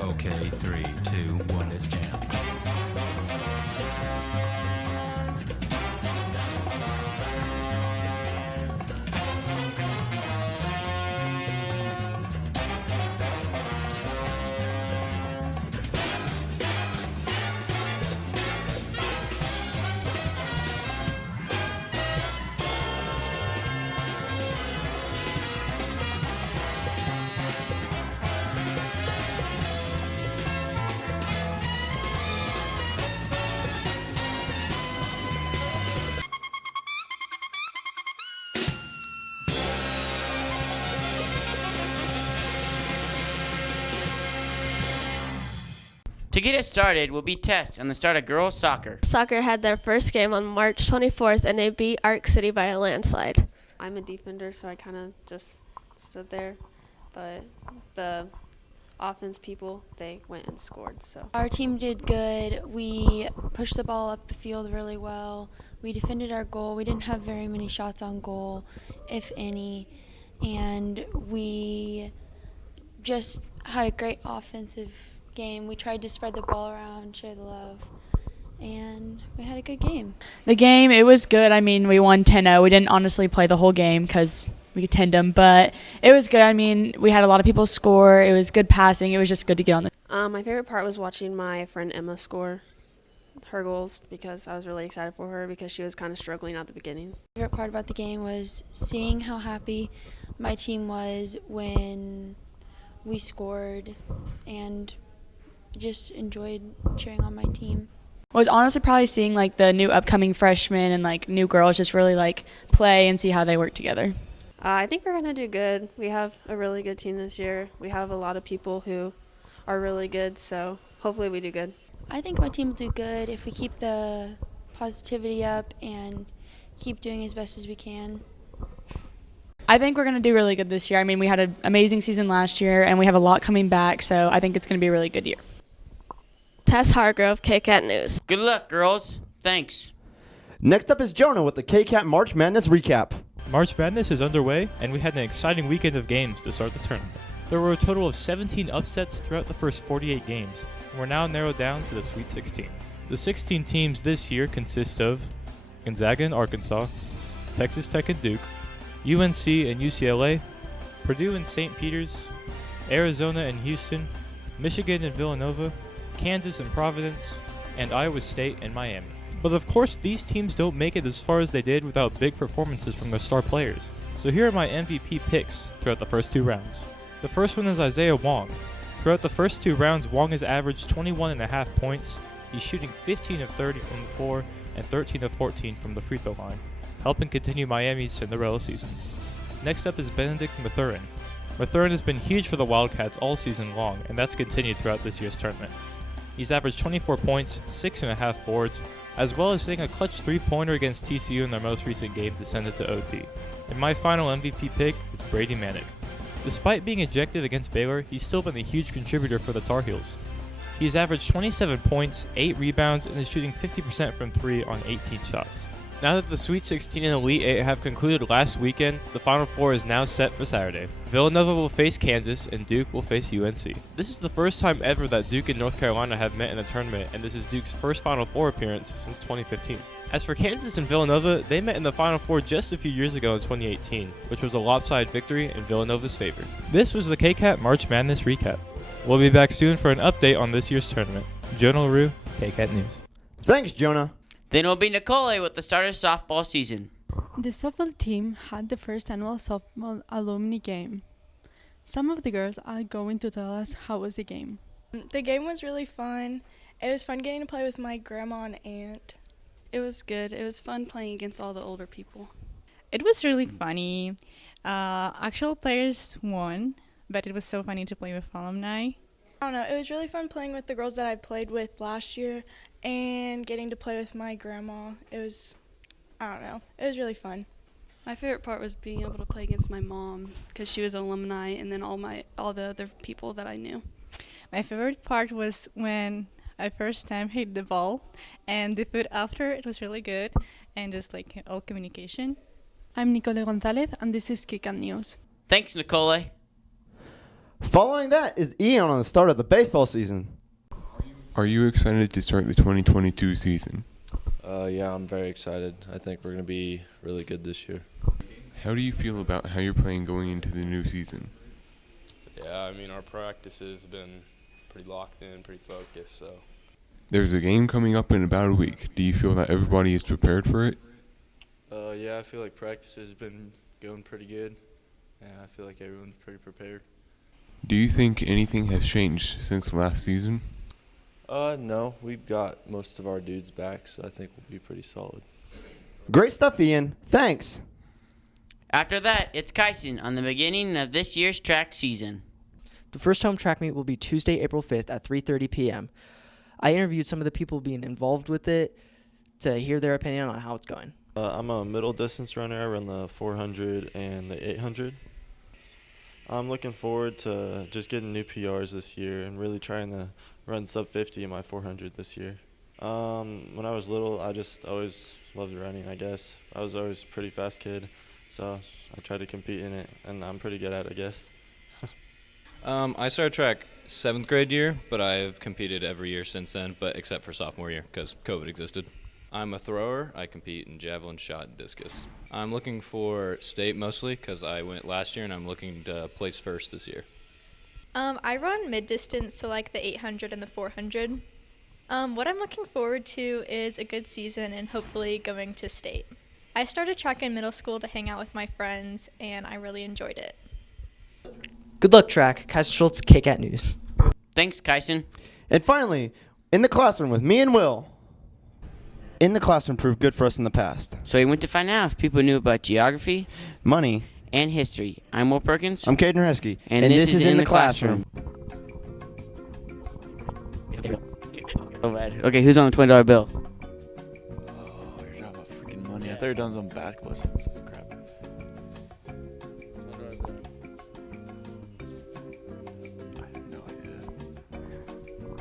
Okay, 3, 2, 1, let's jam. To get us started will be Tess on the start of girls soccer. Soccer had their first game on March 24th, and they beat Arc City by a landslide. I'm a defender, so I kind of just stood there. But the offense people, they went and scored. So Our team did good. We pushed the ball up the field really well. We defended our goal. We didn't have very many shots on goal, if any. And we just had a great offensive game. We tried to spread the ball around, share the love, and we had a good game. The game, it was good. I mean, we won 10-0. We didn't honestly play the whole game because we could tend them, but it was good. I mean, we had a lot of people score. It was good passing. It was just good to get on the my favorite part was watching my friend Emma score her goals because I was really excited for her because she was kind of struggling at the beginning. My favorite part about the game was seeing how happy my team was when we scored and just enjoyed cheering on my team. was honestly probably seeing like the new upcoming freshmen and like new girls just really like play and see how they work together. I think we're going to do good. We have a really good team this year. We have a lot of people who are really good, so hopefully we do good. I think my team will do good if we keep the positivity up and keep doing as best as we can. I think we're going to do really good this year. I mean, we had an amazing season last year, and we have a lot coming back, so I think it's going to be a really good year. Tess Hargrove, KCAT News. Good luck, girls. Thanks. Next up is Jonah with the KCAT March Madness recap. March Madness is underway, and we had an exciting weekend of games to start the tournament. There were a total of 17 upsets throughout the first 48 games, and we're now narrowed down to the Sweet 16. The 16 teams this year consist of Gonzaga and Arkansas, Texas Tech and Duke, UNC and UCLA, Purdue and St. Peter's, Arizona and Houston, Michigan and Villanova, Kansas and Providence, and Iowa State and Miami. But of course, these teams don't make it as far as they did without big performances from their star players. So here are my MVP picks throughout the first 2 rounds. The first one is Isaiah Wong. Throughout the first 2 rounds, Wong has averaged 21.5 points. He's shooting 15 of 30 from the floor and 13 of 14 from the free throw line, helping continue Miami's Cinderella season. Next up is Benedict Mathurin. Mathurin has been huge for the Wildcats all season long, and that's continued throughout this year's tournament. He's averaged 24 points, 6.5 boards, as well as hitting a clutch 3-pointer against TCU in their most recent game to send it to OT. And my final MVP pick is Brady Manek. Despite being ejected against Baylor, he's still been a huge contributor for the Tar Heels. He's averaged 27 points, 8 rebounds, and is shooting 50% from 3 on 18 shots. Now that the Sweet 16 and Elite 8 have concluded last weekend, the Final Four is now set for Saturday. Villanova will face Kansas, and Duke will face UNC. This is the first time ever that Duke and North Carolina have met in a tournament, and this is Duke's first Final Four appearance since 2015. As for Kansas and Villanova, they met in the Final Four just a few years ago in 2018, which was a lopsided victory in Villanova's favor. This was the KCAT March Madness recap. We'll be back soon for an update on this year's tournament. Jonah LaRue, KCAT News. Thanks, Jonah. Then will be Nicole with the start of softball season. The softball team had the first annual softball alumni game. Some of the girls are going to tell us how was the game. The game was really fun. It was fun getting to play with my grandma and aunt. It was good. It was fun playing against all the older people. It was really funny. Actual players won, but it was so funny to play with alumni. I don't know. It was really fun playing with the girls that I played with last year and getting to play with my grandma. It was really fun. My favorite part was being able to play against my mom because she was an alumni, and then all the other people that I knew. My favorite part was when I first time hit the ball, and the food after, it was really good, and just like all communication. I'm Nicole Gonzalez, and this is KCAT News. Thanks, Nicole. Following that is Ian on the start of the baseball season. Are you excited to start the 2022 season? Yeah, I'm very excited. I think we're going to be really good this year. How do you feel about how you're playing going into the new season? Yeah, I mean, our practices have been pretty locked in, pretty focused, so. There's a game coming up in about a week. Do you feel that everybody is prepared for it? Yeah, I feel like practice has been going pretty good, and I feel like everyone's pretty prepared. Do you think anything has changed since last season? No, we've got most of our dudes back, so I think we'll be pretty solid. Great stuff, Ian. Thanks. After that, it's Kyson on the beginning of this year's track season. The first home track meet will be Tuesday, April 5th at 3:30 p.m. I interviewed some of the people being involved with it to hear their opinion on how it's going. I'm a middle distance runner. I run the 400 and the 800. I'm looking forward to just getting new PRs this year and really trying to run sub 50 in my 400 this year. When I was little, I just always loved running, I guess. I was always a pretty fast kid, so I tried to compete in it, and I'm pretty good at it, I guess. I started track 7th grade year, but I've competed every year since then, but except for sophomore year because COVID existed. I'm a thrower. I compete in javelin, shot, and discus. I'm looking for state mostly because I went last year, and I'm looking to place first this year. I run mid-distance, so like the 800 and the 400. What I'm looking forward to is a good season and hopefully going to state. I started track in middle school to hang out with my friends, and I really enjoyed it. Good luck, track. Kyson Schultz, KCAT News. Thanks, Kyson. And finally, in the classroom with me and Will. In the classroom proved good for us in the past. So we went to find out if people knew about geography, money, and history. I'm Will Perkins. I'm Caden Hresky. And this is In the Classroom. So bad. Okay, who's on the $20 bill? Oh, you're talking about freaking money. I thought you were doing some basketball some crap.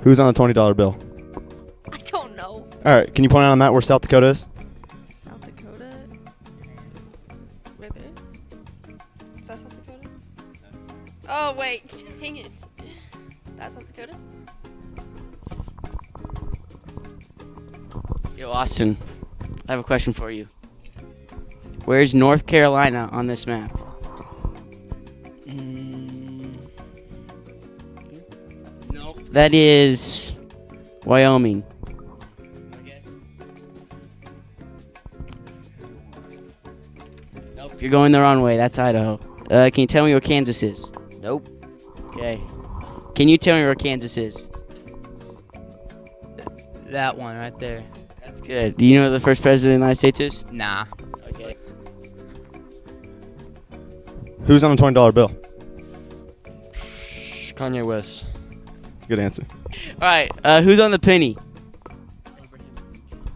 Who's on the $20 bill? I don't know. All right, can you point out on that where South Dakota is? South Dakota? Wait. Is that South Dakota? Oh, wait. Dang it. That's South Dakota? Yo, Austin, I have a question for you. Where's North Carolina on this map? Nope. That is Wyoming. Nope, you're going the wrong way. That's Idaho. Can you tell me where Kansas is? Nope. Okay. Can you tell me where Kansas is? That one right there. That's good. Do you know who the first president of the United States is? Nah. Okay. Who's on the $20 bill? Kanye West. Good answer. All right. Who's on the penny?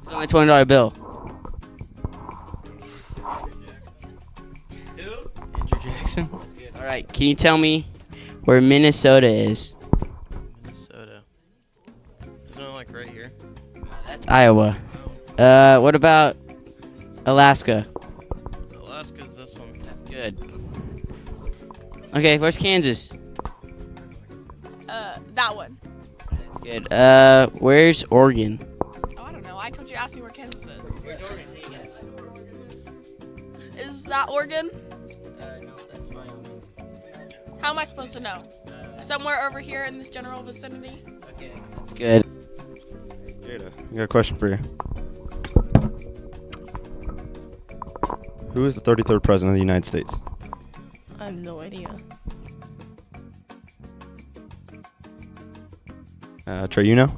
Who's on the $20 bill? Andrew Jackson. All right. Can you tell me where Minnesota is? Minnesota. Isn't it like right here? That's Iowa. What about Alaska? Alaska's this one. That's good. Okay, where's Kansas? That one. That's good. Where's Oregon? Oh, I don't know. I told you to ask me where Kansas is. Where's Oregon? Yes. Is that Oregon? No, that's Wyoming. How am I supposed to know? Somewhere over here in this general vicinity? Okay, that's good. Jada, I got a question for you. Who is the 33rd president of the United States? I have no idea. Trey, you know?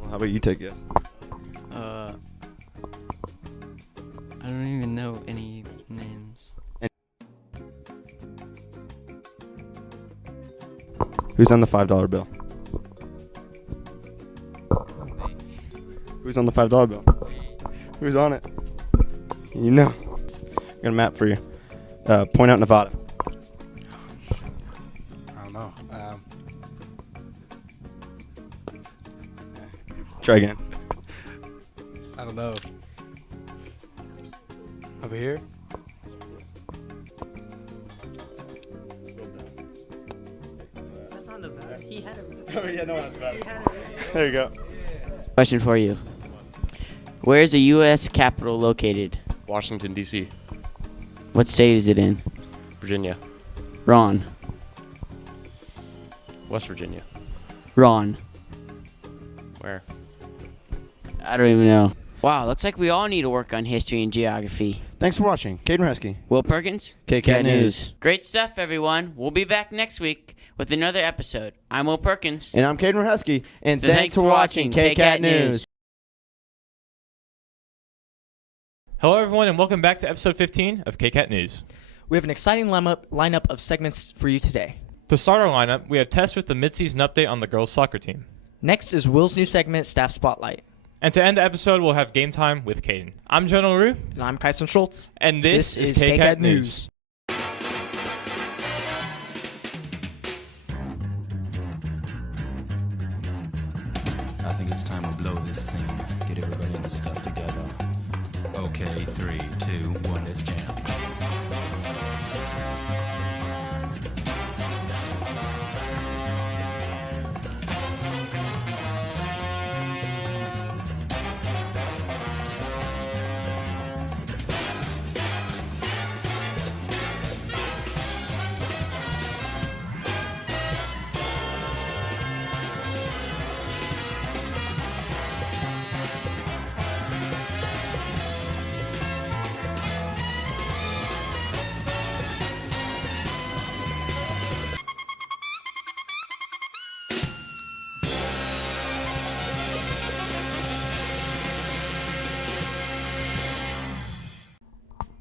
Well, how about you take a guess? I don't even know any names. Who's on the $5 bill? Who's on the $5 bill? Who's on it? You know. I got a map for you. Point out Nevada. I don't know. Try again. I don't know. Over here? That's not Nevada. He had it. Oh, yeah, no, that's bad. There you go. Question for you. Where's the U.S. Capitol located? Washington, D.C. What state is it in? Virginia. Ron. West Virginia. Ron. Where? I don't even know. Wow, looks like we all need to work on history and geography. Thanks for watching. Caden Resky. Will Perkins? KCAT News. Great stuff, everyone. We'll be back next week with another episode. I'm Will Perkins. And I'm Caden Resky. And So thanks for watching KCAT News. Hello, everyone, and welcome back to episode 15 of KCAT News. We have an exciting lineup of segments for you today. To start our lineup, we have Tess with the midseason update on the girls' soccer team. Next is Will's new segment, Staff Spotlight. And to end the episode, we'll have game time with Caden. I'm Jonah LaRue. And I'm Kyson Schultz. And this is KCAT News. I think it's time to blow this scene. Get everybody in the stuff together. Okay, 3, 2, 1, let's jam.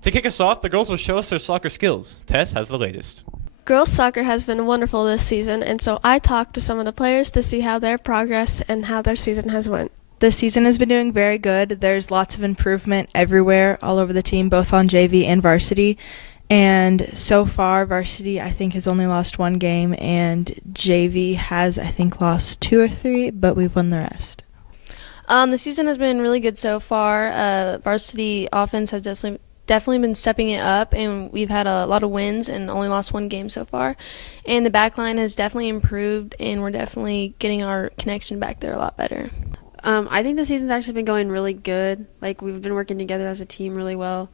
To kick us off, the girls will show us their soccer skills. Tess has the latest. Girls soccer has been wonderful this season, and so I talked to some of the players to see how their progress and how their season has went. The season has been doing very good. There's lots of improvement everywhere, all over the team, both on JV and varsity. And so far, varsity, I think, has only lost one game, and JV has, I think, lost 2 or 3, but we've won the rest. The season has been really good so far. Varsity offense has definitely been stepping it up, and we've had a lot of wins and only lost 1 game so far. And the back line has definitely improved, and we're definitely getting our connection back there a lot better. I think the season's actually been going really good. Like, we've been working together as a team really well,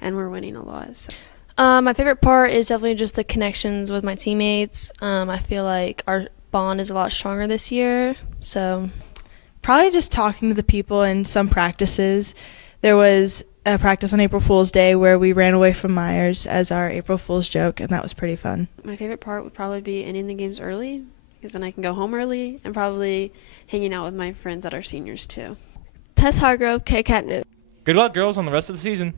and we're winning a lot. So. My favorite part is definitely just the connections with my teammates. I feel like our bond is a lot stronger this year. So, probably just talking to the people in some practices. There was a practice on April Fool's Day where we ran away from Myers as our April Fool's joke, and that was pretty fun. My favorite part would probably be ending the games early, because then I can go home early, and probably hanging out with my friends that are seniors too. Tess Hargrove, KCAT News. Good luck, girls, on the rest of the season.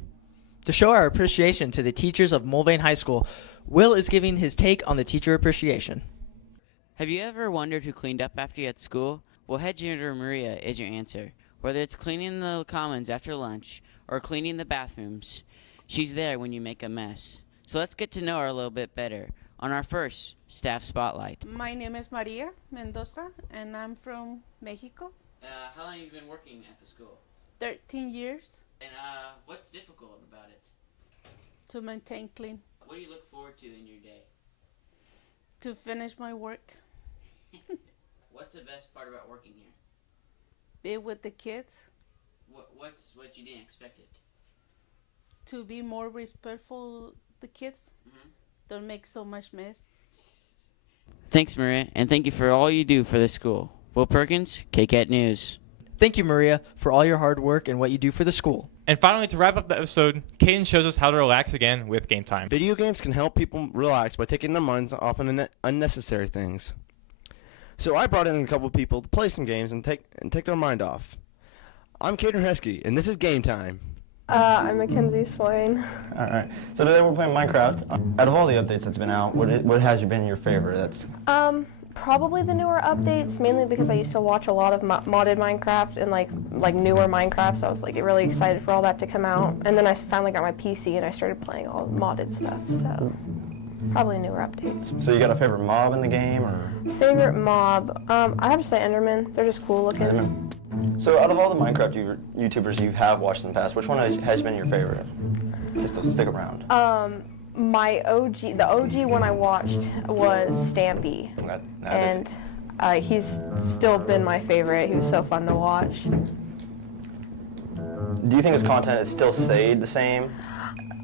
To show our appreciation to the teachers of Mulvane High School, Will is giving his take on the teacher appreciation. Have you ever wondered who cleaned up after you at school? Well, head janitor Maria is your answer. Whether it's cleaning the commons after lunch or cleaning the bathrooms, she's there when you make a mess. So let's get to know her a little bit better on our first Staff Spotlight. My name is Maria Mendoza, and I'm from Mexico. How long have you been working at the school? 13 years. And what's difficult about it? To maintain clean. What do you look forward to in your day? To finish my work. What's the best part about working here? Be with the kids. What's what you didn't expect it? To be more respectful the kids. Don't make so much mess. Thanks, Maria, and thank you for all you do for the school. Will Perkins, KCAT News. Thank you, Maria, for all your hard work and what you do for the school. And finally, to wrap up the episode, Caden shows us how to relax again with game time. Video games can help people relax by taking their minds off unnecessary things. So I brought in a couple of people to play some games and take their mind off. I'm Caden Heskey, and this is Game Time. I'm Mackenzie Swain. All right. So today we're playing Minecraft. Out of all the updates that's been out, what has been your favorite? That's Probably the newer updates, mainly because I used to watch a lot of modded Minecraft and like newer Minecraft, so I was like really excited for all that to come out. And then I finally got my PC and I started playing all modded stuff, so probably newer updates. So you got a favorite mob in the game, or? Favorite mob? I have to say Enderman. They're just cool looking. Enderman. So out of all the Minecraft YouTubers you have watched in the past, which one has been your favorite? Just to stick around. The OG one I watched was Stampy, and he's still been my favorite. He was so fun to watch. Do you think his content is still stayed the same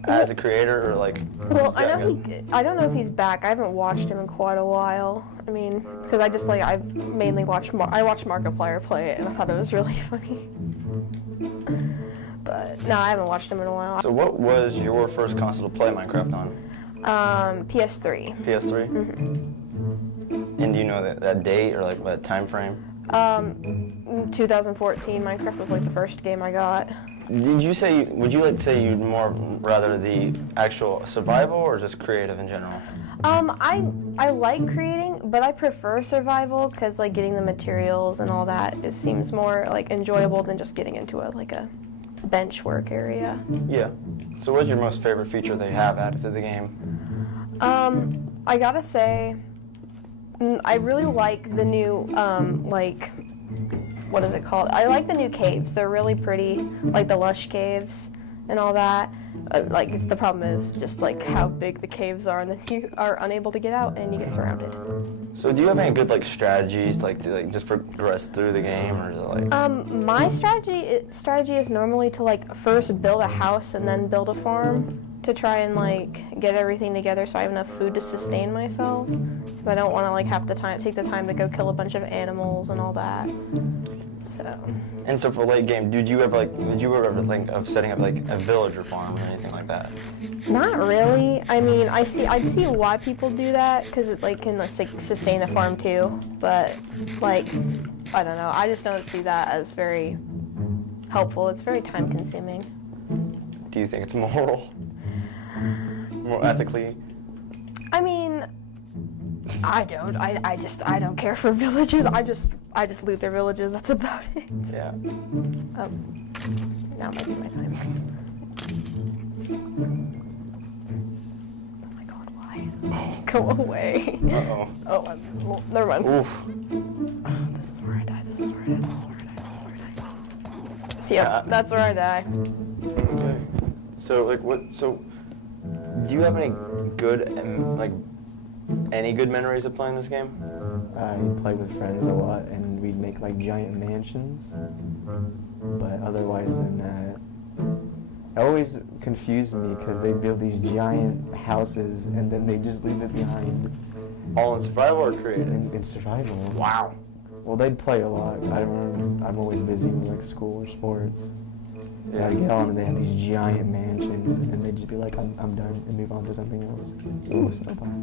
as a creator, or like? Well, I don't know if he's back. I haven't watched him in quite a while. I mean, because I mainly watched Markiplier play it, and I thought it was really funny. But no, I haven't watched him in a while. So what was your first console to play Minecraft on? PS3. PS3? Mm-hmm. And do you know that date or like what time frame? 2014, Minecraft was like the first game I got. Would you say you'd more rather the actual survival or just creative in general? I like creating, but I prefer survival because like getting the materials and all that, it seems more like enjoyable than just getting into a bench work area. Yeah. So what's your most favorite feature they have added to the game? I gotta say, I really like the new, what is it called? I like the new caves. They're really pretty, like the lush caves and all that. The problem is just like how big the caves are, and then you are unable to get out and you get surrounded. So do you have any good strategies to just progress through the game, or is it like? My strategy is normally to first build a house and then build a farm to try and get everything together so I have enough food to sustain myself. I don't want to take the time to go kill a bunch of animals and all that. So. And so for late game, did you ever think of setting up a village or farm or anything like that? Not really. I mean, I see why people do that because it can sustain a farm too. But I don't know. I just don't see that as very helpful. It's very time consuming. Do you think it's moral? More ethically? I mean, I don't. I don't care for villages. I just loot their villages. That's about it. Yeah. Now might be my time. Oh my God! Why? Go away. Uh-oh. Oh, never mind. Oof. This is where I die. This is where I die. This is where I die. This is where I die. Yep, that's where I die. Okay. So do you have any good any good memories of playing this game? I'd play with friends a lot, and we'd make like giant mansions. But otherwise than that, it always confused me because they build these giant houses and then they just leave it behind. All in survival or creative? In survival. Wow. Well, they'd play a lot. I'm always busy with like school or sports. Yeah, I'd get on and they had these giant mansions, and then they'd just be like, I'm done, and move on to something else.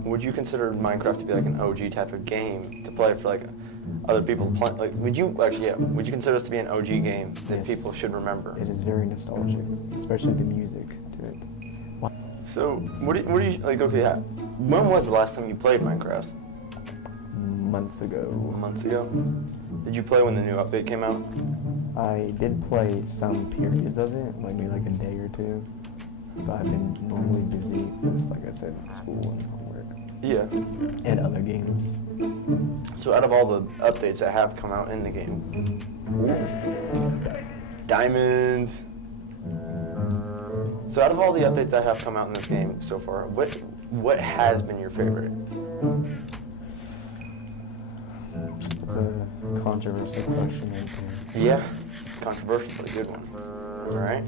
Would you consider Minecraft to be like an OG type of game to play for like other people play? Like, would you consider this to be an OG game that people should remember? It is very nostalgic, especially the music to it. So, what do you like? Okay, yeah. When was the last time you played Minecraft? Months ago. Months ago? Did you play when the new update came out? I did play some periods of it, like maybe like a day or two. But I've been normally busy with, like I said, school and homework. Yeah. And other games. So out of all the updates that have come out in the game, diamonds. So out of all the updates that have come out in this game so far, what has been your favorite? It's a controversial question right there. Yeah, controversial, but a good one. Alright?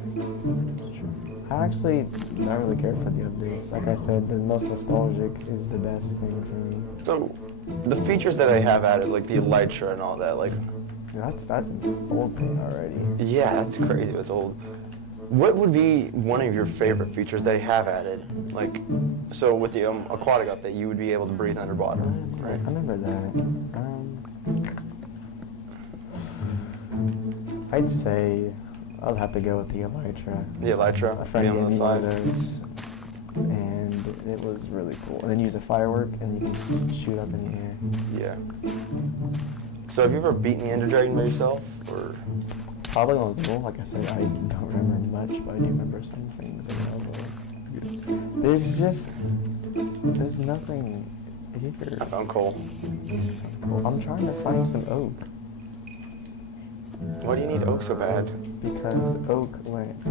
I actually don't really care for the updates. Like I said, the most nostalgic is the best thing for me. So, the features that they have added, like the elytra and all that, like... That's an old thing already. Yeah, that's crazy, it's old. What would be one of your favorite features they have added? Like, so with the aquatic update, you would be able to breathe underwater, right? I remember that. I'd say I'll have to go with the elytra. The elytra? A friend gave me one of those, and it was really cool. And then use a firework, and you can just shoot up in the air. Yeah. So have you ever beaten the Ender Dragon by yourself, or...? Probably when I was little, like I said, I don't remember much, but I do remember some things. There's nothing here. I found coal. Well, I'm trying to find some oak. Why do you need oak so bad? Because oak,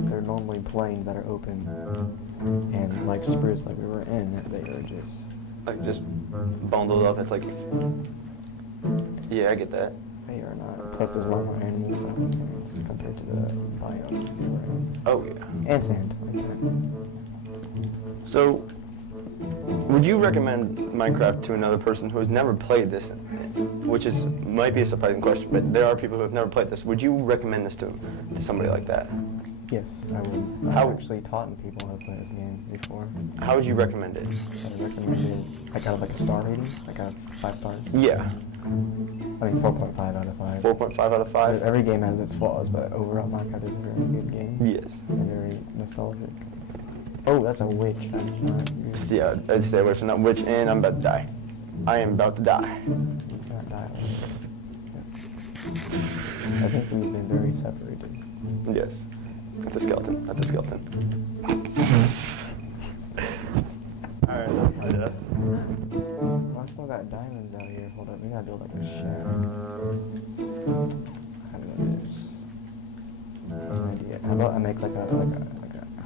they're normally plains that are open, and like spruce, like we were in, they are just... Like just bundled up, it's like... Yeah, I get that. They are not. Plus, there's a lot more animals out there compared to the biome we were in. Oh, yeah. And sand. Like that. So, would you recommend Minecraft to another person who has never played this? Which might be a surprising question, but there are people who have never played this. Would you recommend this to somebody like that? Yes, I would. I've actually taught people how to play this game before. How would you recommend it? I would recommend it like out of like a star rating, like out of 5 stars. Yeah. I mean 4.5 out of 5. 4.5 out of 5? Every game has its flaws, but overall Minecraft is a very good game. Yes. And very nostalgic. Oh, that's a witch. Yeah, I'd stay away from that witch, and I'm about to die. I am about to die. You're gonna die. I think we've been very separated. Yes. That's a skeleton. That's a skeleton. Alright, I still got diamonds out here. Hold up, we gotta build like a shack. How do I do this? Idea. How about I make like a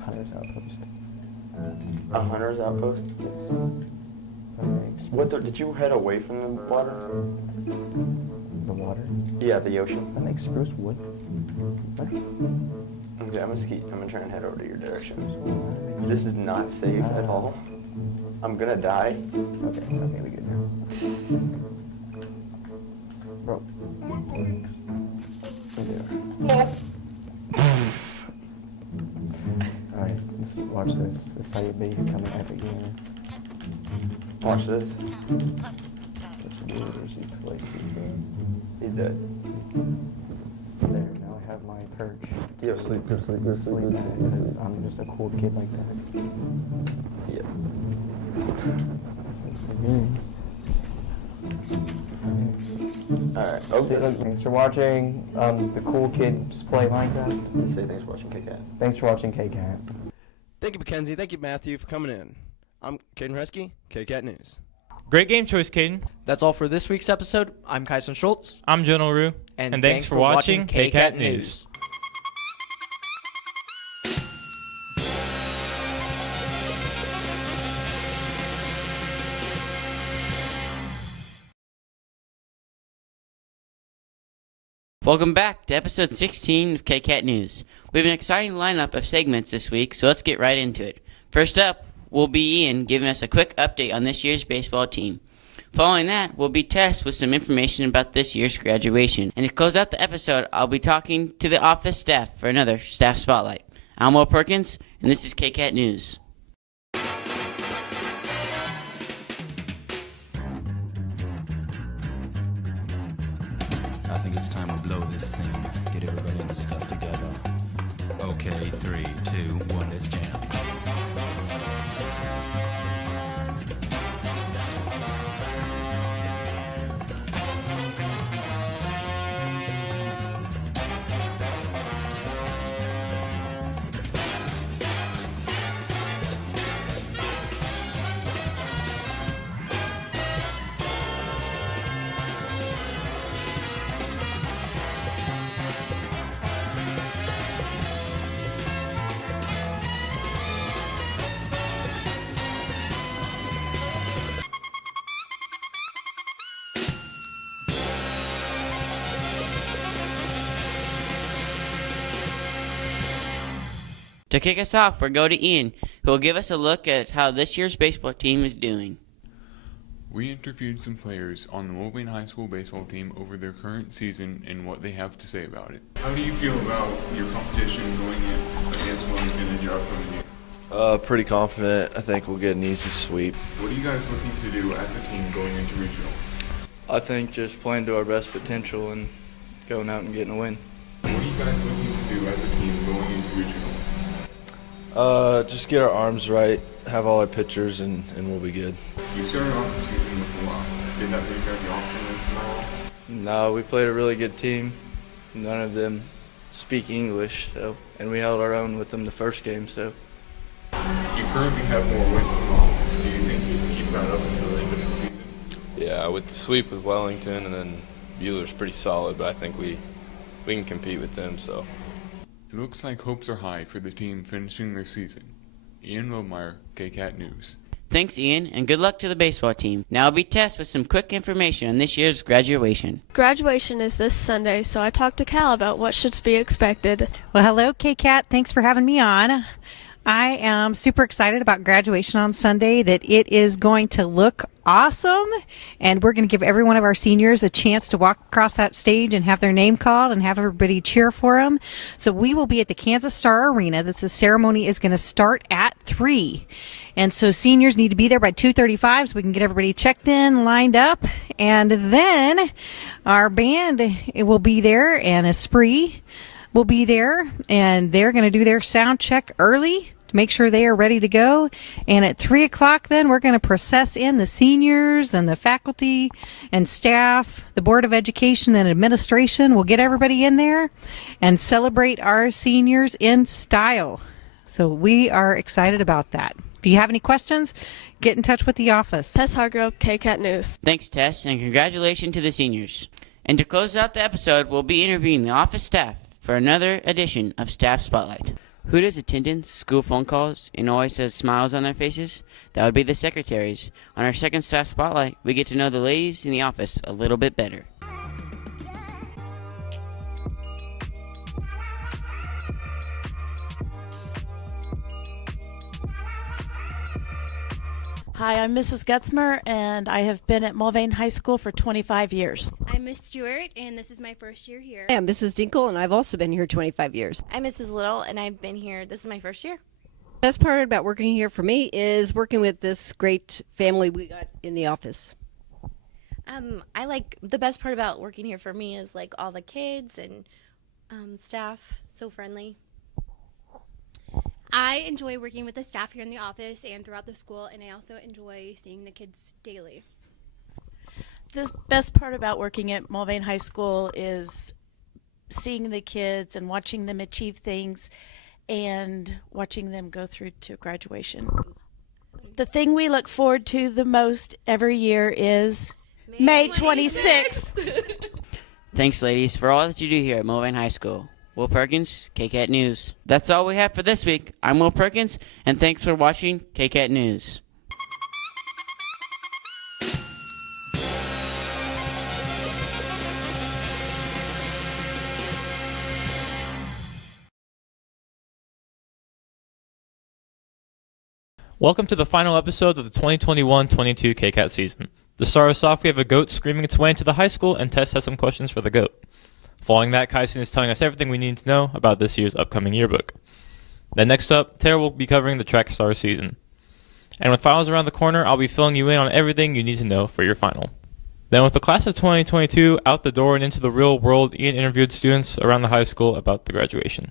hunter's outpost? A hunter's outpost? Yes. Did you head away from the water? The water? Yeah, the ocean. That makes spruce wood. What? Okay, I'm gonna try and head over to your direction. This is not safe at all. I'm gonna die. Okay, we good now. Bro. Alright, let's watch this. This is how you become an epic gamer. Watch this. He's dead. There, now I have my perch. Yo, sleep, go sleep, go sleep. I'm just a cool kid like that. Yep. Alright, okay. Thanks for watching the cool kids play Minecraft. Just say thanks for watching KCAT. Thanks for watching KCAT. Thank you, Mackenzie. Thank you, Matthew, for coming in. I'm Caden Hresky, KCAT News. Great game choice, Caden. That's all for this week's episode. I'm Kyson Schultz. I'm Jonah Rue. And thanks for watching KCAT News. Welcome back to episode 16 of KCAT News. We have an exciting lineup of segments this week, so let's get right into it. First up will be Ian giving us a quick update on this year's baseball team. Following that will be Tess with some information about this year's graduation. And to close out the episode, I'll be talking to the office staff for another Staff Spotlight. I'm Will Perkins, and this is KCAT News. I think it's time to blow this scene. Get everybody in the stuff together. Okay, 3, 2, 1, let's jam. To kick us off, we'll go to Ian, who will give us a look at how this year's baseball team is doing. We interviewed some players on the Mulvane High School baseball team over their current season and what they have to say about it. How do you feel about your competition going in against Wellington in your upcoming game? Pretty confident. I think we'll get an easy sweep. What are you guys looking to do as a team going into regionals? I think just playing to our best potential and going out and getting a win. What are you guys looking to do as a team going into regionals? Just get our arms right, have all our pitchers, and we'll be good. You started off the season with a loss. Did that make out the option list at all? No, we played a really good team. None of them speak English, and we held our own with them the first game. So you currently have more wins than losses. Do you think you can keep that up until the end of the season? Yeah, with the sweep with Wellington, and then Bueller's pretty solid, but I think we can compete with them. So. It looks like hopes are high for the team finishing their season. Ian Wilmeyer, KCAT News. Thanks, Ian, and good luck to the baseball team. Now I'll be Tess with some quick information on this year's graduation. Graduation is this Sunday, so I talked to Cal about what should be expected. Well, hello, KCAT. Thanks for having me on. I am super excited about graduation on Sunday, that it is going to look awesome, and we're going to give every one of our seniors a chance to walk across that stage and have their name called and have everybody cheer for them. So we will be at the Kansas Star Arena. The ceremony is going to start at 3. And so seniors need to be there by 2:35 so we can get everybody checked in, lined up. And then our band will be there, and Esprit will be there, and they're going to do their sound check early to make sure they are ready to go. And at 3 o'clock then we're going to process in the seniors and the faculty and staff, the Board of Education and Administration. We'll get everybody in there and celebrate our seniors in style. So we are excited about that. If you have any questions, get in touch with the office. Tess Hargrove, KCAT News. Thanks, Tess, and congratulations to the seniors. And to close out the episode, we'll be interviewing the office staff for another edition of Staff Spotlight. Who does attendance, school phone calls, and always has smiles on their faces? That would be the secretaries. On our second Staff Spotlight, we get to know the ladies in the office a little bit better. Hi, I'm Mrs. Gutzmer, and I have been at Mulvane High School for 25 years. I'm Miss Stewart, and this is my first year here. I'm Mrs. Dinkle, and I've also been here 25 years. I'm Mrs. Little, and I've been here, this is my first year. The best part about working here for me is working with this great family we got in the office. I like, the best part about working here for me is like all the kids and staff, so friendly. I enjoy working with the staff here in the office and throughout the school, and I also enjoy seeing the kids daily. The best part about working at Mulvane High School is seeing the kids and watching them achieve things and watching them go through to graduation. The thing we look forward to the most every year is May 26th. Thanks, ladies, for all that you do here at Mulvane High School. Will Perkins, KCAT News. That's all we have for this week. I'm Will Perkins, and thanks for watching KCAT News. Welcome to the final episode of the 2021-22 KCAT season. To start us off, we have a goat screaming its way into the high school, and Tess has some questions for the goat. Following that, Kyson is telling us everything we need to know about this year's upcoming yearbook. Then next up, Taylor will be covering the track star season. And with finals around the corner, I'll be filling you in on everything you need to know for your final. Then with the class of 2022 out the door and into the real world, Ian interviewed students around the high school about the graduation.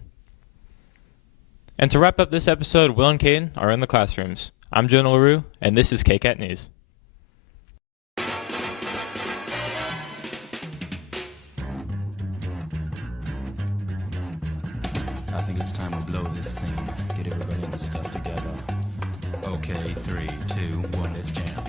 And to wrap up this episode, Will and Caden are in the classrooms. I'm Jonah LaRue, and this is KCAT News. I think it's time we blow this scene. Get everybody in the stuff together. Okay, 3, 2, 1, let's jam.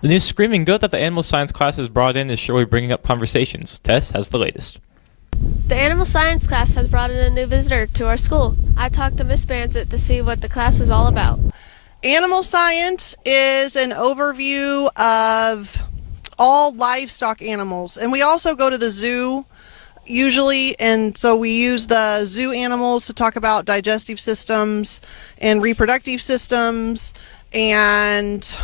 The new screaming goat that the animal science class has brought in is surely bringing up conversations. Tess has the latest. The animal science class has brought in a new visitor to our school. I talked to Miss Banzett to see what the class is all about. Animal science is an overview of all livestock animals, and we also go to the zoo usually, and so we use the zoo animals to talk about digestive systems and reproductive systems, and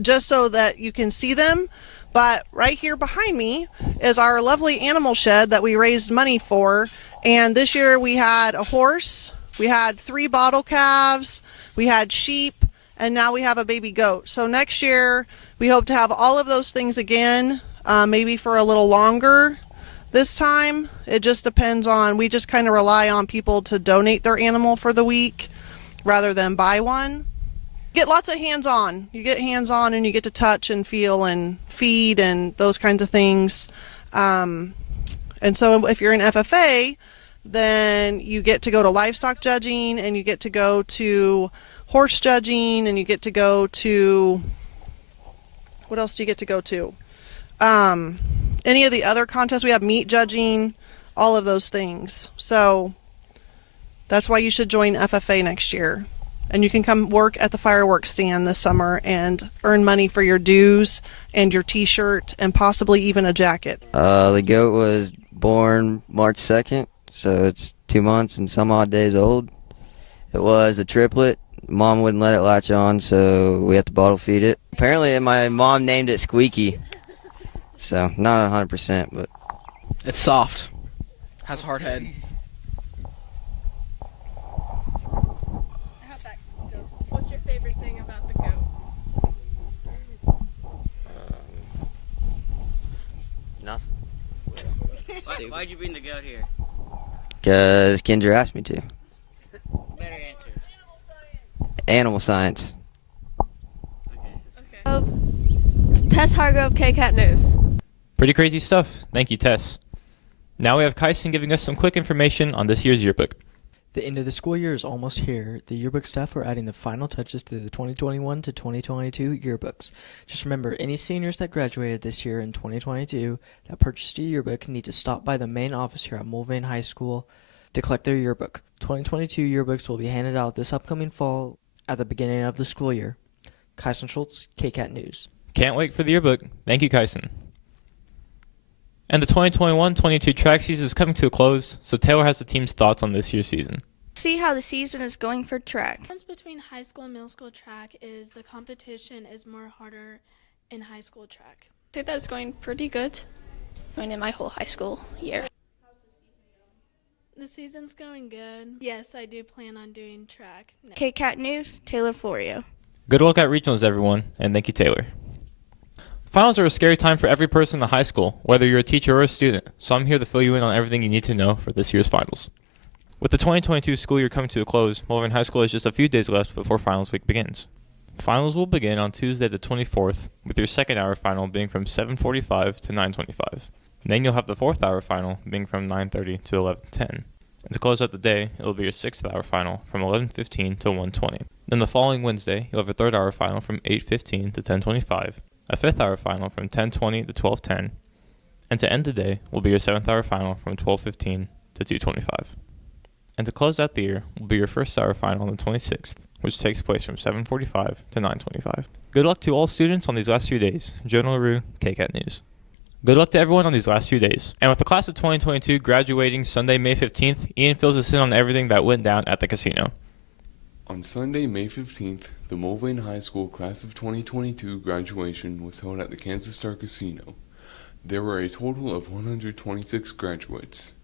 just so that you can see them. But right here behind me is our lovely animal shed that we raised money for, and this year we had a horse, we had 3 bottle calves, we had sheep, and now we have a baby goat. So next year we hope to have all of those things again, maybe for a little longer this time. It just depends on, we just kind of rely on people to donate their animal for the week rather than buy one. Get lots of hands-on. You get hands-on and you get to touch and feel and feed and those kinds of things. And so if you're in FFA, then you get to go to livestock judging, and you get to go to horse judging, and you get to go to, what else do you get to go to? Any of the other contests. We have meat judging, all of those things. So that's why you should join FFA next year. And you can come work at the fireworks stand this summer and earn money for your dues and your t-shirt and possibly even a jacket. The goat was born March 2nd, so it's 2 months and some odd days old. It was a triplet. Mom wouldn't let it latch on, so we had to bottle feed it. Apparently my mom named it Squeaky, so not 100%, but... It's soft. Has a hard head. What's your favorite thing about the goat? Nothing. Why'd you bring the goat here? Because Kendra asked me to. Better answer. Animal science. Tess Hargrove, KCAT News. Pretty crazy stuff. Thank you, Tess. Now we have Kyson giving us some quick information on this year's yearbook. The end of the school year is almost here. The yearbook staff are adding the final touches to the 2021 to 2022 yearbooks. Just remember, any seniors that graduated this year in 2022 that purchased a yearbook need to stop by the main office here at Mulvane High School to collect their yearbook. 2022 yearbooks will be handed out this upcoming fall at the beginning of the school year. Kyson Schultz, KCAT News. Can't wait for the yearbook. Thank you, Kyson. And the 2021-22 track season is coming to a close, so Taylor has the team's thoughts on this year's season. See how the season is going for track. The difference between high school and middle school track is the competition is more harder in high school track. I think that it's going pretty good. Going in my whole high school year. The season's going good. Yes, I do plan on doing track. KCAT News, Taylor Florio. Good luck at regionals, everyone, and thank you, Taylor. Finals are a scary time for every person in the high school, whether you're a teacher or a student, so I'm here to fill you in on everything you need to know for this year's finals. With the 2022 school year coming to a close, Mulvane High School has just a few days left before finals week begins. Finals will begin on Tuesday the 24th, with your second hour final being from 7:45 to 9:25. Then you'll have the fourth hour final being from 9:30 to 11:10. And to close out the day, it will be your sixth hour final from 11:15 to 1:20. Then the following Wednesday, you'll have a third hour final from 8:15 to 10:25, a fifth hour final from 10:20 to 12:10, and to end the day will be your seventh hour final from 12:15 to 2:25. And to close out the year will be your first hour final on the 26th, which takes place from 7:45 to 9:25. Good luck to all students on these last few days. Jonah LaRue, KCAT News. Good luck to everyone on these last few days. And with the class of 2022 graduating Sunday, May 15th, Ian fills us in on everything that went down at the casino. On Sunday, May 15th, the Mulvane High School class of 2022 graduation was held at the Kansas Star Casino. There were a total of 126 graduates.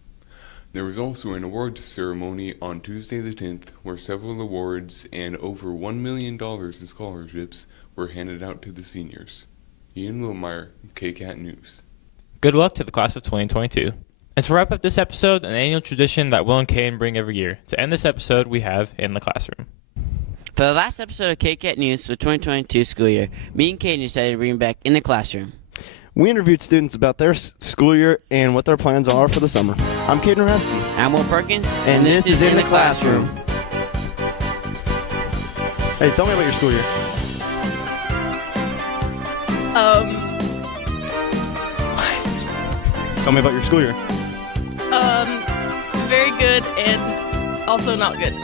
There was also an awards ceremony on Tuesday the 10th, where several awards and over $1 million in scholarships were handed out to the seniors. Ian Wilmeyer, KCAT News. Good luck to the class of 2022. And to wrap up this episode, an annual tradition that Will and Caden bring every year. To end this episode, we have In the Classroom. For the last episode of KCAT News for the 2022 school year, me and Caden decided to bring back In the Classroom. We interviewed students about their school year and what their plans are for the summer. I'm Caden Resky. I'm Will Perkins. And this is In the Classroom. Hey, tell me about your school year. Tell me about your school year. Very good and also not good.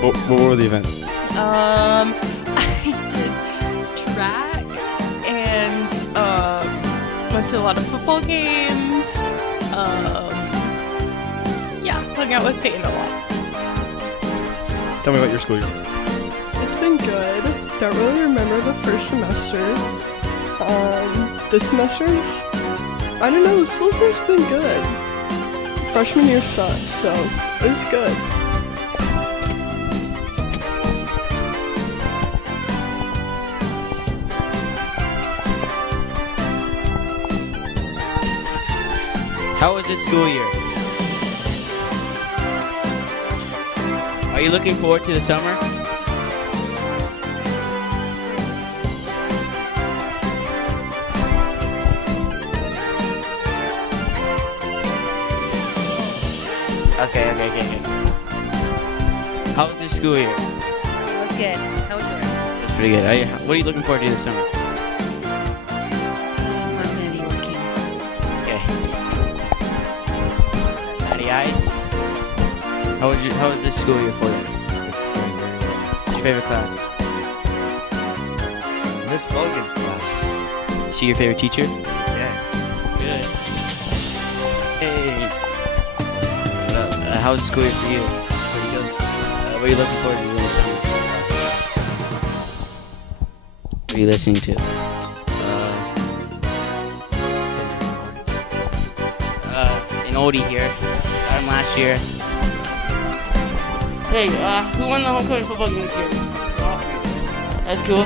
What were the events? I did track and went to a lot of football games. Hung out with Peyton a lot. Tell me about your school year. It's been good. Don't really remember the first semester. This semester's, I don't know, the school year's been good. Freshman year sucked, so it was good. How was this school year? Are you looking forward to the summer? Okay. How was this school year? It was good. How was yours? It's pretty good. What are you looking forward to this summer? I'm going to be working. Okay. Matty Ice? How was this school year for you? It's going very well. What's your favorite class? Miss Logan's class. Is she your favorite teacher? Yes. Good. Hey. How was the school year for you? Pretty good. What are you looking forward to this summer? What are you listening to? An oldie here. Got him last year. Hey, who won the homecoming football game this year? That's cool.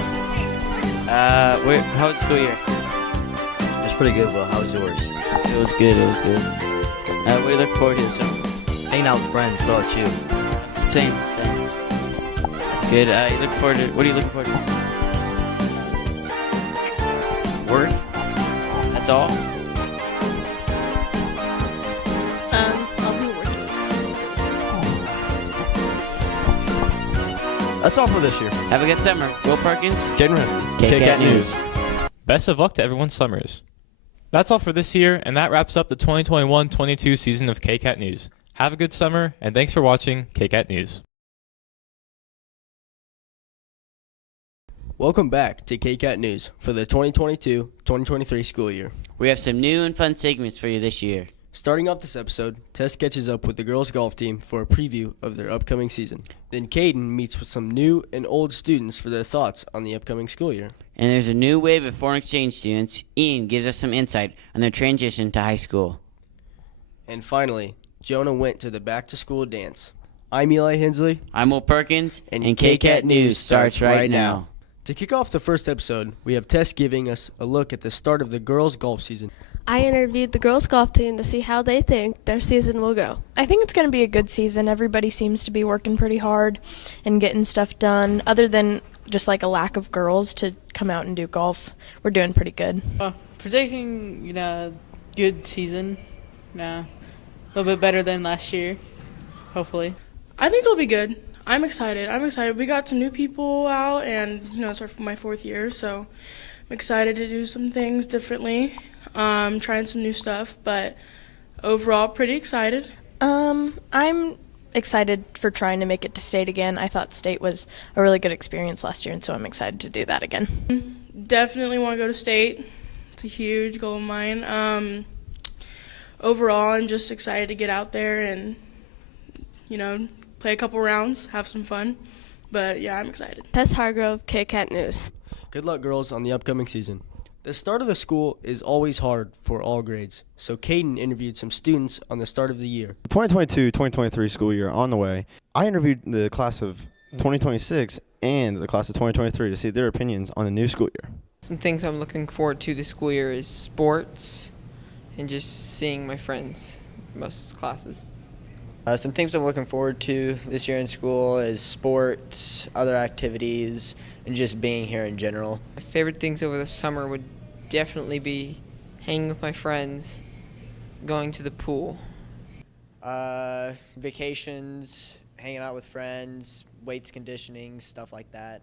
How was the school year? It was pretty good. Well, how was yours? It was good. What do you look forward to this summer? Hanging out with friends. What about you? Same. That's good. What are you looking forward to? Work? That's all? I'll be working. That's all for this year. Have a good summer. Will Perkins? Caden Resky. KCAT News. Best of luck to everyone's summers. That's all for this year, and that wraps up the 2021-22 season of KCAT News. Have a good summer, and thanks for watching KCAT News. Welcome back to KCAT News for the 2022-2023 school year. We have some new and fun segments for you this year. Starting off this episode, Tess catches up with the girls' golf team for a preview of their upcoming season. Then Caden meets with some new and old students for their thoughts on the upcoming school year. And there's a new wave of foreign exchange students. Ian gives us some insight on their transition to high school. And finally, Jonah went to the back-to-school dance. I'm Eli Hensley. I'm Will Perkins, and KCAT News starts right now. To kick off the first episode, we have Tess giving us a look at the start of the girls' golf season. I interviewed the girls' golf team to see how they think their season will go. I think it's going to be a good season. Everybody seems to be working pretty hard and getting stuff done. Other than just like a lack of girls to come out and do golf, we're doing pretty good. Predicting, good season. A little bit better than last year, hopefully. I think it'll be good. I'm excited. We got some new people out, and it's my 4th year, so I'm excited to do some things differently. Trying some new stuff, but overall pretty excited. I'm excited for trying to make it to state again. I thought state was a really good experience last year, and so I'm excited to do that again. Definitely want to go to state. It's a huge goal of mine. Overall, I'm just excited to get out there and, play a couple rounds, have some fun. But yeah, I'm excited. Tess Hargrove, KCAT News. Good luck, girls, on the upcoming season. The start of the school is always hard for all grades, so Caden interviewed some students on the start of the year. 2022-2023 school year on the way. I interviewed the class of 2026 and the class of 2023 to see their opinions on the new school year. Some things I'm looking forward to this school year is sports and just seeing my friends most classes. Some things I'm looking forward to this year in school is sports, other activities, and just being here in general. My favorite things over the summer would definitely be hanging with my friends, going to the pool. Vacations, hanging out with friends, weights conditioning, stuff like that.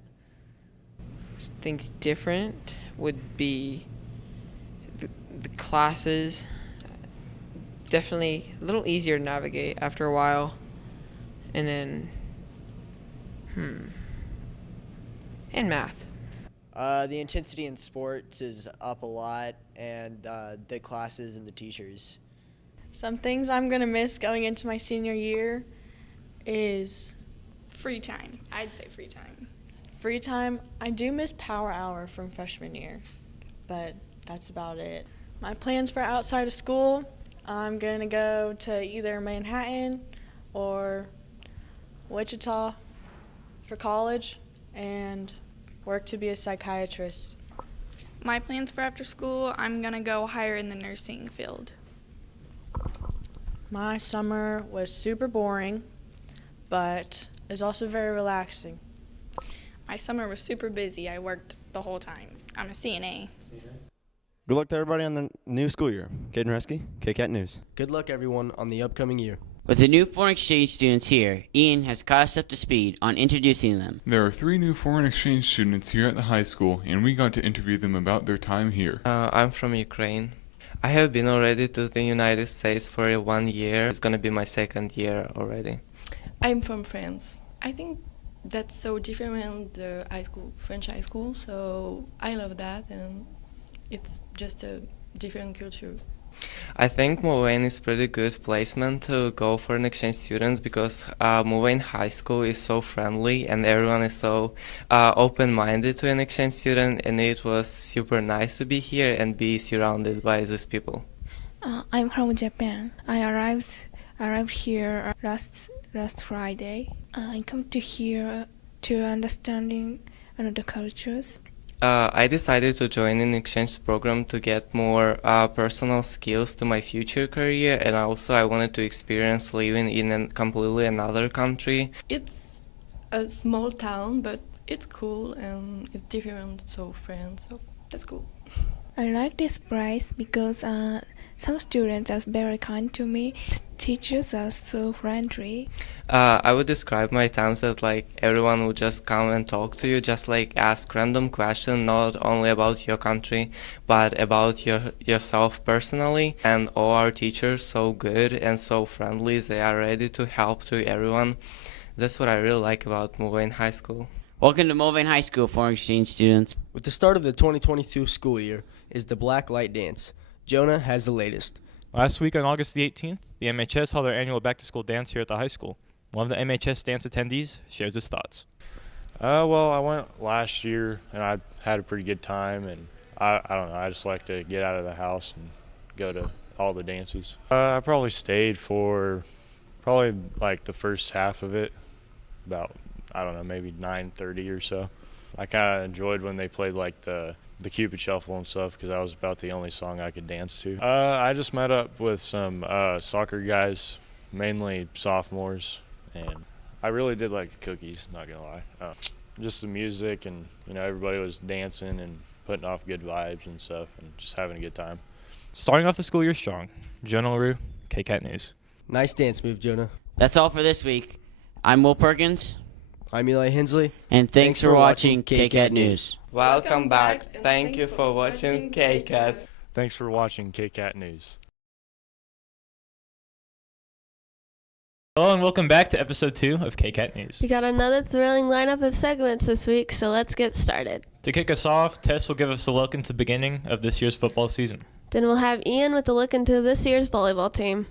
Things different would be the classes. Definitely a little easier to navigate after a while. And then, and math. The intensity in sports is up a lot, and the classes and the teachers. Some things I'm going to miss going into my senior year is Free time. I'd say free time. free time. I do miss power hour from freshman year, but that's about it. My plans for outside of school, I'm going to go to either Manhattan or Wichita for college and work to be a psychiatrist. My plans for after school, I'm going to go higher in the nursing field. My summer was super boring, but it's also very relaxing. My summer was super busy. I worked the whole time. I'm a CNA. Good luck to everybody on the new school year. Caden Resky, KCAT News. Good luck, everyone, on the upcoming year. With the new foreign exchange students here, Ian has caught us up to speed on introducing them. There are 3 new foreign exchange students here at the high school, and we got to interview them about their time here. I'm from Ukraine. I have been already to the United States for 1 year. It's gonna be my 2nd year already. I'm from France. I think that's so different from the high school, French high school, so I love that, and it's just a different culture. I think Mulvane is pretty good placement to go for an exchange students because Mulvane High School is so friendly and everyone is so open-minded to an exchange student, and it was super nice to be here and be surrounded by these people. I'm from Japan. I arrived here last Friday. I come to here to understanding another cultures. I decided to join an exchange program to get more personal skills to my future career, and also I wanted to experience living in a completely another country. It's a small town, but it's cool and it's different, so friends, so that's cool. I like this place because some students are very kind to me. Teachers are so friendly. I would describe my times that like everyone would just come and talk to you, just like ask random questions, not only about your country, but about yourself personally. And all our teachers so good and so friendly. They are ready to help to everyone. That's what I really like about Mulvane High School. Welcome to Mulvane High School, foreign exchange students. With the start of the 2022 school year is the Black Light Dance. Jonah has the latest. Last week on August the 18th, the MHS held their annual back-to-school dance here at the high school. One of the MHS dance attendees shares his thoughts. Well, I went last year, and I had a pretty good time, and I don't know, I just like to get out of the house and go to all the dances. I probably stayed for like the first half of it, about, I don't know, maybe 9:30 or so. I kind of enjoyed when they played like the Cupid Shuffle and stuff because that was about the only song I could dance to. I just met up with some soccer guys, mainly sophomores, and I really did like the cookies, not gonna lie. Just the music and, everybody was dancing and putting off good vibes and stuff and just having a good time. Starting off the school year strong, Jonah LaRue, KCAT News. Nice dance move, Jonah. That's all for this week. I'm Will Perkins. I'm Eli Hensley. And thanks for watching KCAT News. Welcome back. Thank you for watching KCAT. Thanks for watching KCAT News. Hello and welcome back to episode 2 of KCAT News. We got another thrilling lineup of segments this week, so let's get started. To kick us off, Tess will give us a look into the beginning of this year's football season. Then we'll have Ian with a look into this year's volleyball team.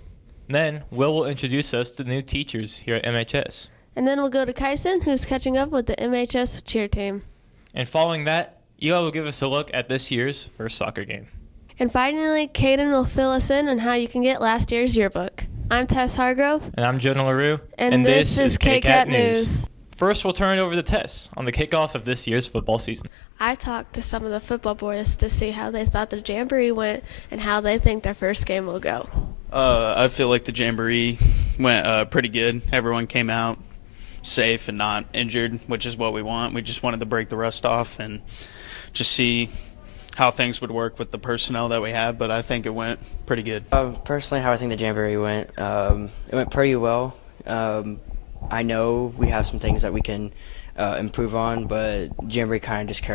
Then, Will introduce us to the new teachers here at MHS. And then we'll go to Kyson, who's catching up with the MHS cheer team. And following that, Eli will give us a look at this year's first soccer game. And finally, Caden will fill us in on how you can get last year's yearbook. I'm Tess Hargrove. And I'm Jonah LaRue. And this is KCAT News. First, we'll turn it over to Tess on the kickoff of this year's football season. I talked to some of the football boys to see how they thought the Jamboree went and how they think their first game will go. I feel like the Jamboree went pretty good. Everyone came out safe and not injured, which is what we want. We just wanted to break the rust off and just see how things would work with the personnel that we have, but I think it went pretty good. Personally, how I think the Jamboree went, it went pretty well. I know we have some things that we can improve on, but Jamboree kind of just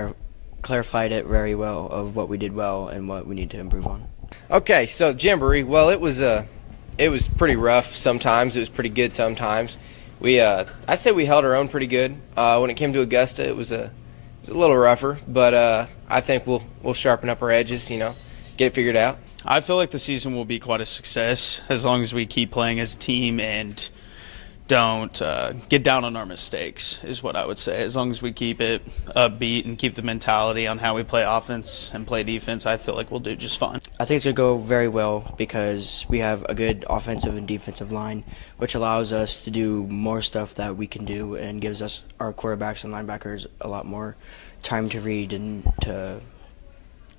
clarified it very well of what we did well and what we need to improve on. Okay, so Jamboree, well, it was pretty rough sometimes. It was pretty good sometimes. I'd say we held our own pretty good. When it came to Augusta, it was a little rougher, but I think we'll sharpen up our edges, get it figured out. I feel like the season will be quite a success as long as we keep playing as a team and don't get down on our mistakes, is what I would say. As long as we keep it upbeat and keep the mentality on how we play offense and play defense, I feel like we'll do just fine. I think it's going to go very well because we have a good offensive and defensive line, which allows us to do more stuff that we can do and gives us, our quarterbacks and linebackers, a lot more time to read and to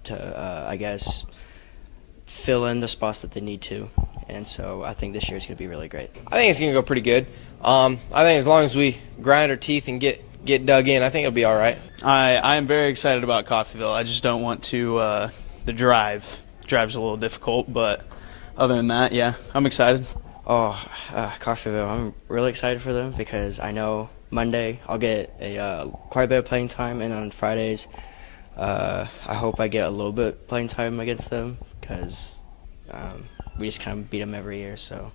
I guess, fill in the spots that they need to. And so I think this year is going to be really great. I think it's going to go pretty good. I think as long as we grind our teeth and get dug in, I think it'll be all right. I am very excited about Coffeyville. I just don't want to the drive. Drive's a little difficult, but other than that, yeah, I'm excited. Coffeyville, I'm really excited for them because I know Monday I'll get quite a bit of playing time, and on Fridays I hope I get a little bit playing time against them because we just kind of beat them every year, so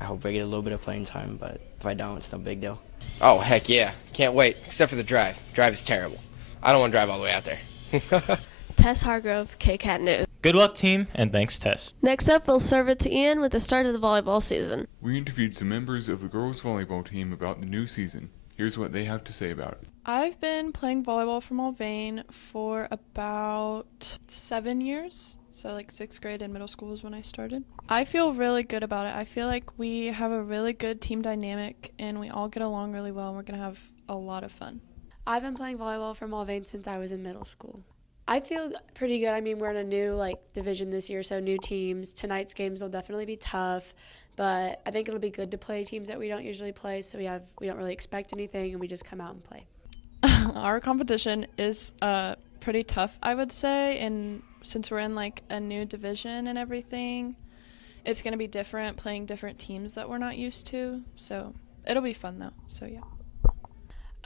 I hope I get a little bit of playing time, but if I don't, it's no big deal. Oh, heck yeah. Can't wait, except for the drive. Drive is terrible. I don't want to drive all the way out there. Tess Hargrove, KCAT News. Good luck, team, and thanks, Tess. Next up, we'll serve it to Ian with the start of the volleyball season. We interviewed some members of the girls' volleyball team about the new season. Here's what they have to say about it. I've been playing volleyball for Mulvane for about 7 years. So like 6th grade and middle school is when I started. I feel really good about it. I feel like we have a really good team dynamic and we all get along really well and we're going to have a lot of fun. I've been playing volleyball for Mulvane since I was in middle school. I feel pretty good. I mean, we're in a new division this year, so new teams. Tonight's games will definitely be tough, but I think it'll be good to play teams that we don't usually play, so we don't really expect anything and we just come out and play. Our competition is pretty tough, I would say, and since we're in a new division and everything, it's going to be different, playing different teams that we're not used to, so it'll be fun though, so yeah.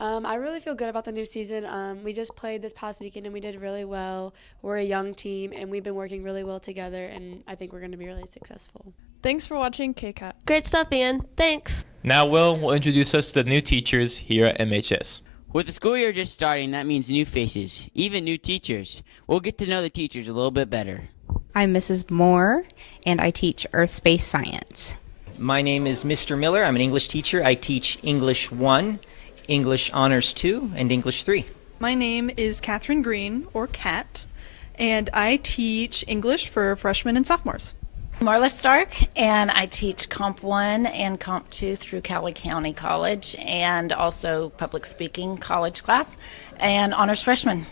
I really feel good about the new season. We just played this past weekend and we did really well. We're a young team and we've been working really well together, and I think we're going to be really successful. Thanks for watching KCAT. Great stuff, Ian. Thanks. Now will introduce us to the new teachers here at MHS. With the school year just starting, that means new faces, even new teachers. We'll get to know the teachers a little bit better. I'm Mrs. Moore, and I teach Earth-Space Science. My name is Mr. Miller. I'm an English teacher. I teach English 1, English Honors 2, and English 3. My name is Catherine Green, or Kat, and I teach English for freshmen and sophomores. Marla Stark, and I teach Comp 1 and Comp 2 through Cowley County College, and also public speaking college class, and honors freshman.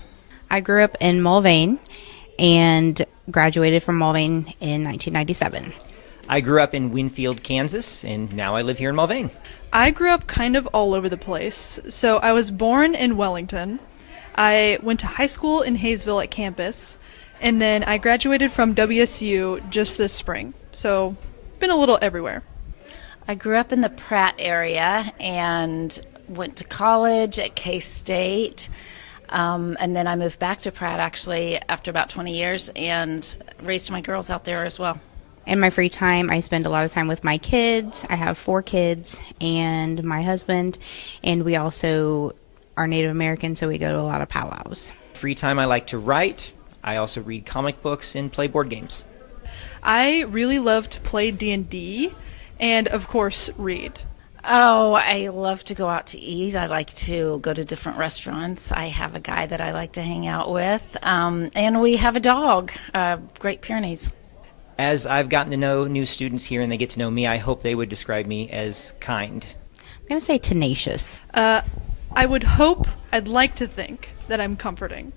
I grew up in Mulvane and graduated from Mulvane in 1997. I grew up in Winfield, Kansas, and now I live here in Mulvane. I grew up kind of all over the place. So I was born in Wellington. I went to high school in Hayesville at campus, and then I graduated from WSU just this spring. So been a little everywhere. I grew up in the Pratt area and went to college at K-State. And then I moved back to Pratt actually after about 20 years and raised my girls out there as well. In my free time, I spend a lot of time with my kids. I have 4 kids and my husband, and we also are Native American, so we go to a lot of powwows. Free time, I like to write. I also read comic books and play board games. I really love to play D&D and, of course, read. Oh, I love to go out to eat. I like to go to different restaurants. I have a guy that I like to hang out with. And we have a dog, Great Pyrenees. As I've gotten to know new students here and they get to know me, I hope they would describe me as kind. I'm going to say tenacious. I'd like to think that I'm comforting.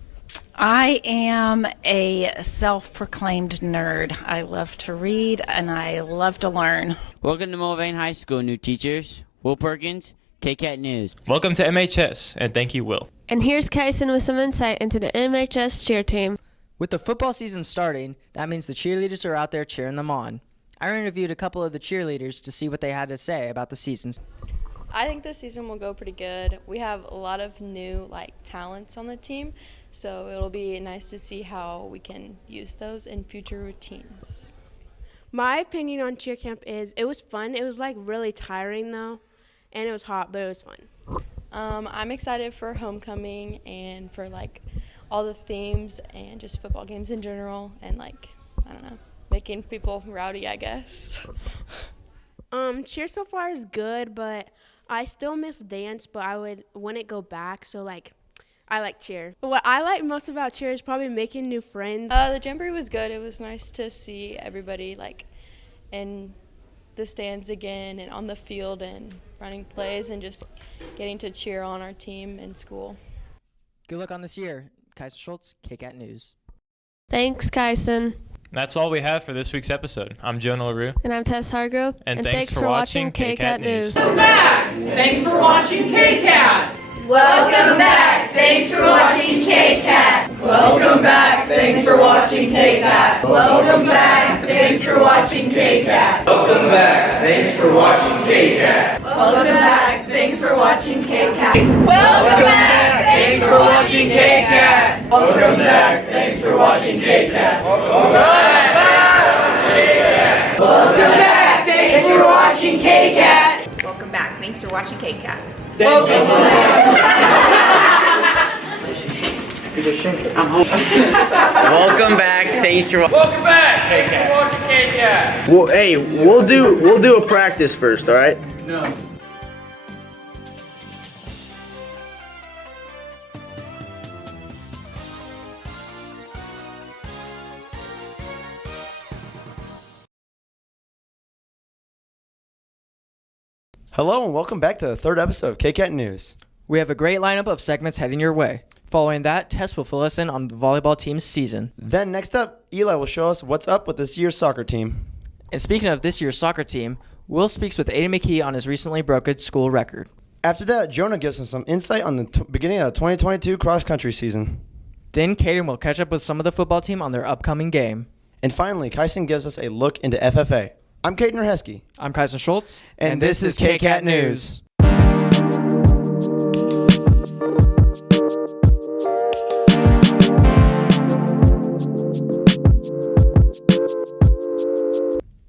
I am a self-proclaimed nerd. I love to read and I love to learn. Welcome to Mulvane High School, new teachers. Will Perkins, KCAT News. Welcome to MHS, and thank you, Will. And here's Kyson with some insight into the MHS cheer team. With the football season starting, that means the cheerleaders are out there cheering them on. I interviewed a couple of the cheerleaders to see what they had to say about the season. I think this season will go pretty good. We have a lot of new talents on the team, so it'll be nice to see how we can use those in future routines. My opinion on cheer camp is it was fun. It was really tiring though, and it was hot, but it was fun. I'm excited for homecoming and for all the themes and just football games in general, and I don't know, making people rowdy, I guess. Cheer so far is good, but I still miss dance, but I wouldn't go back, so I like cheer. What I like most about cheer is probably making new friends. The jamboree was good. It was nice to see everybody in the stands again and on the field and running plays and just getting to cheer on our team in school. Good luck on this year. Kyson Schultz, KCAT News. Thanks, Kyson. That's all we have for this week's episode. I'm Jonah LaRue. And I'm Tess Hargrove. And thanks for watching KCAT News. Welcome back. Thanks for watching KCAT. Welcome back. Thanks for watching KCAT. Welcome back. Thanks for watching KCAT. Welcome back. Thanks for watching KCAT. Welcome back. Thanks for watching KCAT. Welcome back. Thanks for watching KCAT. Welcome back. Thanks for watching KCAT. Welcome back. Thanks for watching KCAT. Welcome back. Welcome back. Thanks for watching KCAT. Welcome back. Thanks for watching KCAT. Welcome back. Thanks for welcome back. Thanks for watching KCAT. Well, hey, we'll do a practice first, all right? No. Hello and welcome back to the third episode of KCAT News. We have a great lineup of segments heading your way. Following that, Tess will fill us in on the volleyball team's season. Then next up, Eli will show us what's up with this year's soccer team. And speaking of this year's soccer team, Will speaks with Aiden McKee on his recently broken school record. After that, Jonah gives us some insight on the beginning of the 2022 cross-country season. Then Caden will catch up with some of the football team on their upcoming game. And finally, Kyson gives us a look into FFA. I'm Caden Reheske. I'm Kyson Schultz. And this is KCAT News.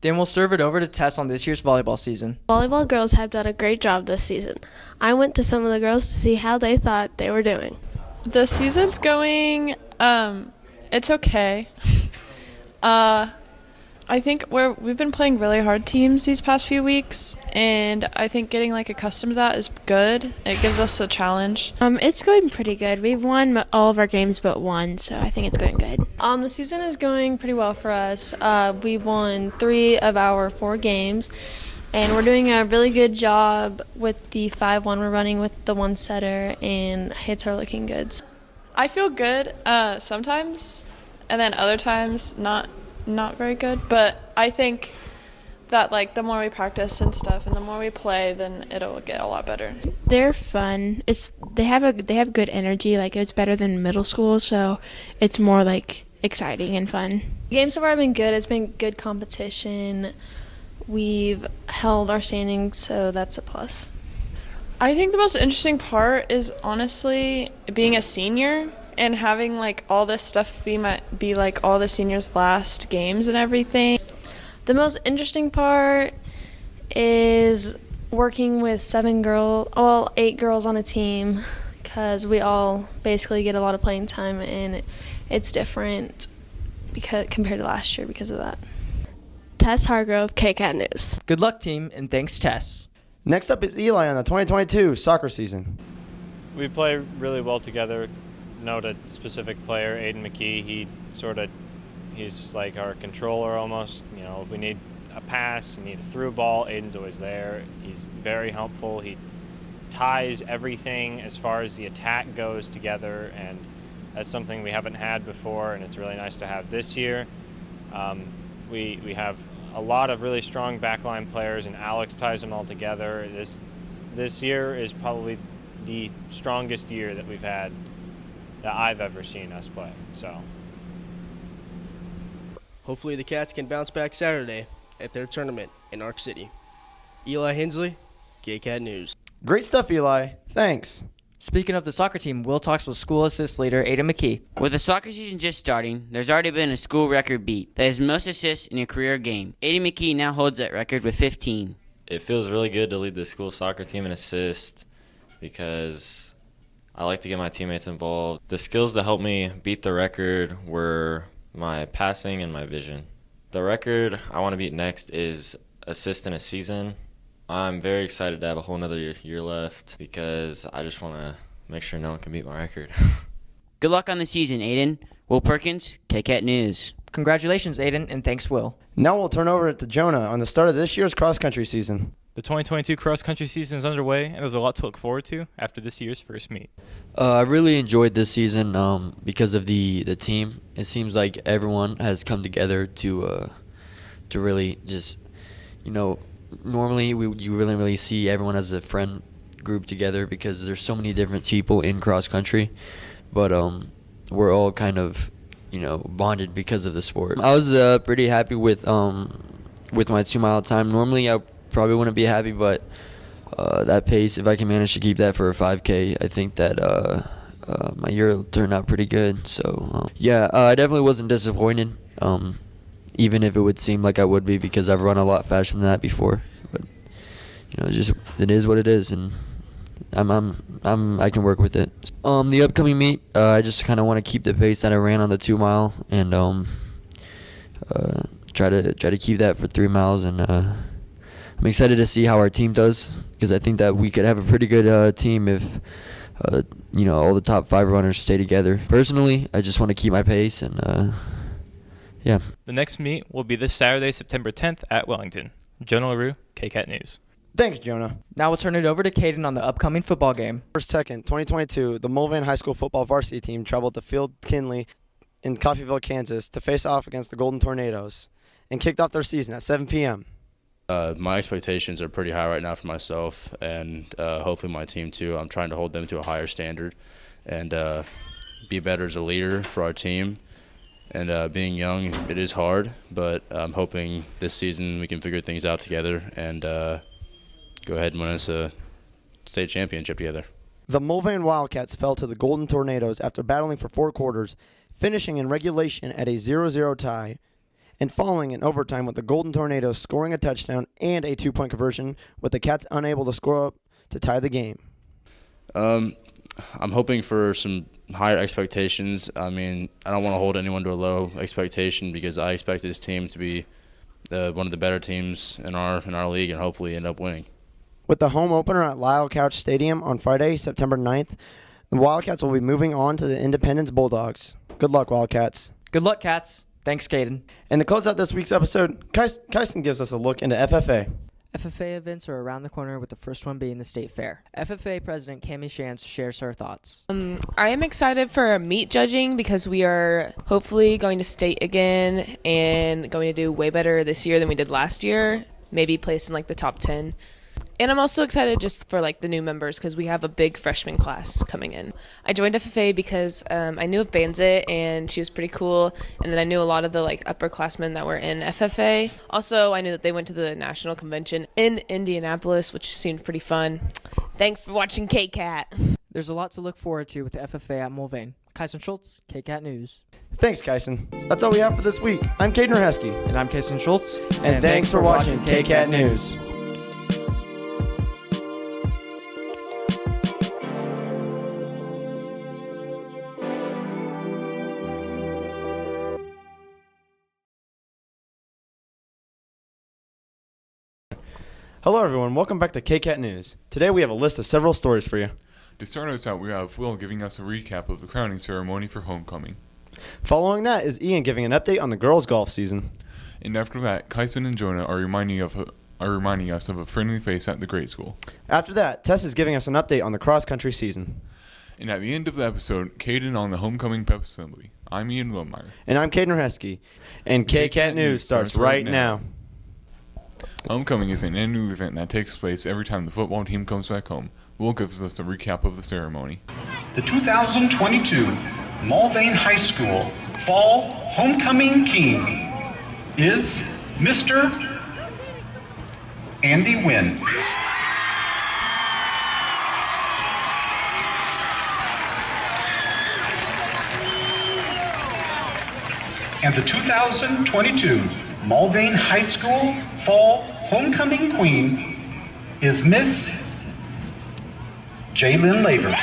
Then we'll serve it over to Tess on this year's volleyball season. Volleyball girls have done a great job this season. I went to some of the girls to see how they thought they were doing. The season's going, it's okay. I think we've been playing really hard teams these past few weeks, and I think getting accustomed to that is good. It gives us a challenge. It's going pretty good. We've won all of our games but one, so I think it's going good. The season is going pretty well for us. We won 3 of our 4 games, and we're doing a really good job with the 5-1 we're running with the one setter, and hits are looking good. I feel good sometimes, and then other times not very good, but I think that the more we practice and stuff and the more we play, then it'll get a lot better. They're fun. They have good energy. It's better than middle school, so it's more exciting and fun. The games so far have been good. It's been good competition. We've held our standings, so that's a plus. I think the most interesting part is honestly being a senior and having all this stuff be all the seniors' last games and everything. The most interesting part is working with 8 girls on a team, because we all basically get a lot of playing time, and it's different compared to last year because of that. Tess Hargrove, KCAT News. Good luck, team, and thanks, Tess. Next up is Eli on the 2022 soccer season. We play really well together. Note a specific player, Aiden McKee. He's like our controller almost. If we need a pass, we need a through ball, Aiden's always there. He's very helpful. He ties everything as far as the attack goes together, and that's something we haven't had before, and it's really nice to have this year. We have a lot of really strong backline players, and Alex ties them all together. This year is probably the strongest year that we've had that I've ever seen us play. So Hopefully the Cats can bounce back Saturday at their tournament in Arc City. Eli Hensley, KCAT News. Great stuff, Eli. Thanks. Speaking of the soccer team, Will talks with school assist leader Aiden McKee. With the soccer season just starting, there's already been a school record beat. That is most assists in a career game. Aiden McKee now holds that record with 15. It feels really good to lead the school soccer team in assist because I like to get my teammates involved. The skills that helped me beat the record were my passing and my vision. The record I want to beat next is assist in a season. I'm very excited to have a whole nother year left because I just want to make sure no one can beat my record. Good luck on the season, Aiden. Will Perkins, KCAT News. Congratulations, Aiden, and thanks, Will. Now we'll turn over to Jonah on the start of this year's cross-country season. The 2022 cross-country season is underway, and there's a lot to look forward to after this year's first meet. I really enjoyed this season because of the team. It seems like everyone has come together to really just, normally you really see everyone as a friend group together because there's so many different people in cross-country, but we're all kind of, bonded because of the sport. I was pretty happy with my 2 mile time. Normally I probably wouldn't be happy, but that pace, if I can manage to keep that for a 5K, I think that my year will turn out pretty good. So I definitely wasn't disappointed, even if it would seem like I would be because I've run a lot faster than that before. But it is what it is, and I can work with it. The upcoming meet, I just kind of want to keep the pace that I ran on the 2 mile and try to keep that for 3 miles. And I'm excited to see how our team does because I think that we could have a pretty good team if all the top 5 runners stay together. Personally, I just want to keep my pace and yeah. The next meet will be this Saturday, September 10th at Wellington. Jonah LaRue, KCAT News. Thanks, Jonah. Now we'll turn it over to Caden on the upcoming football game. First, 2022, the Mulvane High School football varsity team traveled to Field Kinley in Coffeyville, Kansas to face off against the Golden Tornadoes and kicked off their season at 7 p.m. My expectations are pretty high right now for myself and hopefully my team too. I'm trying to hold them to a higher standard and be better as a leader for our team. And being young, it is hard, but I'm hoping this season we can figure things out together and go ahead and win us a state championship together. The Mulvane Wildcats fell to the Golden Tornadoes after battling for 4 quarters, finishing in regulation at a 0-0 tie, and falling in overtime with the Golden Tornadoes scoring a touchdown and a 2-point conversion, with the Cats unable to score up to tie the game. I'm hoping for some higher expectations. I mean, I don't want to hold anyone to a low expectation because I expect this team to be one of the better teams in our league and hopefully end up winning. With the home opener at Lyle Couch Stadium on Friday, September 9th, the Wildcats will be moving on to the Independence Bulldogs. Good luck, Wildcats. Good luck, Cats. Thanks, Caden. And to close out this week's episode, Kyson gives us a look into FFA. FFA events are around the corner, with the first one being the State Fair. FFA President Cami Shantz shares her thoughts. I am excited for meat judging because we are hopefully going to state again and going to do way better this year than we did last year, maybe place in like the top 10. And I'm also excited just for like the new members because we have a big freshman class coming in. I joined FFA because I knew of Banzit and she was pretty cool, and then I knew a lot of the like upperclassmen that were in FFA. Also, I knew that they went to the national convention in Indianapolis, which seemed pretty fun. Thanks for watching KCAT. There's a lot to look forward to with the FFA at Mulvane. Kyson Schultz, KCAT News. Thanks, Kyson. That's all we have for this week. I'm Caden Hesky. And I'm Kyson Schultz. And thanks for watching KCAT News. Hello, everyone. Welcome back to KCAT News. Today we have a list of several stories for you. To start us out, we have Will giving us a recap of the crowning ceremony for homecoming. Following that is Ian giving an update on the girls' golf season. And after that, Kyson and Jonah are reminding us of a friendly face at the grade school. After that, Tess is giving us an update on the cross-country season. And at the end of the episode, Caden on the homecoming pep assembly. I'm Ian Wilmeyer. And I'm Caden Hesky. And KCAT News starts right now. Homecoming is an annual event that takes place every time the football team comes back home. Will gives us a recap of the ceremony. The 2022 Mulvane High School Fall Homecoming King is Mr. Andy Wynn. And the 2022 Mulvane High School Fall Homecoming Queen is Miss Jalen Laver.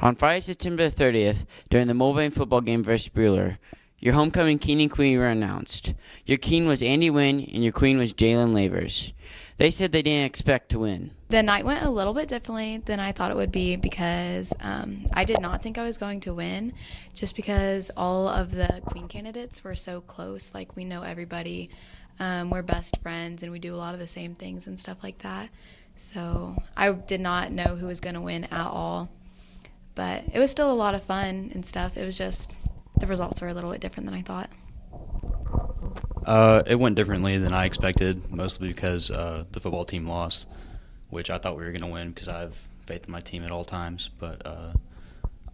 On Friday, September 30th, during the Mulvane football game versus Bueller, your homecoming king and queen were announced. Your king was Andy Wynn, and your queen was Jalen Lavers. They said they didn't expect to win. The night went a little bit differently than I thought it would be because I did not think I was going to win, just because all of the queen candidates were so close. Like, we know everybody. We're best friends, and we do a lot of the same things and stuff like that. So I did not know who was going to win at all. But it was still a lot of fun and stuff. It was just the results were a little bit different than I thought. It went differently than I expected, mostly because the football team lost, which I thought we were going to win because I have faith in my team at all times. But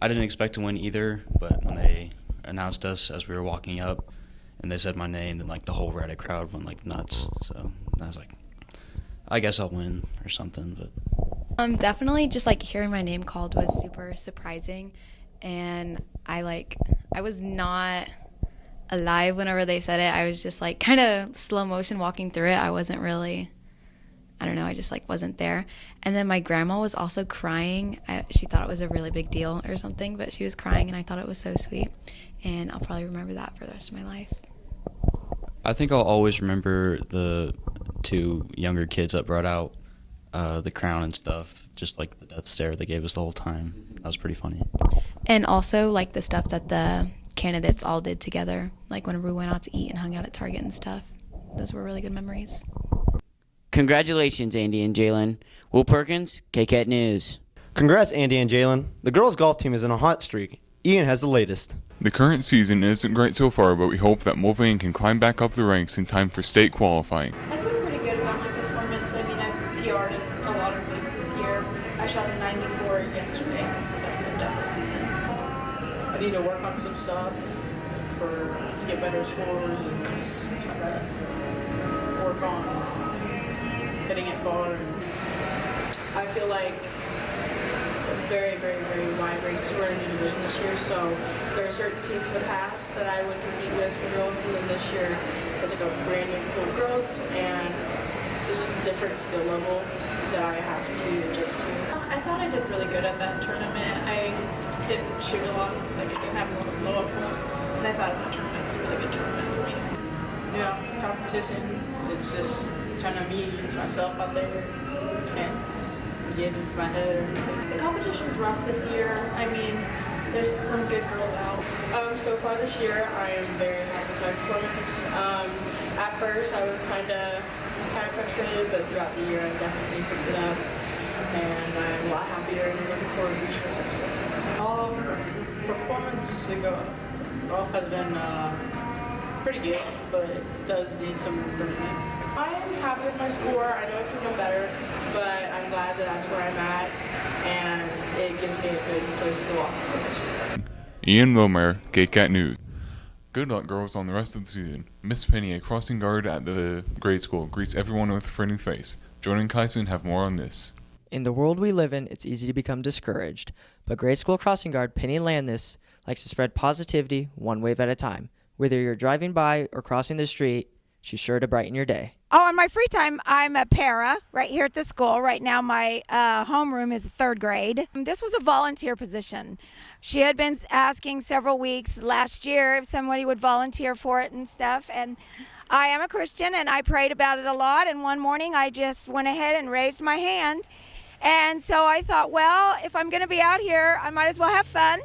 I didn't expect to win either, but when they announced us as we were walking up and they said my name, then like the whole Reddit crowd went like nuts. So I was like, I guess I'll win or something. But definitely just like hearing my name called was super surprising, and I was not alive whenever they said it. I was just like kind of slow motion walking through it. I wasn't really, I don't know, I just like wasn't there. And then my grandma was also crying. She thought it was a really big deal or something, but she was crying and I thought it was so sweet, and I'll probably remember that for the rest of my life. I think I'll always remember the two younger kids that brought out the crown and stuff, just like the death stare they gave us the whole time. That was pretty funny. And also like the stuff that the candidates all did together, like whenever we went out to eat and hung out at Target and stuff. Those were really good memories. Congratulations, Andy and Jalen. Will Perkins, KCAT News. Congrats, Andy and Jalen. The girls' golf team is in a hot streak. Ian has the latest. The current season isn't great so far, but we hope that Mulvane can climb back up the ranks in time for state qualifying. I feel pretty good about my performance. I mean, I've PR'd in a lot of leagues this year. I shot a 94 yesterday. That's the best I've done this season. I need to work on some stuff to get better scores and just try to work on hitting it far. I feel like very, very, very wide range. We're in a new division this year, so there are certain teams in the past that I would compete with for girls, and then this year there's like a brand new pool of girls, and there's just a different skill level that I have to adjust to. I thought I did really good at that tournament. I didn't shoot a lot, like it didn't have a lot of blow up holes, and I thought that tournament was a really good tournament for me. You know, competition, it's just trying to me against myself out there. Can't get into my head or anything. The competition's rough this year. I mean, there's some good girls out. So far this year, I am very happy with my performance. At first, I was kind of frustrated, but throughout the year, I definitely picked it up, and I'm a lot happier and looking forward to regionals this year. Performance golf has been pretty good, but it does need some improvement. I am happy with my score. I know I can go better, but I'm glad that that's where I'm at, and it gives me a good place to go off for this year. Ian Wilmer, KCAT News. Good luck, girls, on the rest of the season. Miss Penny, a crossing guard at the grade school, greets everyone with a friendly face. Jordan and Kyson have more on this. In the world we live in, it's easy to become discouraged, but grade school crossing guard Penny Landis likes to spread positivity one wave at a time. Whether you're driving by or crossing the street, she's sure to brighten your day. Oh, in my free time, I'm a para right here at the school. Right now, my homeroom is 3rd grade. This was a volunteer position. She had been asking several weeks last year if somebody would volunteer for it and stuff. And I am a Christian, and I prayed about it a lot. And one morning, I just went ahead and raised my hand. And so I thought, well, if I'm going to be out here, I might as well have fun.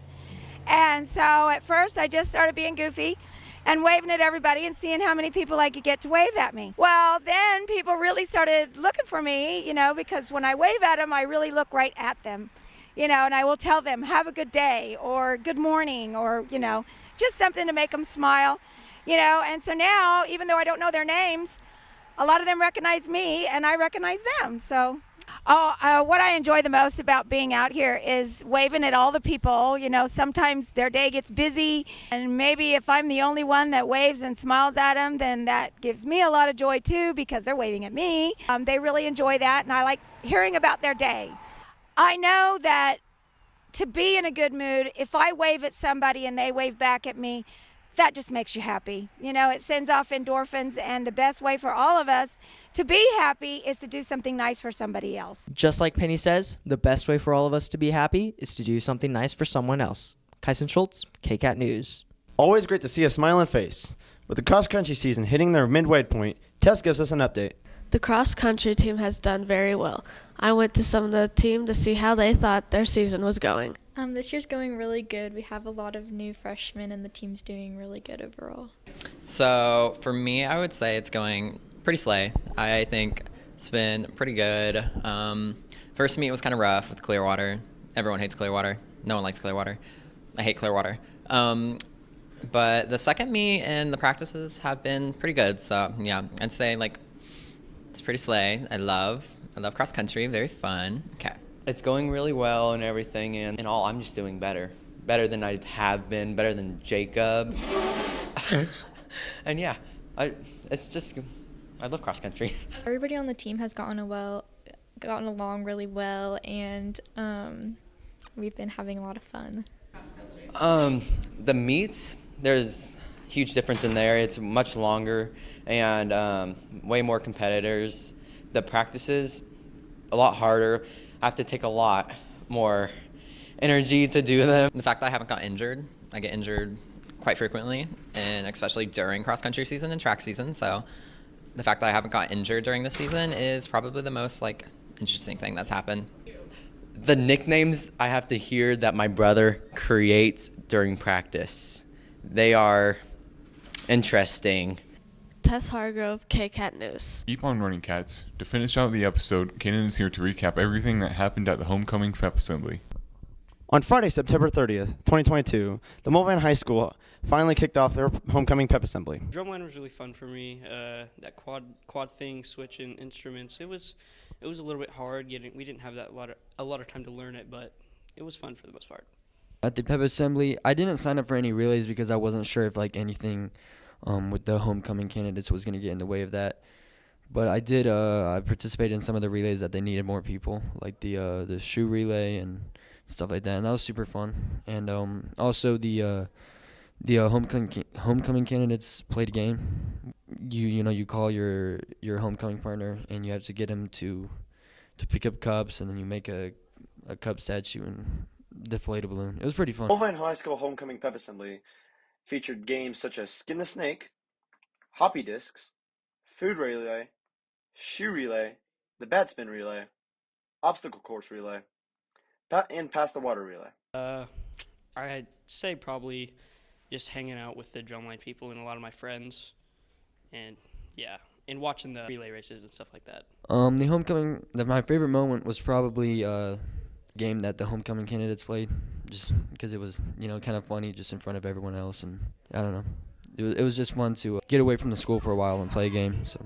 And so at first, I just started being goofy and waving at everybody and seeing how many people I could get to wave at me. Well, then people really started looking for me, because when I wave at them, I really look right at them, and I will tell them, have a good day, or good morning, or, just something to make them smile, And so now, even though I don't know their names, a lot of them recognize me, and I recognize them, so. What I enjoy the most about being out here is waving at all the people. Sometimes their day gets busy, and maybe if I'm the only one that waves and smiles at them, then that gives me a lot of joy too, because they're waving at me. They really enjoy that, and I like hearing about their day. I know that to be in a good mood, if I wave at somebody and they wave back at me, that just makes you happy. It sends off endorphins, and the best way for all of us to be happy is to do something nice for somebody else. Just like Penny says, the best way for all of us to be happy is to do something nice for someone else. Kyson Schultz, KCAT News. Always great to see a smiling face. With the cross-country season hitting their midway point, Tess gives us an update. The cross-country team has done very well. I went to some of the team to see how they thought their season was going. This year's going really good. We have a lot of new freshmen, and the team's doing really good overall. So for me, I would say it's going pretty slay. I think it's been pretty good. First meet was kind of rough with Clearwater. Everyone hates Clearwater. No one likes Clearwater. I hate Clearwater. But the second meet and the practices have been pretty good. So yeah, I'd say it's pretty slay. I love cross country. Very fun. Okay. It's going really well and everything, and in all, I'm just doing better than I have been, better than Jacob. And yeah, I love cross country. Everybody on the team has gotten along really well, and we've been having a lot of fun. The meets, there's huge difference in there. It's much longer and way more competitors. The practices, a lot harder. I have to take a lot more energy to do them. The fact that I haven't got injured, I get injured quite frequently, and especially during cross-country season and track season. So the fact that I haven't got injured during this season is probably the most interesting thing that's happened. The nicknames I have to hear that my brother creates during practice, they are interesting. Tess Hargrove, KCAT News. Keep on running, cats. To finish out the episode, Kanan is here to recap everything that happened at the homecoming pep assembly. On Friday, September 30th, 2022, the Mulvane High School finally kicked off their homecoming pep assembly. Drumline was really fun for me. That quad thing, switching instruments, it was a little bit hard. We didn't have a lot of time to learn it, but it was fun for the most part. At the pep assembly, I didn't sign up for any relays because I wasn't sure if anything with the homecoming candidates was going to get in the way of that. But I did. I participated in some of the relays that they needed more people, like the shoe relay and stuff like that, and that was super fun. And also the homecoming candidates played a game. You call your homecoming partner, and you have to get him to pick up cups, and then you make a cup statue, and deflated balloon. It was pretty fun. Mulvane High School Homecoming Pep Assembly featured games such as Skin the Snake, Hoppy Discs, Food Relay, Shoe Relay, the Bat Spin Relay, Obstacle Course Relay, and Pass the Water Relay. I'd say probably just hanging out with the drumline people and a lot of my friends, and and watching the relay races and stuff like that. The homecoming, my favorite moment was probably a game that the homecoming candidates played, just because it was, kind of funny just in front of everyone else, and I don't know. It was just fun to get away from the school for a while and play a game. So,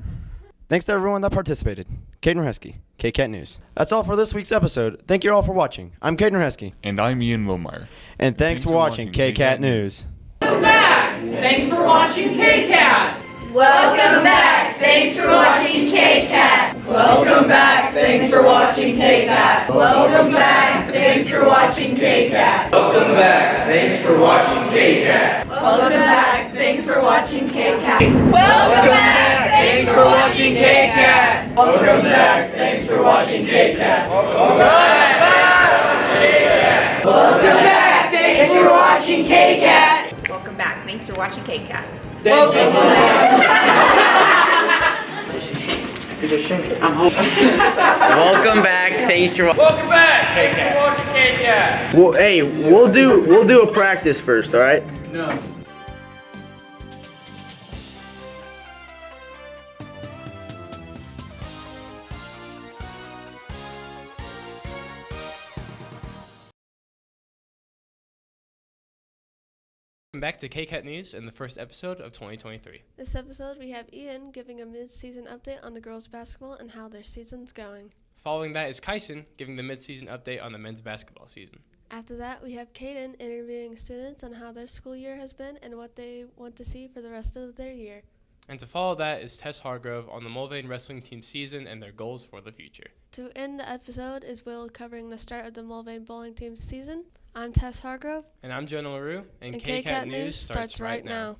thanks to everyone that participated. Caden Reheske, KCAT News. That's all for this week's episode. Thank you all for watching. I'm Caden Reheske. And I'm Ian Lilmeyer. And thanks for watching KCAT News. Welcome back. Thanks for watching KCAT. Welcome back. Thanks for watching KCAT. Welcome back. Thanks for watching KCAT. Welcome back. Thanks for watching KCAT. Welcome back. Thanks for watching KCAT. Welcome back. Thanks for watching KCAT. Welcome back. Thanks for watching KCAT. Welcome back. Thanks for watching KCAT. Welcome back. Thanks for watching KCAT. Welcome back. Thanks for watching KCAT. Welcome Welcome back. Thanks for Welcome back. Thanks for watching KCAT. Well, hey, we'll do a practice first, all right? No. Welcome back to KCAT News and the first episode of 2023. This episode, we have Ian giving a mid-season update on the girls' basketball and how their season's going. Following that is Kyson giving the mid-season update on the men's basketball season. After that, we have Caden interviewing students on how their school year has been and what they want to see for the rest of their year. And to follow that is Tess Hargrove on the Mulvane wrestling team season and their goals for the future. To end the episode is Will covering the start of the Mulvane bowling team's season. I'm Tess Hargrove. And I'm Jonah LaRue. And KCAT News starts right now.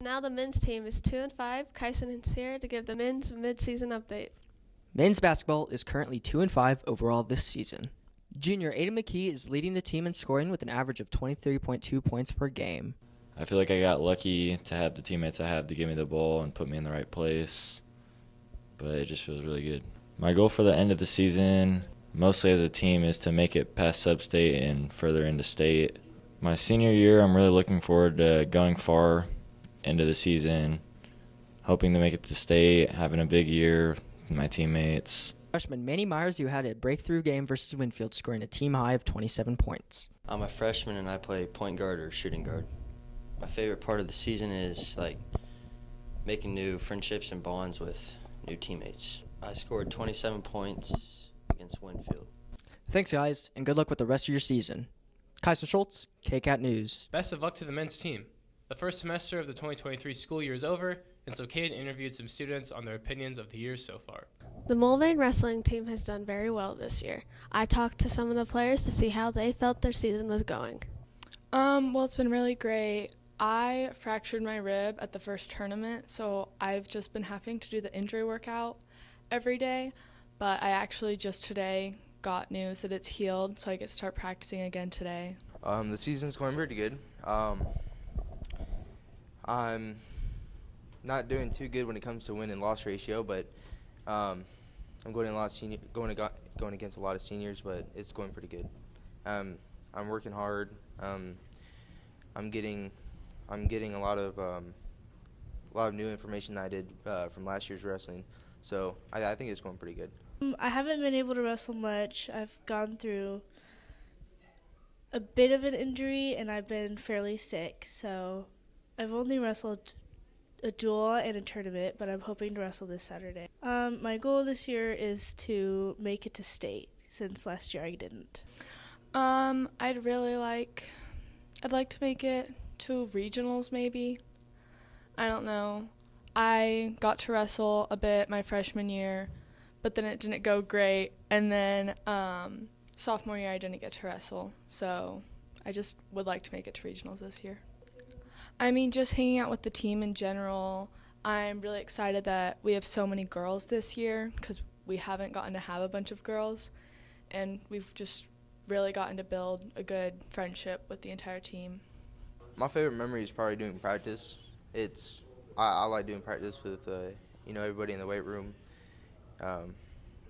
Now the men's team is 2-5. Kyson is here to give the men's mid-season update. Men's basketball is currently 2-5 overall this season. Junior Aiden McKee is leading the team in scoring with an average of 23.2 points per game. I feel like I got lucky to have the teammates I have to give me the ball and put me in the right place, but it just feels really good. My goal for the end of the season, mostly as a team, is to make it past sub-state and further into state. My senior year, I'm really looking forward to going far into the season, hoping to make it to state, having a big year with my teammates. Freshman Manny Myers, who had a breakthrough game versus Winfield, scoring a team high of 27 points. I'm a freshman and I play point guard or shooting guard. My favorite part of the season is making new friendships and bonds with new teammates. I scored 27 points against Winfield. Thanks, guys, and good luck with the rest of your season. Kyson Schultz, KCAT News. Best of luck to the men's team. The first semester of the 2023 school year is over, and so Caden interviewed some students on their opinions of the year so far. The Mulvane wrestling team has done very well this year. I talked to some of the players to see how they felt their season was going. Well, it's been really great. I fractured my rib at the first tournament, so I've just been having to do the injury workout every day, but I actually just today got news that it's healed, so I get to start practicing again today. The season's going pretty good. I'm not doing too good when it comes to win and loss ratio, but I'm going against a lot of seniors, but it's going pretty good. I'm working hard. I'm getting a lot of new information that I did from last year's wrestling, so I think it's going pretty good. I haven't been able to wrestle much. I've gone through, 2 injuries, but it's going pretty good. I'm working hard. I'm getting a lot of new information that I did from last year's wrestling, so I think it's going pretty good. I haven't been able to wrestle much. I've gone through a bit of an injury and I've been fairly sick, so I've only wrestled a duel and a tournament, but I'm hoping to wrestle this Saturday. My goal this year is to make it to state, since last year I didn't. I'd like to make it to regionals maybe. I don't know. I got to wrestle a bit my freshman year, but then it didn't go great. And then sophomore year I didn't get to wrestle. So I just would like to make it to regionals this year. I mean, just hanging out with the team in general. I'm really excited that we have so many girls this year because we haven't gotten to have a bunch of girls. And we've just really gotten to build a good friendship with the entire team. My favorite memory is probably doing practice. I like doing practice with everybody in the weight room.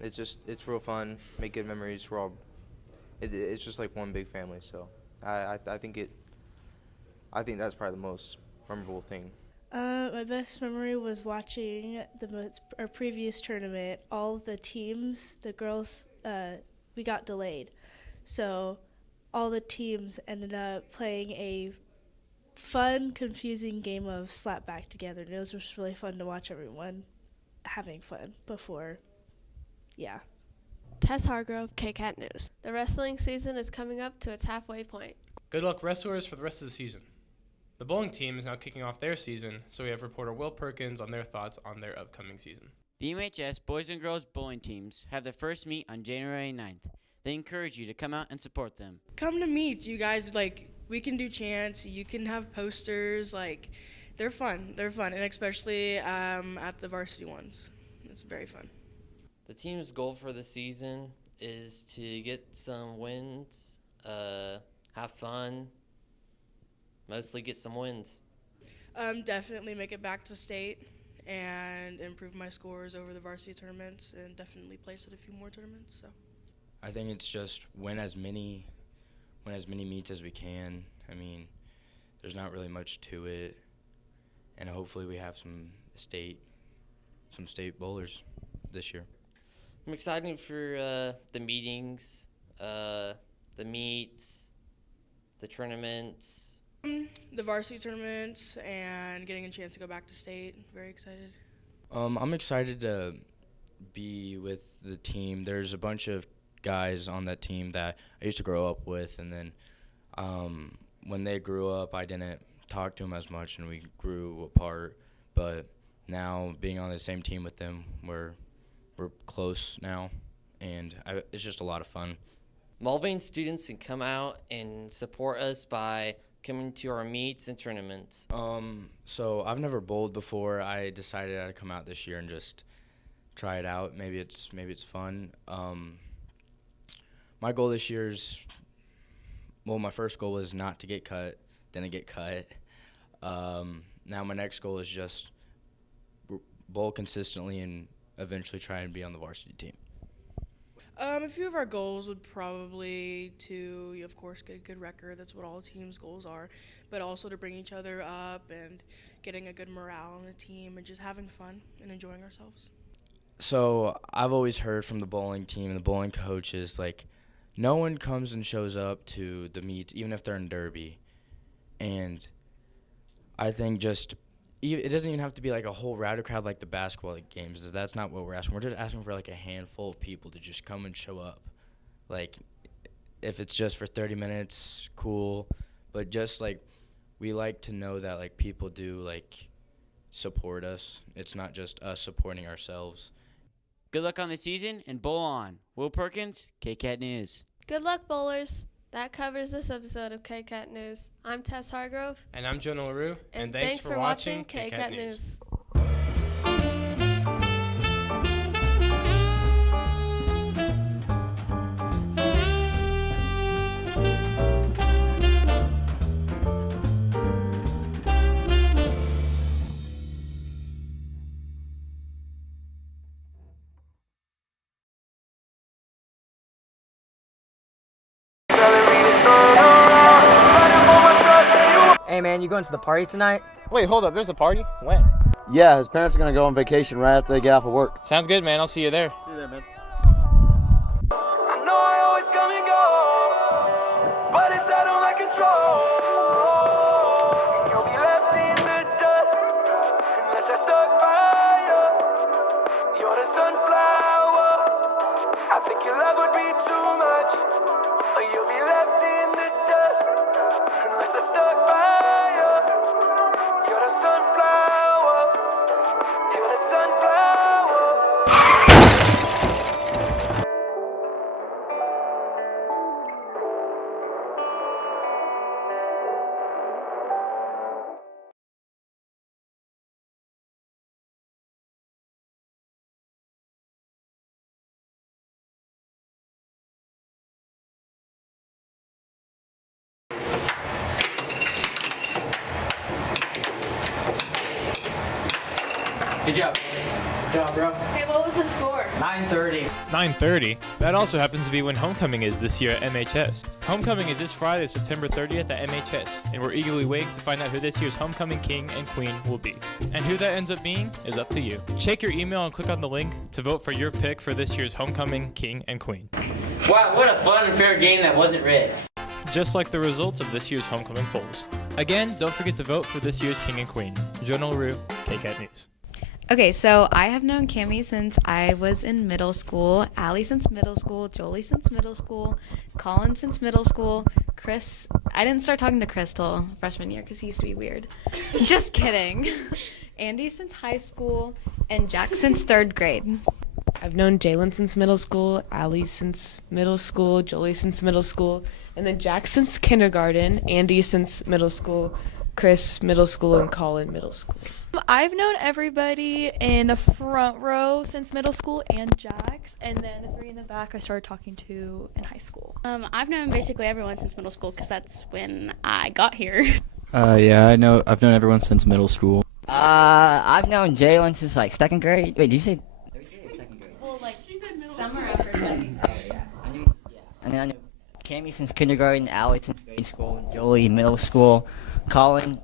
It's real fun. Make good memories. It's just like one big family. So I think that's probably the most memorable thing. My best memory was watching our previous tournament. All the teams, the girls, we got delayed. So all the teams ended up playing a fun, confusing game of slap back together. And it was just really fun to watch everyone having fun before. Yeah. Tess Hargrove, KCAT News. The wrestling season is coming up to its halfway point. Good luck, wrestlers, for the rest of the season. The bowling team is now kicking off their season, so we have reporter Will Perkins on their thoughts on their upcoming season. The MHS boys and girls bowling teams have their first meet on January 9th. They encourage you to come out and support them. Come to meets, you guys. We can do chants, you can have posters, they're fun, and especially at the varsity ones. It's very fun. The team's goal for the season is to get some wins, have fun, mostly get some wins. Definitely make it back to state and improve my scores over the varsity tournaments and definitely place at a few more tournaments. So I think it's just win as many meets as we can. I mean, there's not really much to it, and hopefully we have some state bowlers this year. I'm excited for the meetings, the meets, the tournaments. The varsity tournaments and getting a chance to go back to state. Very excited. I'm excited to be with the team. There's a bunch of guys on that team that I used to grow up with, and then when they grew up, I didn't talk to them as much, and we grew apart. But now, being on the same team with them, we're close now, and it's just a lot of fun. Mulvane students can come out and support us by coming to our meets and tournaments. So I've never bowled before. I decided I'd come out this year and just try it out. Maybe it's fun. My goal this year is, my first goal was not to get cut, didn't get cut. Now my next goal is just bowl consistently and eventually try and be on the varsity team. A few of our goals would probably to, of course, get a good record. That's what all teams' goals are. But also to bring each other up and getting a good morale on the team and just having fun and enjoying ourselves. So I've always heard from the bowling team and the bowling coaches, no one comes and shows up to the meets, even if they're in Derby. And I think it doesn't even have to be a whole rowdy crowd like the basketball games. That's not what we're asking. We're just asking for a handful of people to just come and show up. If it's just for 30 minutes, cool. But just we like to know that people do support us. It's not just us supporting ourselves. Good luck on the season and bowl on. Will Perkins, KCAT News. Good luck, bowlers. That covers this episode of KCAT News. I'm Tess Hargrove. And I'm Jonah LaRue. And thanks for watching KCAT News. Hey man, you going to the party tonight? Wait, hold up, there's a party? When? Yeah, his parents are going to go on vacation right after they get off of work. Sounds good, man. I'll see you there. See you there, man. I know I always come and go, but it's Good job. Good job, bro. Hey, what was the score? 9:30. 9:30. That also happens to be when homecoming is this year at MHS. Homecoming is this Friday, September 30th at MHS, and we're eagerly waiting to find out who this year's homecoming king and queen will be. And who that ends up being is up to you. Check your email and click on the link to vote for your pick for this year's homecoming king and queen. Wow, what a fun and fair game that wasn't rigged. Just like the results of this year's homecoming polls. Again, don't forget to vote for this year's king and queen. Jonah LaRue, KCAT News. Okay, so I have known Cammie since I was in middle school, Allie since middle school, Jolie since middle school, Colin since middle school, Chris. I didn't start talking to Chris till freshman year because he used to be weird. Just kidding. Andy since high school, and Jack since 3rd grade. I've known Jalen since middle school, Allie since middle school, Jolie since middle school, and then Jack since kindergarten, Andy since middle school, Chris middle school, and Colin middle school. I've known everybody in the front row since middle school and Jax, and then the 3 in the back I started talking to in high school. I've known basically everyone since middle school because that's when I got here. Yeah, I've known everyone since middle school. I've known Jalen since like 2nd grade. Wait, did you say? Well, like she said summer of her 2nd grade. And then I knew Cammie since kindergarten, Allie since grade school, Jolie middle school, Colin,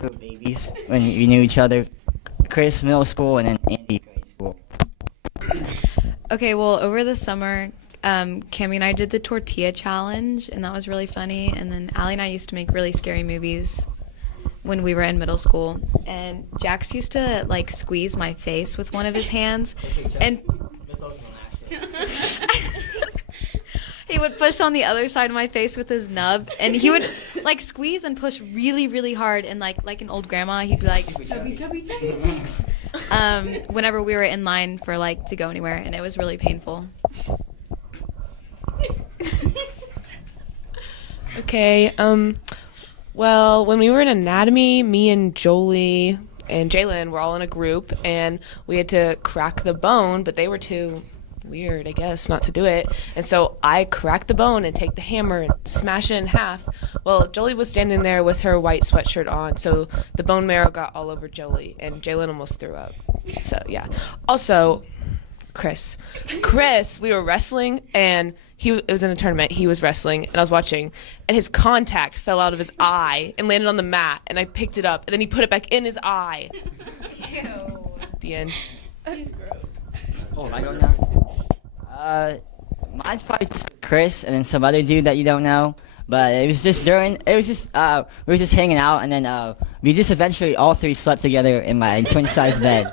we were babies when we knew each other, Chris middle school, and then Andy grade school. Okay, well, over the summer, Cammie and I did the tortilla challenge, and that was really funny. And then Allie and I used to make really scary movies when we were in middle school. And Jax used to, like, squeeze my face with one of his hands. And he would push on the other side of my face with his nub. And he would, like, squeeze and push really, really hard. And, like an old grandma, he'd be like, chubby, chubby, chubby cheeks. Whenever we were in line for, like, to go anywhere. And it was really painful. Okay, well, when we were in anatomy, me and Jolie and Jalen were all in a group, and we had to crack the bone, but they were too weird, I guess, not to do it. And so I cracked the bone and take the hammer and smash it in half. Well, Jolie was standing there with her white sweatshirt on, so the bone marrow got all over Jolie, and Jalen almost threw up. So, yeah. Also, Chris, we were wrestling, and it was in a tournament. He was wrestling, and I was watching, and his contact fell out of his eye and landed on the mat, and I picked it up, and then he put it back in his eye. Ew. The end. He's gross. Oh, am I going now? Mine's probably just Chris and then some other dude that you don't know. But we were just hanging out, and then we just eventually all 3 slept together in my twin-sized bed.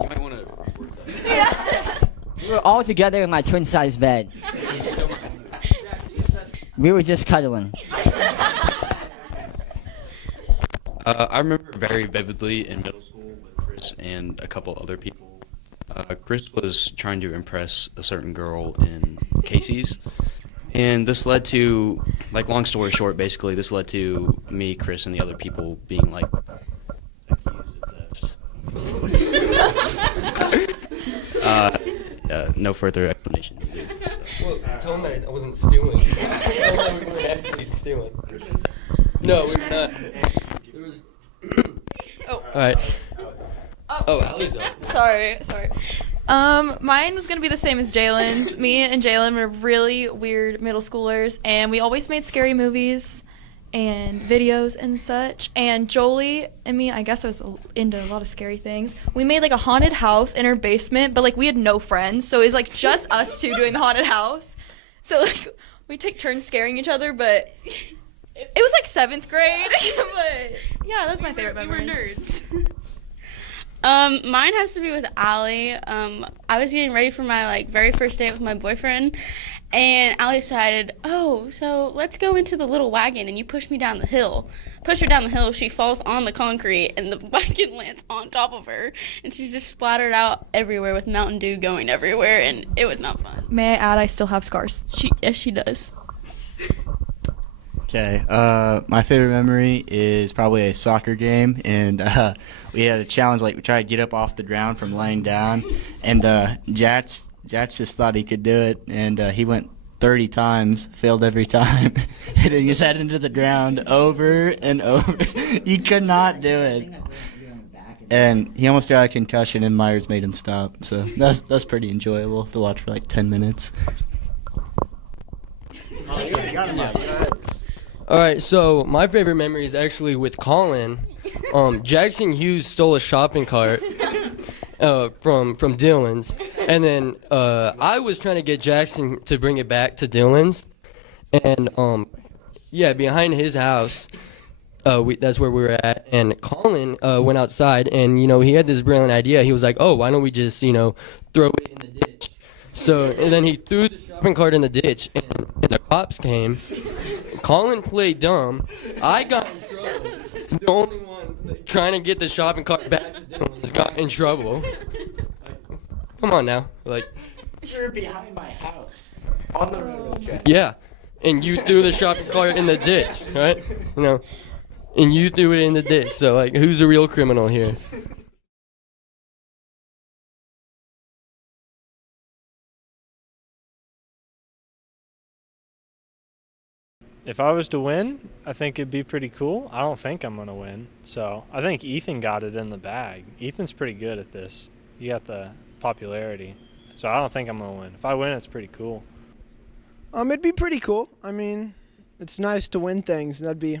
You might want to record that. Yeah. We were all together in my twin-sized bed. We were just cuddling. I remember very vividly in middle school with Chris and a couple other people. Chris was trying to impress a certain girl in Casey's. And this led to, like, long story short, basically, this led to me, Chris, and the other people being, like, accused of theft. No further explanation needed. So. Well, tell him that I wasn't stealing. Tell him that we weren't actually stealing. No, we were not. There was... Oh. All right. Oh, Allie's up. Sorry. Mine was gonna be the same as Jalen's. Me and Jalen were really weird middle schoolers, and we always made scary movies and videos and such. And Jolie and me, I guess I was into a lot of scary things. We made like a haunted house in her basement, but like we had no friends, so it was like just us two doing the haunted house. So like we take turns scaring each other, but it was like 7th grade. But yeah, that's my favorite memories. We were nerds. Mine has to be with Allie. I was getting ready for my very first date with my boyfriend, and Allie decided, so let's go into the little wagon, and you push me down the hill. Push her down the hill, she falls on the concrete, and the wagon lands on top of her, and she's just splattered out everywhere with Mountain Dew going everywhere, and it was not fun. May I add, I still have scars. Yes, she does. Okay, my favorite memory is probably a soccer game, and we had a challenge, we tried to get up off the ground from laying down, and Jats just thought he could do it, and he went 30 times, failed every time, hitting his head into the ground over and over. You could not do it. and he almost got a concussion, and Myers made him stop. So that's pretty enjoyable to watch for like 10 minutes. All right, so my favorite memory is actually with Colin. Jackson Hughes stole a shopping cart from Dylan's, and then I was trying to get Jackson to bring it back to Dylan's, and behind his house. That's where we were at, and Colin went outside, and he had this brilliant idea. He was like, "Oh, why don't we just throw it in the ditch?" So and then he threw the shopping cart in the ditch, and the cops came. Colin played dumb. I got in trouble. The only one trying to get the shopping cart back to Dylan's got in trouble. Come on now, You're behind my house on the railroad track. Yeah, and you threw the shopping cart in the ditch, right? And you threw it in the ditch. So, who's the real criminal here? If I was to win, I think it'd be pretty cool. I don't think I'm going to win. So I think Ethan got it in the bag. Ethan's pretty good at this. You got the popularity. So I don't think I'm going to win. If I win, it's pretty cool. It'd be pretty cool. I mean, it's nice to win things. That'd be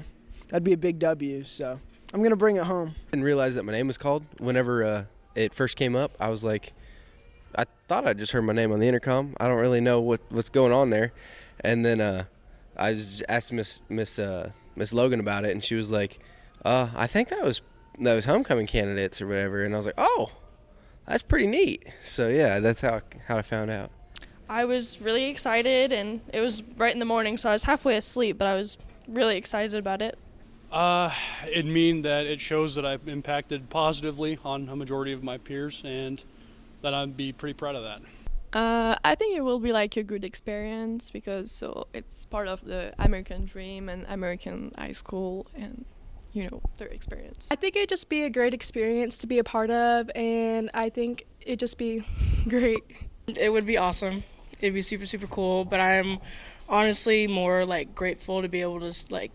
a big W. So I'm going to bring it home. I didn't realize that my name was called. Whenever it first came up, I was like, I thought I just heard my name on the intercom. I don't really know what's going on there. And then I just asked Miss Logan about it, and she was like, I think that was homecoming candidates or whatever. And I was like, oh, that's pretty neat. So yeah, that's how I found out. I was really excited, and it was right in the morning, so I was halfway asleep, but I was really excited about it. It means that it shows that I've impacted positively on a majority of my peers, and that I'd be pretty proud of that. I think it will be like a good experience because it's part of the American dream and American high school and their experience. I think it'd just be a great experience to be a part of, and I think it'd just be great. It would be awesome. It'd be super, super cool, but I'm honestly more grateful to be able to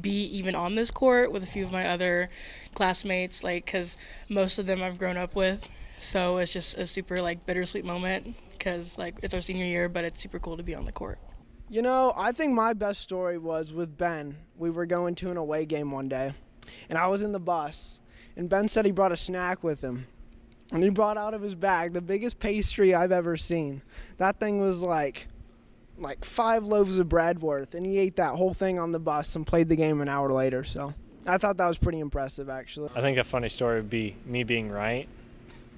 be even on this court with a few of my other classmates, because most of them I've grown up with. So it's just a super bittersweet moment because it's our senior year, but it's super cool to be on the court. I think my best story was with Ben. We were going to an away game one day, and I was in the bus, and Ben said he brought a snack with him. And he brought out of his bag the biggest pastry I've ever seen. That thing was like 5 loaves of bread worth, and he ate that whole thing on the bus and played the game an hour later. So I thought that was pretty impressive, actually. I think a funny story would be me being right,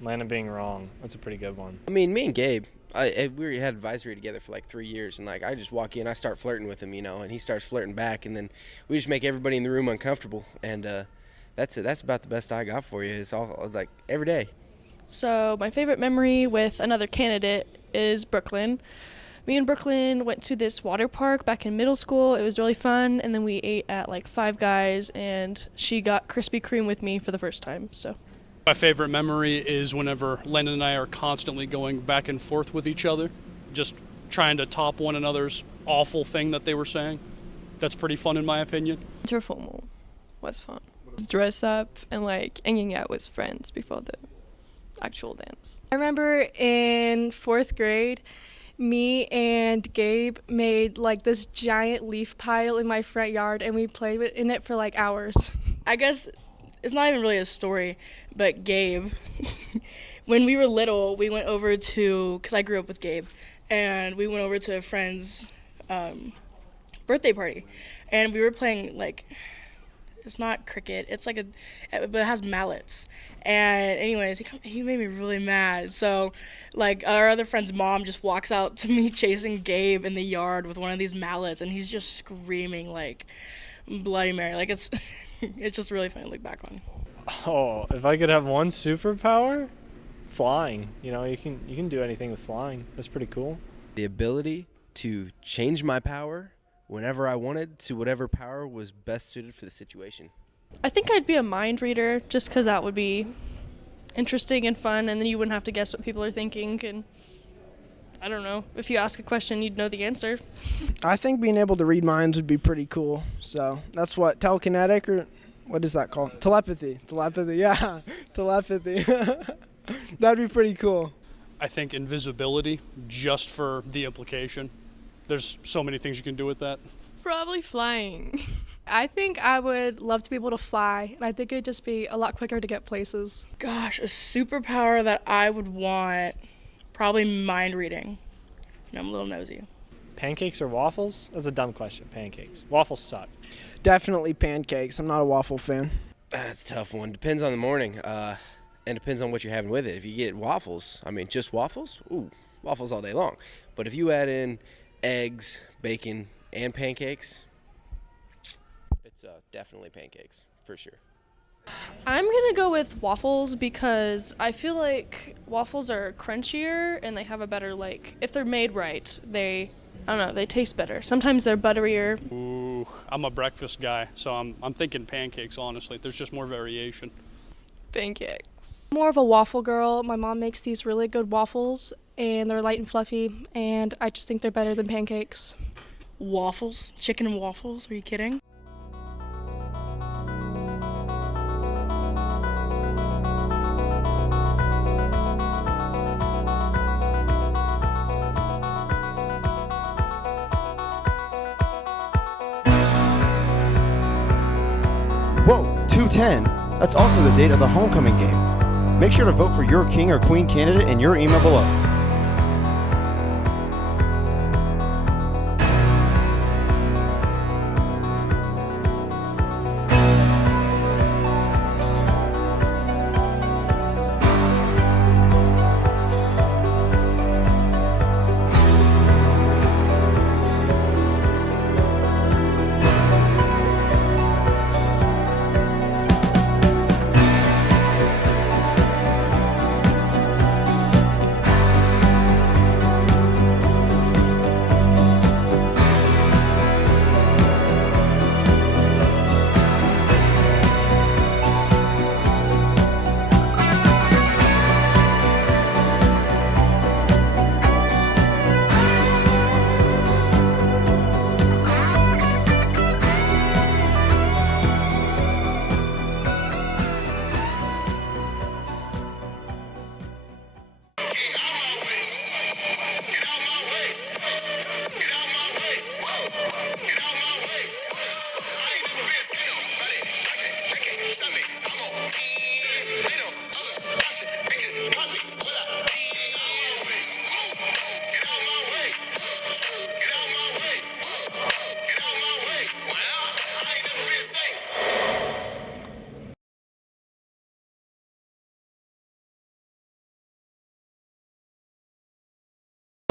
Landon being wrong. That's a pretty good one. I mean, me and Gabe, we had advisory together for 3 years, and I just walk in, I start flirting with him, and he starts flirting back, and then we just make everybody in the room uncomfortable, and that's it. That's about the best I got for you. It's all every day. So my favorite memory with another candidate is Brooklyn. Me and Brooklyn went to this water park back in middle school. It was really fun, and then we ate at Five Guys, and she got Krispy Kreme with me for the first time. So My favorite memory is whenever Landon and I are constantly going back and forth with each other, just trying to top one another's awful thing that they were saying. That's pretty fun in my opinion. Interformal was fun. Dress up and hanging out with friends before the actual dance. I remember in 4th grade, me and Gabe made this giant leaf pile in my front yard, and we played in it for hours. I guess it's not even really a story, but Gabe, when we were little, we went over to, because I grew up with Gabe, and we went over to a friend's birthday party, and we were playing it's not cricket, it's but it has mallets. And anyways, he made me really mad. So our other friend's mom just walks out to me chasing Gabe in the yard with one of these mallets, and he's just screaming Bloody Mary. It's it's just really fun to look back on. Oh, if I could have one superpower, flying. You can do anything with flying. That's pretty cool. The ability to change my power whenever I wanted to whatever power was best suited for the situation. I think I'd be a mind reader just because that would be interesting and fun, and then you wouldn't have to guess what people are thinking, and I don't know, if you ask a question, you'd know the answer. I think being able to read minds would be pretty cool. So that's what, telekinetic, or what is that called? Telepathy. Telepathy, yeah. Telepathy. That'd be pretty cool. I think invisibility, just for the implication. There's so many things you can do with that. Probably flying. I think I would love to be able to fly, and I think it'd just be a lot quicker to get places. Gosh, a superpower that I would want, probably mind reading. I'm a little nosy. Pancakes or waffles? That's a dumb question. Pancakes. Waffles suck. Definitely pancakes. I'm not a waffle fan. That's a tough one. Depends on the morning, and depends on what you're having with it. If you get waffles, just waffles, ooh, waffles all day long. But if you add in eggs, bacon, and pancakes, it's definitely pancakes, for sure. I'm going to go with waffles because I feel like waffles are crunchier and they have a better, if they're made right, they taste better. Sometimes they're butterier. Ooh, I'm a breakfast guy, so I'm thinking pancakes, honestly. There's just more variation. Pancakes. More of a waffle girl. My mom makes these really good waffles, and they're light and fluffy, and I just think they're better than pancakes. Waffles? Chicken and waffles? Are you kidding? Whoa, 210. That's also the date of the homecoming game. Make sure to vote for your king or queen candidate in your email below.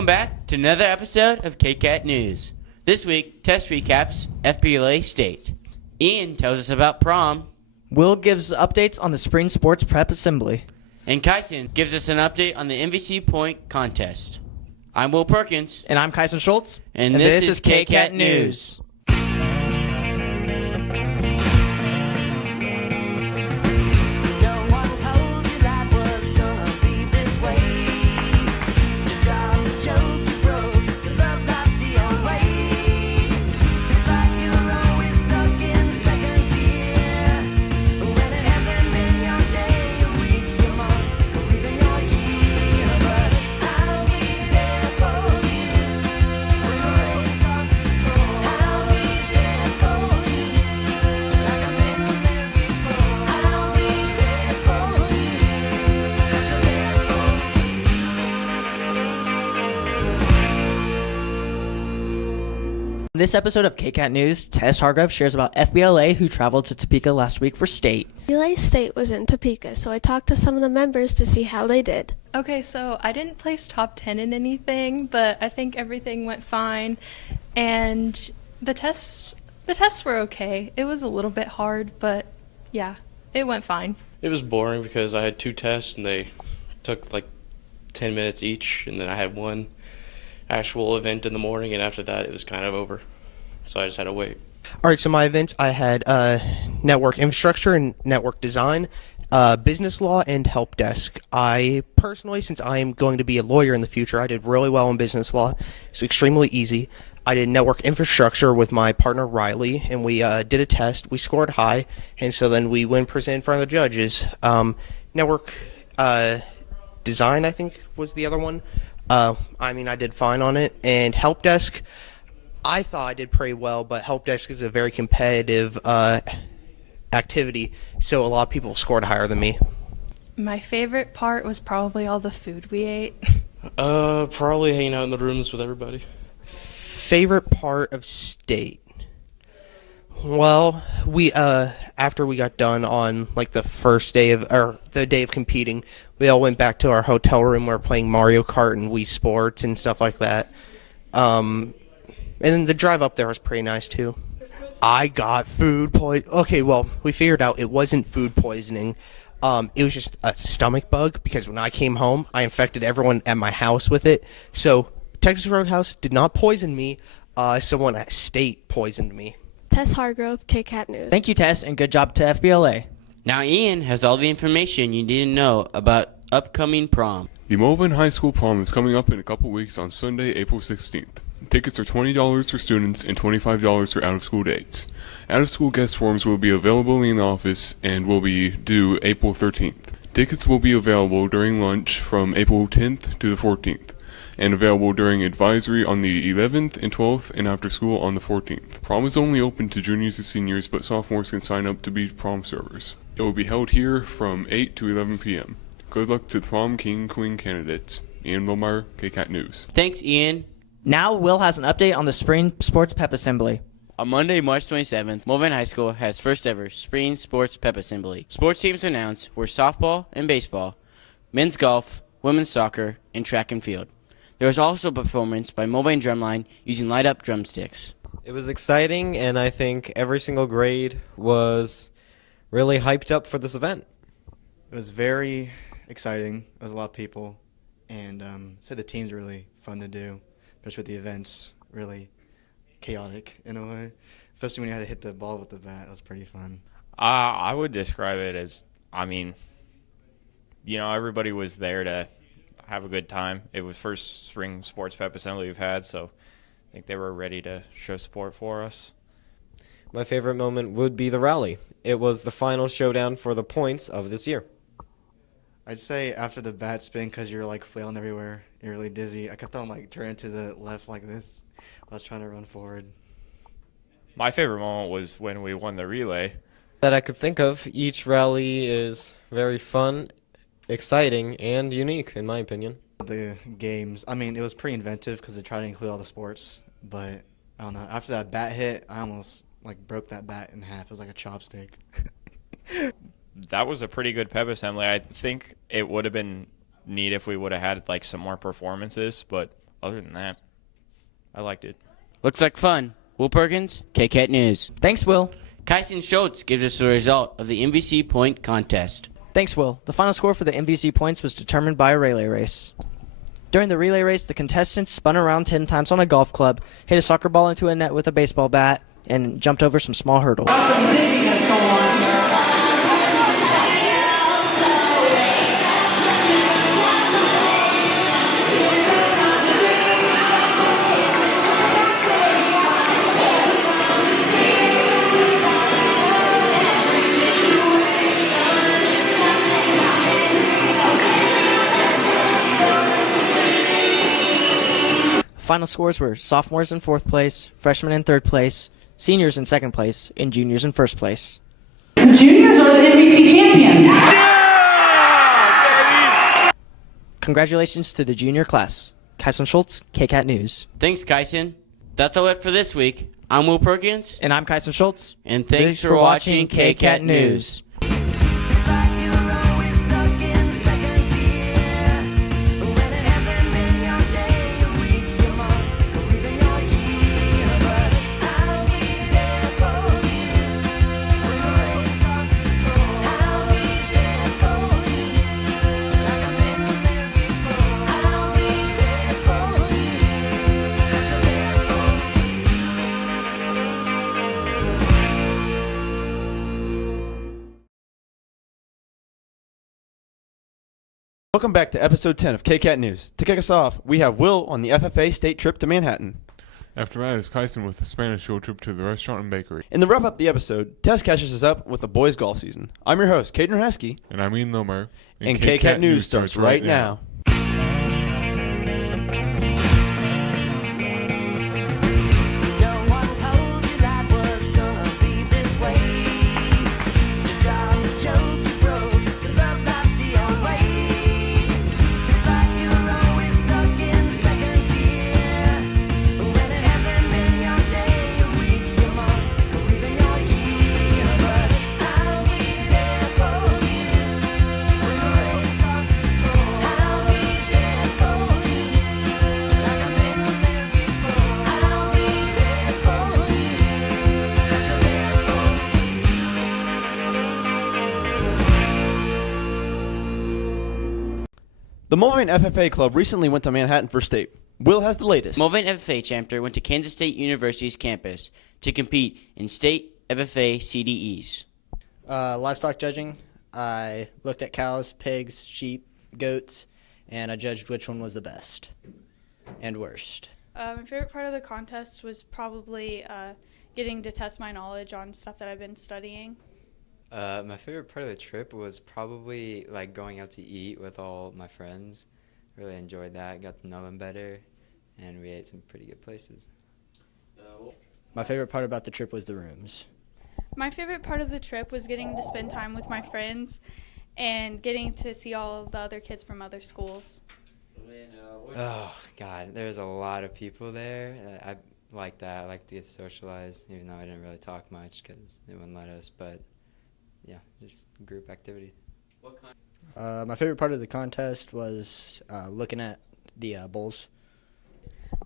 Welcome back to another episode of KCAT News. This week, Tess recaps FBLA State. Ian tells us about prom. Will gives updates on the spring sports prep assembly. And Kyson gives us an update on the MVC Point contest. I'm Will Perkins. And I'm Kyson Schultz. And this is KCAT News. In this episode of KCAT News, Tess Hargrove shares about FBLA who traveled to Topeka last week for state. FBLA State was in Topeka, so I talked to some of the members to see how they did. Okay, so I didn't place top 10 in anything, but I think everything went fine. And the tests were okay. It was a little bit hard, but yeah, it went fine. It was boring because I had 2 tests and they took like 10 minutes each, and then I had one actual event in the morning, and after that it was kind of over, so I just had to wait. All right, so my events, I had network infrastructure and network design, business law, and help desk. I personally, since I am going to be a lawyer in the future, I did really well in business law. It's extremely easy. I did network infrastructure with my partner Riley, and we did a test. We scored high, and so then we went present in front of the judges. Network design, I think, was the other one. I did fine on it. And help desk, I thought I did pretty well, but help desk is a very competitive activity, so a lot of people scored higher than me. My favorite part was probably all the food we ate. Probably hanging out in the rooms with everybody. Favorite part of state? Well, we after we got done on like the day of competing, we all went back to our hotel room. We were playing Mario Kart and Wii Sports and stuff like that. And then the drive up there was pretty nice too. I got food poisoning. Okay, well, we figured out it wasn't food poisoning. It was just a stomach bug because when I came home, I infected everyone at my house with it. So Texas Roadhouse did not poison me. Someone at state poisoned me. Tess Hargrove, KCAT News. Thank you, Tess, and good job to FBLA. Now Ian has all the information you need to know about upcoming prom. The Mulvin High School prom is coming up in a couple weeks on Sunday, April 16th. Tickets are $20 for students and $25 for out-of-school dates. Out-of-school guest forms will be available in the office and will be due April 13th. Tickets will be available during lunch from April 10th to the 14th, and available during advisory on the 11th and 12th and after school on the 14th. Prom is only open to juniors and seniors, but sophomores can sign up to be prom servers. It will be held here from 8 to 11 p.m. Good luck to the prom king/queen candidates. Ian Wilmeyer, KCAT News. Thanks, Ian. Now Will has an update on the Spring Sports Pep Assembly. On Monday, March 27th, Mulvin High School has first ever Spring Sports Pep Assembly. Sports teams announced were softball and baseball, men's golf, women's soccer, and track and field. There was also a performance by Mulvane Drumline using light-up drumsticks. It was exciting, and I think every single grade was really hyped up for this event. It was very exciting. There was a lot of people, and so the teams were really fun to do, especially with the events, really chaotic in a way. Especially when you had to hit the ball with the bat. That was pretty fun. I would describe it as, everybody was there to have a good time. It was first spring sports pep assembly we've had, so I think they were ready to show support for us. My favorite moment would be the rally. It was the final showdown for the points of this year. I'd say after the bat spin, because you're like flailing everywhere, you're really dizzy. I kept on turning to the left like this. I was trying to run forward. My favorite moment was when we won the relay. That I could think of. Each rally is very fun, exciting, and unique, in my opinion. The games, it was pretty inventive because they tried to include all the sports, but I don't know. After that bat hit, I almost broke that bat in half. It was like a chopstick. That was a pretty good pep assembly. I think it would have been neat if we would have had some more performances, but other than that, I liked it. Looks like fun. Will Perkins, KCAT News. Thanks, Will. Kyson Schultz gives us the result of the MVC point contest. Thanks, Will. The final score for the MVC points was determined by a relay race. During the relay race, the contestants spun around 10 times on a golf club, hit a soccer ball into a net with a baseball bat, and jumped over some small hurdles. Final scores were sophomores in 4th place, freshmen in 3rd place, seniors in 2nd place, and juniors in 1st place. Juniors are the NBC champions. Congratulations to the junior class. Kyson Schultz, KCAT News. Thanks, Kyson. That's all it for this week. I'm Will Perkins. And I'm Kyson Schultz. And thanks for watching KCAT News. Welcome back to episode 10 of KCAT News. To kick us off, we have Will on the FFA state trip to Manhattan. After that is Kyson with a Spanish field trip to the restaurant and bakery. In the wrap up the episode, Tess catches us up with the boys' golf season. I'm your host, Caden Hesky. And I'm Ian Lomer. And KCAT News starts right now. The Mulvane FFA Club recently went to Manhattan for state. Will has the latest. Mulvane FFA chapter went to Kansas State University's campus to compete in state FFA CDEs. Livestock judging. I looked at cows, pigs, sheep, goats, and I judged which one was the best and worst. My favorite part of the contest was probably getting to test my knowledge on stuff that I've been studying. My favorite part of the trip was probably like going out to eat with all my friends. Really enjoyed that, got to know them better, and we ate some pretty good places. My favorite part about the trip was the rooms. My favorite part of the trip was getting to spend time with my friends and getting to see all the other kids from other schools. Oh, God, there's a lot of people there. I like that. I like to get socialized, even though I didn't really talk much because they wouldn't let us, but yeah, just group activity. What kind? My favorite part of the contest was looking at the bowls.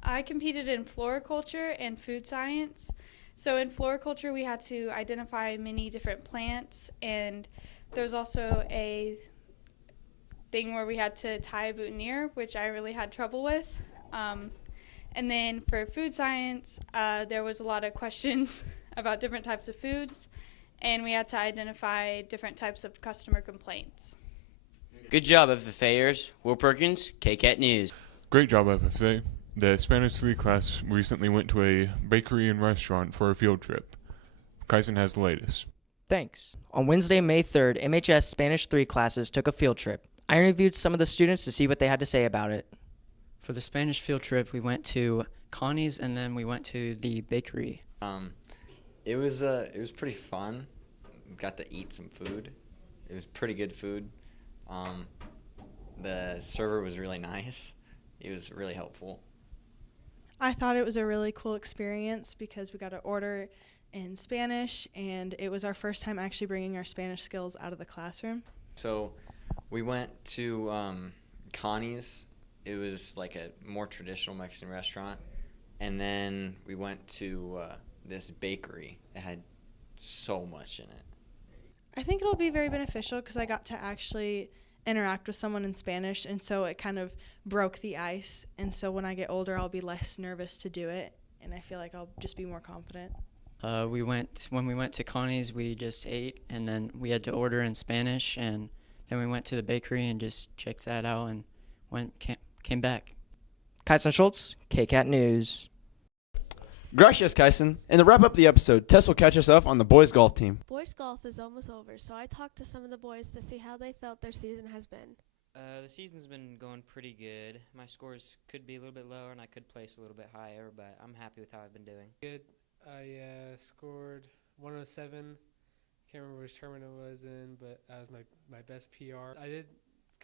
I competed in floriculture and food science. So in floriculture, we had to identify many different plants, and there's also a thing where we had to tie a boutonniere, which I really had trouble with. And then for food science, there was a lot of questions about different types of foods, and we had to identify different types of customer complaints. Good job, FFAers. Will Perkins, KCAT News. Great job, FFA. The Spanish 3 class recently went to a bakery and restaurant for a field trip. Kyson has the latest. Thanks. On Wednesday, May 3rd, MHS Spanish 3 classes took a field trip. I interviewed some of the students to see what they had to say about it. For the Spanish field trip, we went to Connie's and then we went to the bakery. It was pretty fun. We got to eat some food. It was pretty good food. The server was really nice. He was really helpful. I thought it was a really cool experience because we got to order in Spanish, and it was our first time actually bringing our Spanish skills out of the classroom. So we went to Connie's. It was like a more traditional Mexican restaurant. And then we went to this bakery. It had so much in it. I think it'll be very beneficial because I got to actually interact with someone in Spanish, and so it kind of broke the ice. And so when I get older, I'll be less nervous to do it, and I feel like I'll just be more confident. When we went to Connie's, we just ate, and then we had to order in Spanish, and then we went to the bakery and just checked that out and came back. Kyson Schultz, KCAT News. Gracias, Kyson. And to wrap up the episode, Tess will catch us up on the boys' golf team. Boys golf is almost over, so I talked to some of the boys to see how they felt their season has been. The season's been going pretty good. My scores could be a little bit lower, and I could place a little bit higher, but I'm happy with how I've been doing. Good. I scored 107. Can't remember which tournament it was in, but that was my best PR. I did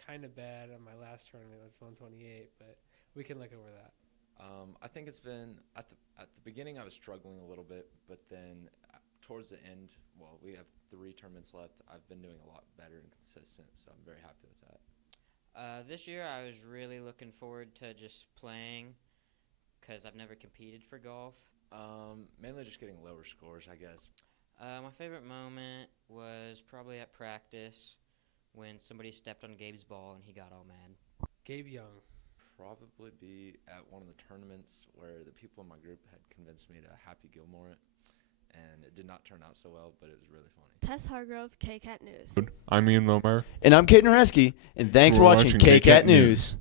kind of bad on my last tournament with 128, but we can look over that. I think it's been at the beginning I was struggling a little bit, but then towards the end, well, we have 3 tournaments left. I've been doing a lot better and consistent, so I'm very happy with that. This year I was really looking forward to just playing because I've never competed for golf. Mainly just getting lower scores, I guess. My favorite moment was probably at practice when somebody stepped on Gabe's ball and he got all mad. Gabe Young. Probably be at one of the tournaments where the people in my group had convinced me to Happy Gilmore it, and it did not turn out so well, but it was really funny. Tess Hargrove, KCAT News. I'm Ian Lomer. And I'm Caden Hesky, and thanks for watching KCAT News.